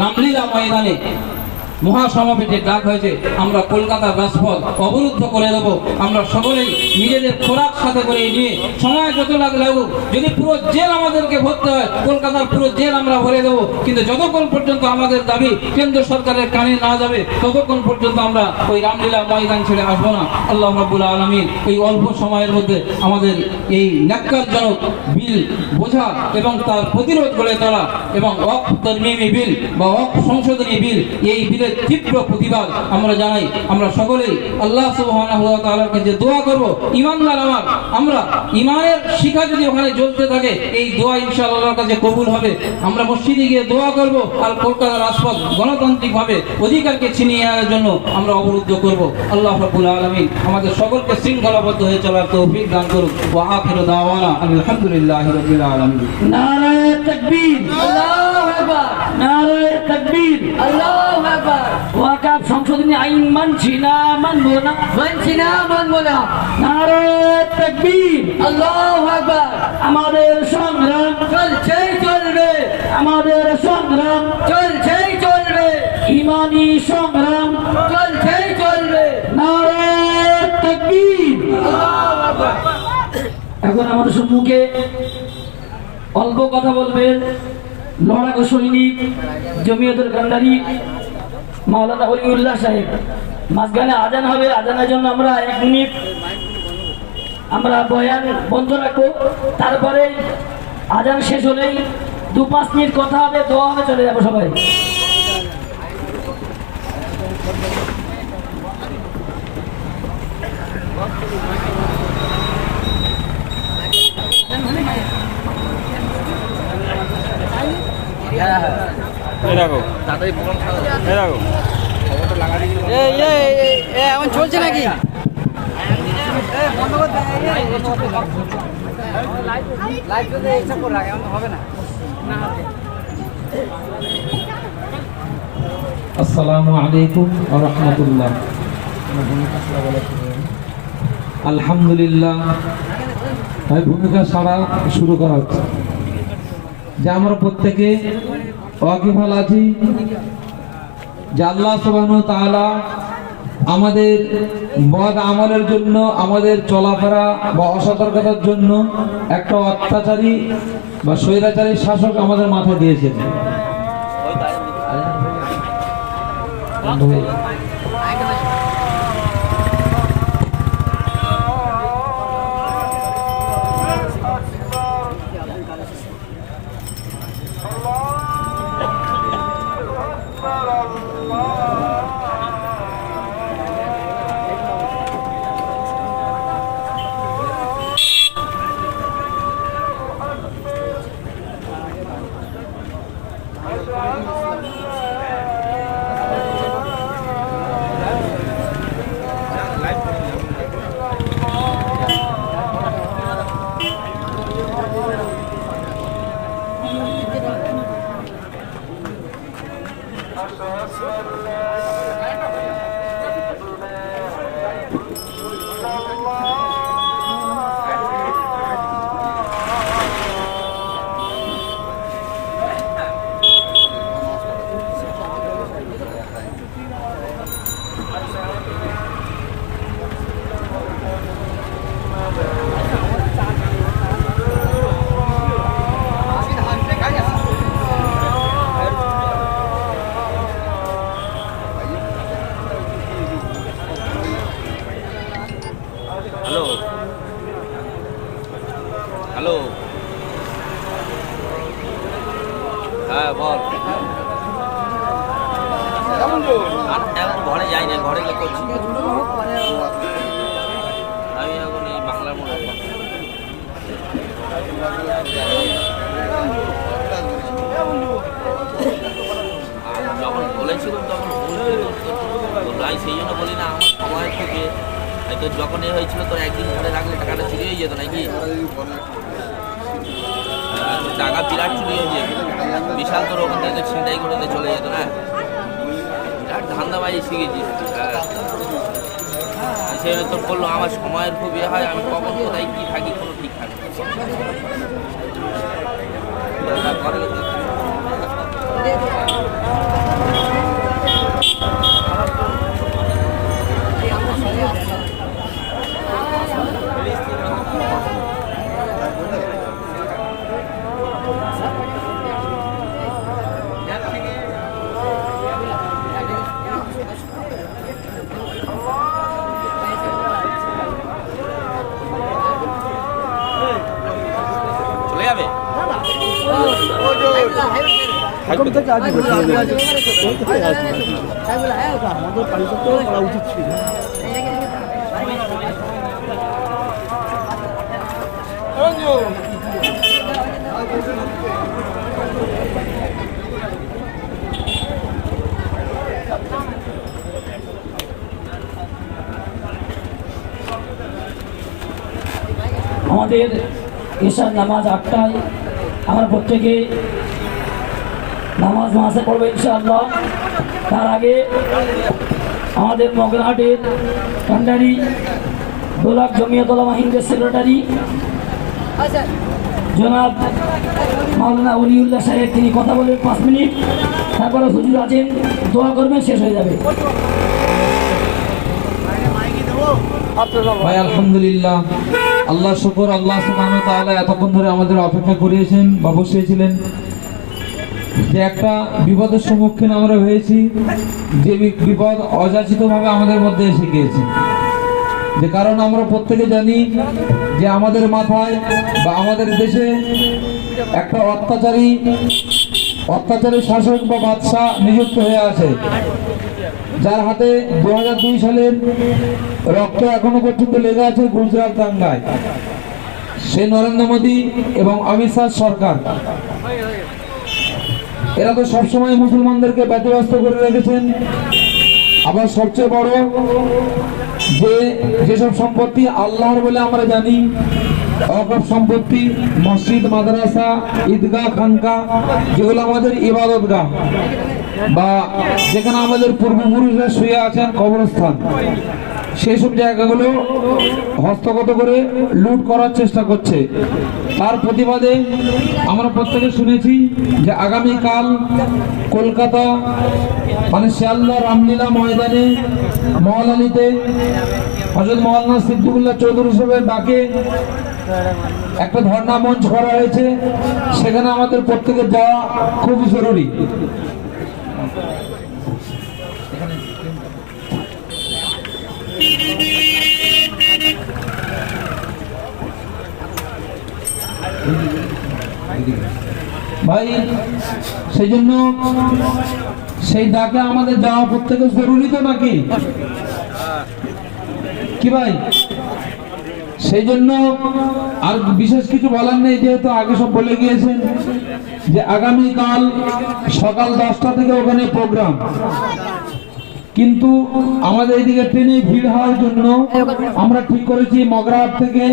রামলীলা ময়দানে মহাসমাবেশের ডাক হয়েছে। আমরা কলকাতার রাজপথ অবরুদ্ধ করে দেবো। আমরা সকলেই নিজেদের খোরাক সাথে করে নিয়ে সময় যত লাগুক, যদি পুরো জেল আমাদেরকে ভরতে হয়, কলকাতার পুরো জেল আমরা ভরে দেবো, কিন্তু যতক্ষণ পর্যন্ত আমাদের দাবি কেন্দ্র সরকারের কানে না যাবে, ততক্ষণ পর্যন্ত আমরা ওই রামলীলা ময়দান ছেড়ে আসবো না। আল্লাহ রাব্বুল আলামিন এই অল্প সময়ের মধ্যে আমাদের এই ন্যাক্কারজনক বিল বোঝা এবং তার প্রতিরোধ গড়ে তোলা এবং ওয়াকফ তারমিমি বিল বা ওয়াকফ সংশোধনী বিল, এই বিলের তীব্র প্রতিবাদ আমরা জানাই। আমরা সকলেই আল্লাহ সুবহানাহু ওয়া তাআলার কাছে দোয়া করব, ঈমানদার আমরা ঈমানের শিখা যদি ওখানে জ্বলতে থাকে, এই দোয়া ইনশাআল্লাহ আল্লাহর কাছে কবুল হবে। আমরা মসজিদে গিয়ে দোয়া করব, আর কলকাতার রাজপথ গণতান্ত্রিকভাবে অধিকারকে ছিনিয়ে আনার জন্য আমরা অবরুদ্ধ করব। আল্লাহ রাব্বুল আলামিন আমাদের সকলকে শৃঙ্খলাবদ্ধ হয়ে চলার তৌফিক দান করুন। ওয়া আখিরু দাওয়ানা আলহামদুলিল্লাহি রাব্বিল আলামিন। নারায়ে তাকবীর, আল্লাহু আকবার, নারায়ে তাকবীর, আল্লাহু আকবার। ওয়াকফ সংশোধনী আইন মানছি না, মানবো না, মানছি না, মানবো না। নারায়ে তাকবীর, আল্লাহু আকবার। আমাদের সংগ্রাম চলছে চলবে, আমাদের সংগ্রাম চলছে চলবে। ইমানি সংগ্রাম চলছেই চলবে। নারে তাকবীর। এখন আমাদের সম্মুখে অল্প কথা বলবেন লড়াকু সৈনিক জমিয়তুল কান্ডারি মাওলানা ওলিউল্লাহ সাহেব। মাঝখানে আজান হবে, আজানের জন্য আমরা 1 মিনিট আমরা বয়ান বন্ধ রাখবো। তারপরে আজান শেষ হলেই 2-5 মিনিট কথা হবে, দোয়া হবে, চলে যাবো সবাই। এখন চলছে নাকি? আসসালামু আলাইকুম ওয়া রাহমাতুল্লাহ। আলহামদুলিল্লাহ, ভূমিকা সারা শুরু করা হচ্ছে যে আমরা প্রত্যেকে ওয়াকিফাল আছি যে আল্লাহ সুবহানাহু ওয়া তাআলা আমাদের বদ আমলের জন্য, আমাদের চলাফেরা বা অসতর্কতার জন্য একটা অত্যাচারী বা স্বৈরাচারী শাসক আমাদের মাথায় দিয়েছেন। হ্যালো, হ্যাঁ বল। এখন ঘরে যাই না, ঘরে গিয়ে করছি। আমি এখন এই বাংলার মোড়ে যখন বলেছিলাম তখন আমি সেই জন্য বলি না, আমার সময় থেকে তো যখন এ হয়েছিল তোর একদিন ধরে রাখলে টাকাটা চুরি হয়ে যেত নাকি? টাকা বিরাট চুরি হয়ে যেত, বিশাল তোর ওখান থেকে ছিনতাই করে চলে যেত না। বিরাট ধান্দাবাজি শিখেছিস। সেই তোর বললো আমার সময়ের খুব ইয়ে হয়, আমি কখন কোথায় কী থাকি কোনো ঠিক থাকে চলে যাবে। এখন থেকে আজ আমাদের পালিত করা উচিত ছিল। আমাদের ঈশার নামাজ 8টায়, আমরা প্রত্যেকে নামাজ মাসে পড়বো ইনশাআল্লাহ। তার আগে আমাদের মগরাহাটের কান্ডারি ব্লক জমিয়তুল উলামা হিন্দের সেক্রেটারি জনাব মাওলানা ওলিউল্লাহ সাহেব, তিনি কথা বলবেন 5 মিনিট, তারপরে হুজুর আছেন, দোয়া করবেন, শেষ হয়ে যাবে। ভাই আলহামদুলিল্লাহ, আল্লাহ শুকর, আল্লাহ সুবহানাহু ওয়া তাআলা এতক্ষণ ধরে আমাদের অপেক্ষা করিয়েছেন বা বসিয়েছিলেন। যে একটা বিপদের সম্মুখীন আমরা হয়েছি, যে বিপদ অযাচিতভাবে আমাদের মধ্যে এসে গিয়েছে, যে কারণ আমরা প্রত্যেকে জানি যে আমাদের মাথায় বা আমাদের দেশে একটা অত্যাচারী শাসক বা বাদশাহ নিযুক্ত হয়ে আছে, যার হাতে 2002 সালের রক্ত এখনো পর্যন্ত লেগে আছে গুজরাট দাঙ্গায়। সে নরেন্দ্র মোদী এবং অমিত শাহ সরকার, এরা তো সবসময় মুসলমানদেরকে ব্যতিব্যস্ত করে রেখেছেন। আবার সবচেয়ে বড় যেসব সম্পত্তি আল্লাহর বলে আমরা জানি, ওয়াকফ সম্পত্তি, মসজিদ, মাদ্রাসা, ঈদগাহ, খানকা, যেগুলো আমাদের ইবাদতগাহ বা যেখানে আমাদের পূর্বপুরুষরা শুয়ে আছেন, কবরস্থান, সেই সব জায়গাগুলো হস্তগত করে লুট করার চেষ্টা করছে। তার প্রতিবাদে আমরা প্রত্যেকে শুনেছি যে আগামীকাল কলকাতা মানে শিয়ালদা রামলীলা ময়দানে মহলালিতে হযরত মাওলানা সিদ্দিকুল্লাহ চৌধুরী সাহেবের ডাকে একটা ধর্ণা মঞ্চ করা হয়েছে। সেখানে আমাদের প্রত্যেকের যাওয়া খুব জরুরি। ভাই সেই জন্য সেই ডাকে আমাদের যাওয়া প্রত্যেকের জরুরি তো নাকি কি ভাই? সেই জন্য আর বিশেষ কিছু বলার নেই, যেহেতু আগে সব বলে গিয়েছেন যে আগামীকাল সকাল 10টা থেকে ওখানে প্রোগ্রাম। কিন্তু আমাদের এইদিকে ট্রেনে ভিড় হওয়ার জন্য আমরা ঠিক করেছি মগরাহাট থেকে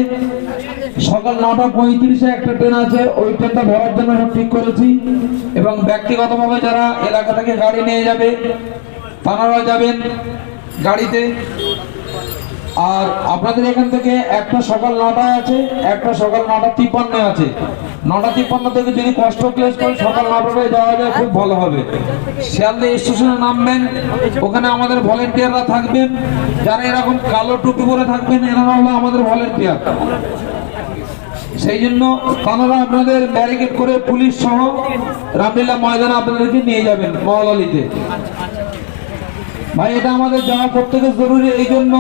সকাল 9:35-এ একটা ট্রেন আছে, ওই ট্রেনটা ধরার জন্য আমরা ঠিক করেছি। এবং ব্যক্তিগতভাবে যারা এলাকা থেকে গাড়ি নিয়ে যাবে তারাও যাবেন গাড়িতে। আর আপনাদের এখান থেকে একটা সকাল 9টায় আছে, একটা সকাল 9:53 আছে। 9:53 থেকে যদি কষ্ট ক্লেশ করে সকাল 9টায় যাওয়া যায় খুব ভালো হবে। শিয়ালদা স্টেশনে নামবেন, ওখানে আমাদের ভলেন্টিয়াররা থাকবেন, যারা এরকম কালো টুপি পরে থাকবেন এনারা হলো আমাদের ভলেন্টিয়ার। সেই জন্য তারা আপনাদের ব্যারিকেড করে পুলিশ সহ রামলীলা ময়দানে আপনাদেরকে নিয়ে যাবেন মহলালিতে। ভাই এটা আমাদের যাওয়া প্রত্যেকের জরুরি, এই জন্য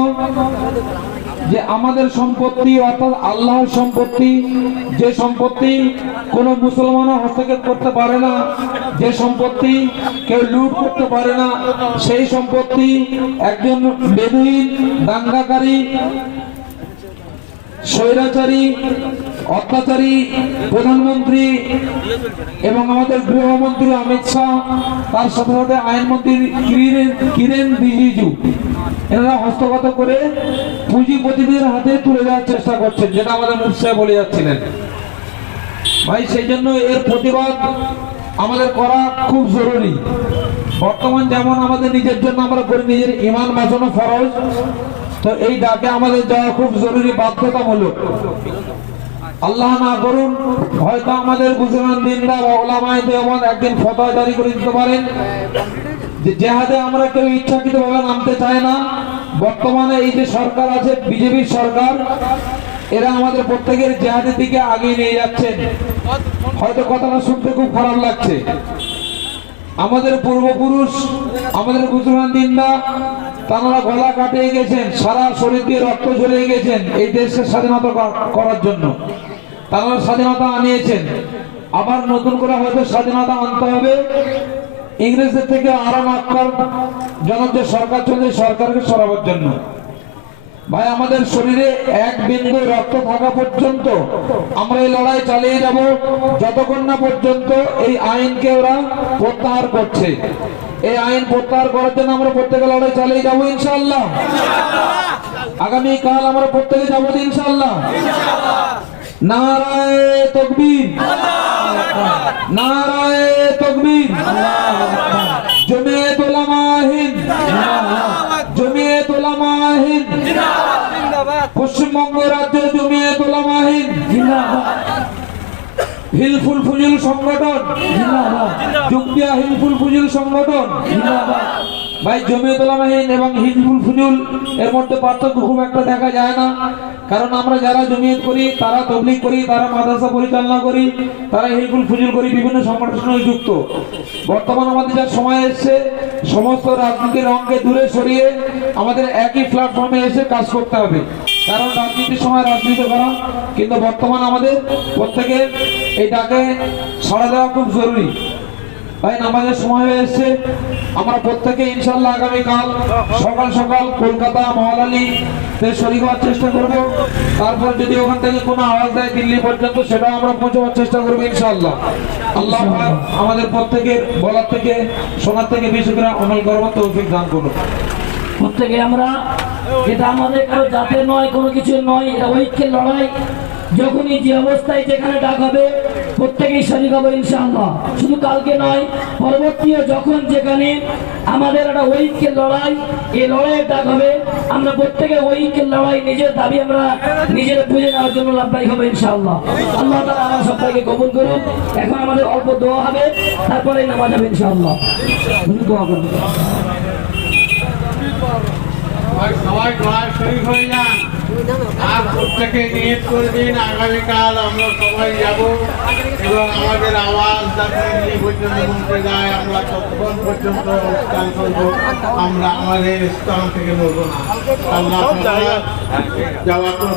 যে আমাদের সম্পত্তি অর্থাৎ আল্লাহর সম্পত্তি, যে সম্পত্তি কোনো মুসলমানও হস্তক্ষেপ করতে পারে না, যে সম্পত্তি কেউ লুট করতে পারে না, সেই সম্পত্তি একজন বেদুইন, দাঙ্গাকারী, স্বৈরাচারী, অত্যাচারী প্রধানমন্ত্রী এবং আমাদের গৃহমন্ত্রী অমিত শাহ, তার সাথে সাথে আইনমন্ত্রী কিরেন রিজিজু, এনারা হস্তগত করে পুঁজিপতিদের হাতে তুলে দেওয়ার চেষ্টা করছেন, যেটা আমাদের মুফতি সাহেব বলে যাচ্ছিলেন। ভাই সেই জন্য এর প্রতিবাদ আমাদের করা খুব জরুরি। বর্তমান যেমন আমাদের নিজের জন্য আমরা করি, নিজের ঈমান বাঁচানো ফরজ, তো এই ডাকে আমাদের যাওয়া খুব জরুরি, বাধ্যতামূলক। আল্লাহ না করুন হয়তো আমাদের মুসলমান দিনরা বা ওলামায়ে দেওবন্দ একদিন ফতোয়া জারি করে দিতে পারেন যে জেহাদে আমরা কেউ ইচ্ছাকৃতভাবে নামতে চায় না। বর্তমানে এই যে সরকার আছে, বিজেপির সরকার, এরা আমাদের প্রত্যেকের জেহাদের দিকে আগিয়ে নিয়ে যাচ্ছেন। হয়তো কথাটা শুনতে খুব খারাপ লাগছে। আমাদের পূর্বপুরুষ, আমাদের মুসলমান দিনরা, তারা গলা কাটিয়ে গেছেন, সারা শরীর দিয়ে রক্ত ঝরিয়ে গেছেন এই দেশের স্বাধীনতা করার জন্য। তারা স্বাধীনতা আনিয়েছেন, আবার নতুন করে হয়তো স্বাধীনতা আনতে হবে। ইংরেজদের থেকে আরো নক্কর জনক যে সরকার চলছে, সরকারকে সরাবার জন্য। ভাই আমাদের শরীরে এক বিন্দু রক্ত থাকা পর্যন্ত আমরা এই লড়াই চালিয়ে যাব, যতক্ষণ না পর্যন্ত এই আইনকে ওরা প্রত্যাহার করছে। এই আইন প্রত্যাহার করার জন্য আমরা প্রত্যেকে লড়াই চালিয়ে যাবো ইনশাআল্লাহ। আগামীকাল আমরা প্রত্যেকে যাবো ইনশাআল্লাহ। নারায়ে তাকবীর, নারায়ে তাকবীর, জমিয়ত উলামা হিন্দ, জমিয়ত উলামা হিন্দ, পশ্চিমবঙ্গ রাজ্য জমিয়ত উলামা হিন্দ জিন্দাবাদ। হিলফুল ফুজুল সংগঠন, চুকিয়া হিলফুল ফুজুল সংগঠন, ভাই জমিয়তুল উলামা হিন্দ এবং হিজবুল ফুজুল এর মধ্যে পার্থক্য খুব একটা দেখা যায় না। কারণ আমরা যারা জমিয়ত করি, তারা তবলিগ করি, তারা মাদ্রাসা পরিচালনা করি, তারা হিজবুল ফুজুল করি, বিভিন্ন সংগঠনের যুক্ত। বর্তমান আমাদের যা সময় এসছে, সমস্ত রাজনীতির রঙকে দূরে সরিয়ে আমাদের একই প্ল্যাটফর্মে এসে কাজ করতে হবে। কারণ রাজনীতির সময় রাজনীতি করা, কিন্তু বর্তমান আমাদের প্রত্যেকের এই ডাকে সাড়া দেওয়া খুব জরুরি। ভাই নামাজের সময় হয়ে এসছে, আমরা প্রত্যেকে ইনশাল্লাহ আগামীকাল সকাল সকাল কলকাতা মহালালিতে শরীক হওয়ার চেষ্টা করব। তারপর যদি ওখান থেকে কোনো আওয়াজ দেয় দিল্লি পর্যন্ত, সেটাও আমরা পৌঁছাবার চেষ্টা করবো ইনশাল্লাহ। আল্লাহ আমাদের প্রত্যেকের বলার থেকে শোনার থেকে বেশি করে আমল করবার তৌফিক দান করুন। প্রত্যেকে আমরা, এটা আমাদের কারো জাতের নয়, কোনো কিছু নয়, এটা ঐক্যের লড়াই। যখনই যে অবস্থায় যেখানে ডাক হবে প্রত্যেকেই শরীক হবে ইনশাআল্লাহ। শুধু কালকে নয়, পরবর্তীও যখন যেখানে আমাদের একটা ঐক্যের লড়াই, এই লড়াইয়ের ডাক হবে, আমরা প্রত্যেকে ঐক্যের লড়াই, নিজের দাবি আমরা নিজেরা বুঝে নেওয়ার জন্য লাভবাই হবে ইনশাআল্লাহ। আল্লাহ তাআলা আমার সবাইকে কবুল করুন। এখন আমাদের অল্প দোয়া হবে, তারপরে নামাজ হবে ইনশাআল্লাহ। দোয়া করুন। সবাই দোয়া শরীক হয়ে যান আর প্রত্যেকে নিয়ত করে দিন আগামীকাল আমরা সবাই যাব এবং আমাদের আওয়াজ যাতে দিল্লি পর্যন্ত পৌঁছে যায়, আমরা ততক্ষণ পর্যন্ত অনুষ্ঠান করব, আমরা আমাদের স্থান থেকে নড়ব না। আল্লাহ তাআলা যাওয়া তো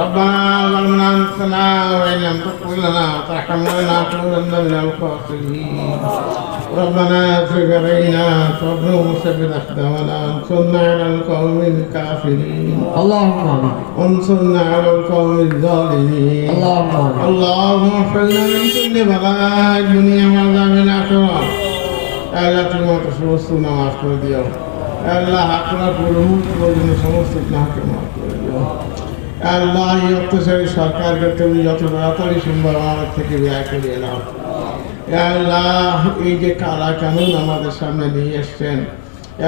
ربنا ظلمنا أنفسنا وإن لم تغفر لنا وترحمنا لنكونن من الخاسرين ربنا اغفر علينا وارحمنا وثبت أقدامنا وانصرنا على القوم الكافرين اللهم وانصرنا على القوم الظالمين اللهم احفظنا من كل بلاء الدنيا وعذاب الآخرة আল্লাহ তোমার সমস্ত নামাজ করে দিও, আল্লাহ আপনার পূর্ণ সমস্ত গুনাহকে মাফ করে দিও। আল্লাহ এই অত্যাচারী সরকারকে তুমি যত তাড়াতাড়ি সম্ভব আমাদের থেকে ব্যয় করিয়ে নাও। আল্লাহ এই যে কালা কানুন আমাদের সামনে নিয়ে এসছেন,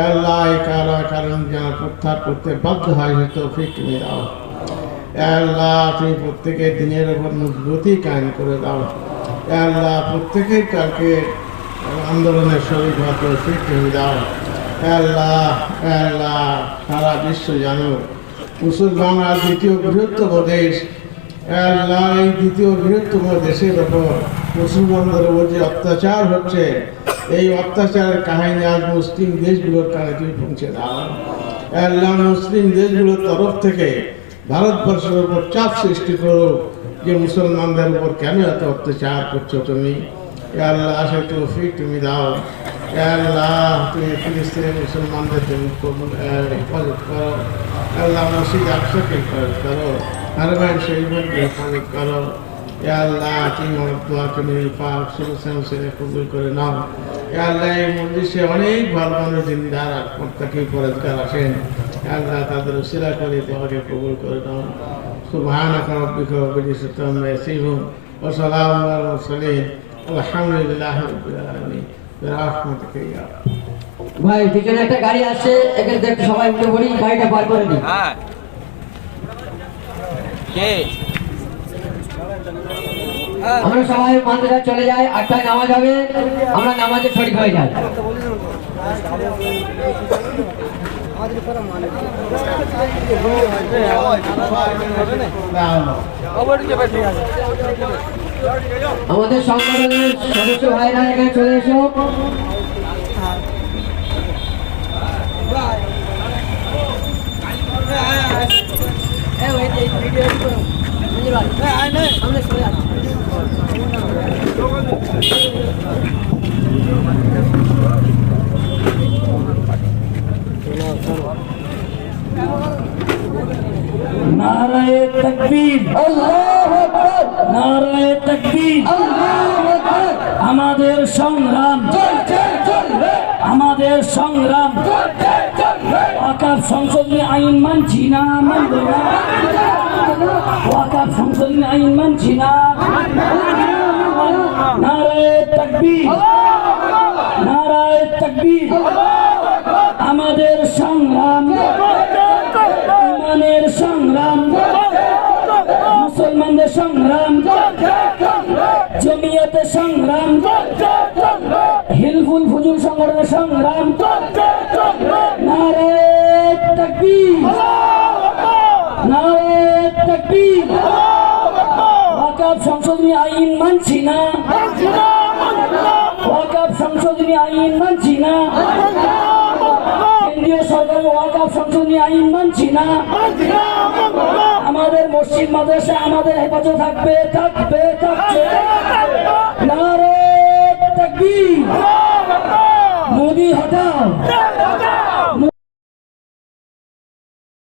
আল্লাহ এই কালা কানুন যেন প্রত্যাহার করতে বাধ্য হয় সে তৌফিক তুমি দাও। আল্লাহ তুমি প্রত্যেকের দিনের ওপর মজবুতি কায়েম করে দাও। আল্লাহ প্রত্যেকের কালকে আন্দোলনের শরীর হওয়ার তৌফিক তুমি দাও। আল্লাহ আল্লাহ সারা বিশ্ব জানো মুসলমান আর দ্বিতীয় বৃহত্তম দেশ, আল্লাহ এই দ্বিতীয় বৃহত্তম দেশের ওপর মুসলমানদের উপর যে অত্যাচার হচ্ছে, এই অত্যাচারের কাহিনী আজ মুসলিম দেশগুলোর কানে তুমি পৌঁছে দাও। আল্লাহ মুসলিম দেশগুলোর তরফ থেকে ভারতবর্ষের উপর চাপ সৃষ্টি করো যে মুসলমানদের উপর কেন এত অত্যাচার করছো তুমি। আল্লাহ সে তৌফিক তুমি দাও। আল্লাহ তুমি ফিলিস্তিনের মুসলমানদের তুমি হেফাজত করো। আল্লাহ মসজিদ আকসাকে হেফাজত করো, হারমাইন শরীফকে হেফাজত করো। আল্লাহ তুমি আমার দোয়াকে নিয়ে পাক সুরসেন কবুল করে নাও। আল্লাহ এই মজলিসে অনেক ভালো মানুষ দিনদার প্রত্যেকে পরেজগার আসেন, আল্লাহ তাদের উসিলা করে দোয়াকে কবুল করে নাও। সুবহানাকা রাব্বিকা রাব্বিল ইজ্জাতি আম্মা ইয়াসিফুন ওয়া সালামুন আলাল মুরসালিন আলহামদুলিল্লাহি রাব্বিল আলামিন বিরহমাতিকা ইয়া ভাই পিছনে একটা গাড়ি আসছে, এখানে একটু সবাই উঠে পড়ি, গাড়িটা পার করে দিই। আমরা সবাই মাদ্রাসা চলে যাই, 8টায় নামাজ হবে, আমরা নামাজে শরীক হয়ে যাই। আমাদের সংগঠনের সদস্য ভাইরা এখানে চলে এসো। নারায়ে তাকবীর, আল্লাহু আকবার, নারায়ে তাকবীর, আল্লাহু আকবার। আমাদের সংগ্রাম চলবে, আমাদের সংগ্রাম চলবে। ওয়াকাফ সংশোধনী আইন মানছি না, মানব না। ওয়াকাফ সংশোধনী আইন মানছি না। নারায়ে তাকবীর, নারায়ে তাকবীর। আমাদের সংগ্রাম, ইমানের সংগ্রাম, মুসলমানদের সংগ্রাম, জমিয়তের সংগ্রাম, হিলফুল ফুজুল সংগঠনের সংগ্রাম। নারে তাকবীর, নারে তাকবীর। ওয়াকফ সংশোধনী আইন মানছি না, ওয়াকফ সংশোধনী আইন মানছি না, কেন্দ্রীয় সরকারের ওয়াকফ সংশোধনী আইন মানছি না। আমাদের মসজিদ মাদ্রাসা আমাদের হেফাজত থাকবে, থাকবে।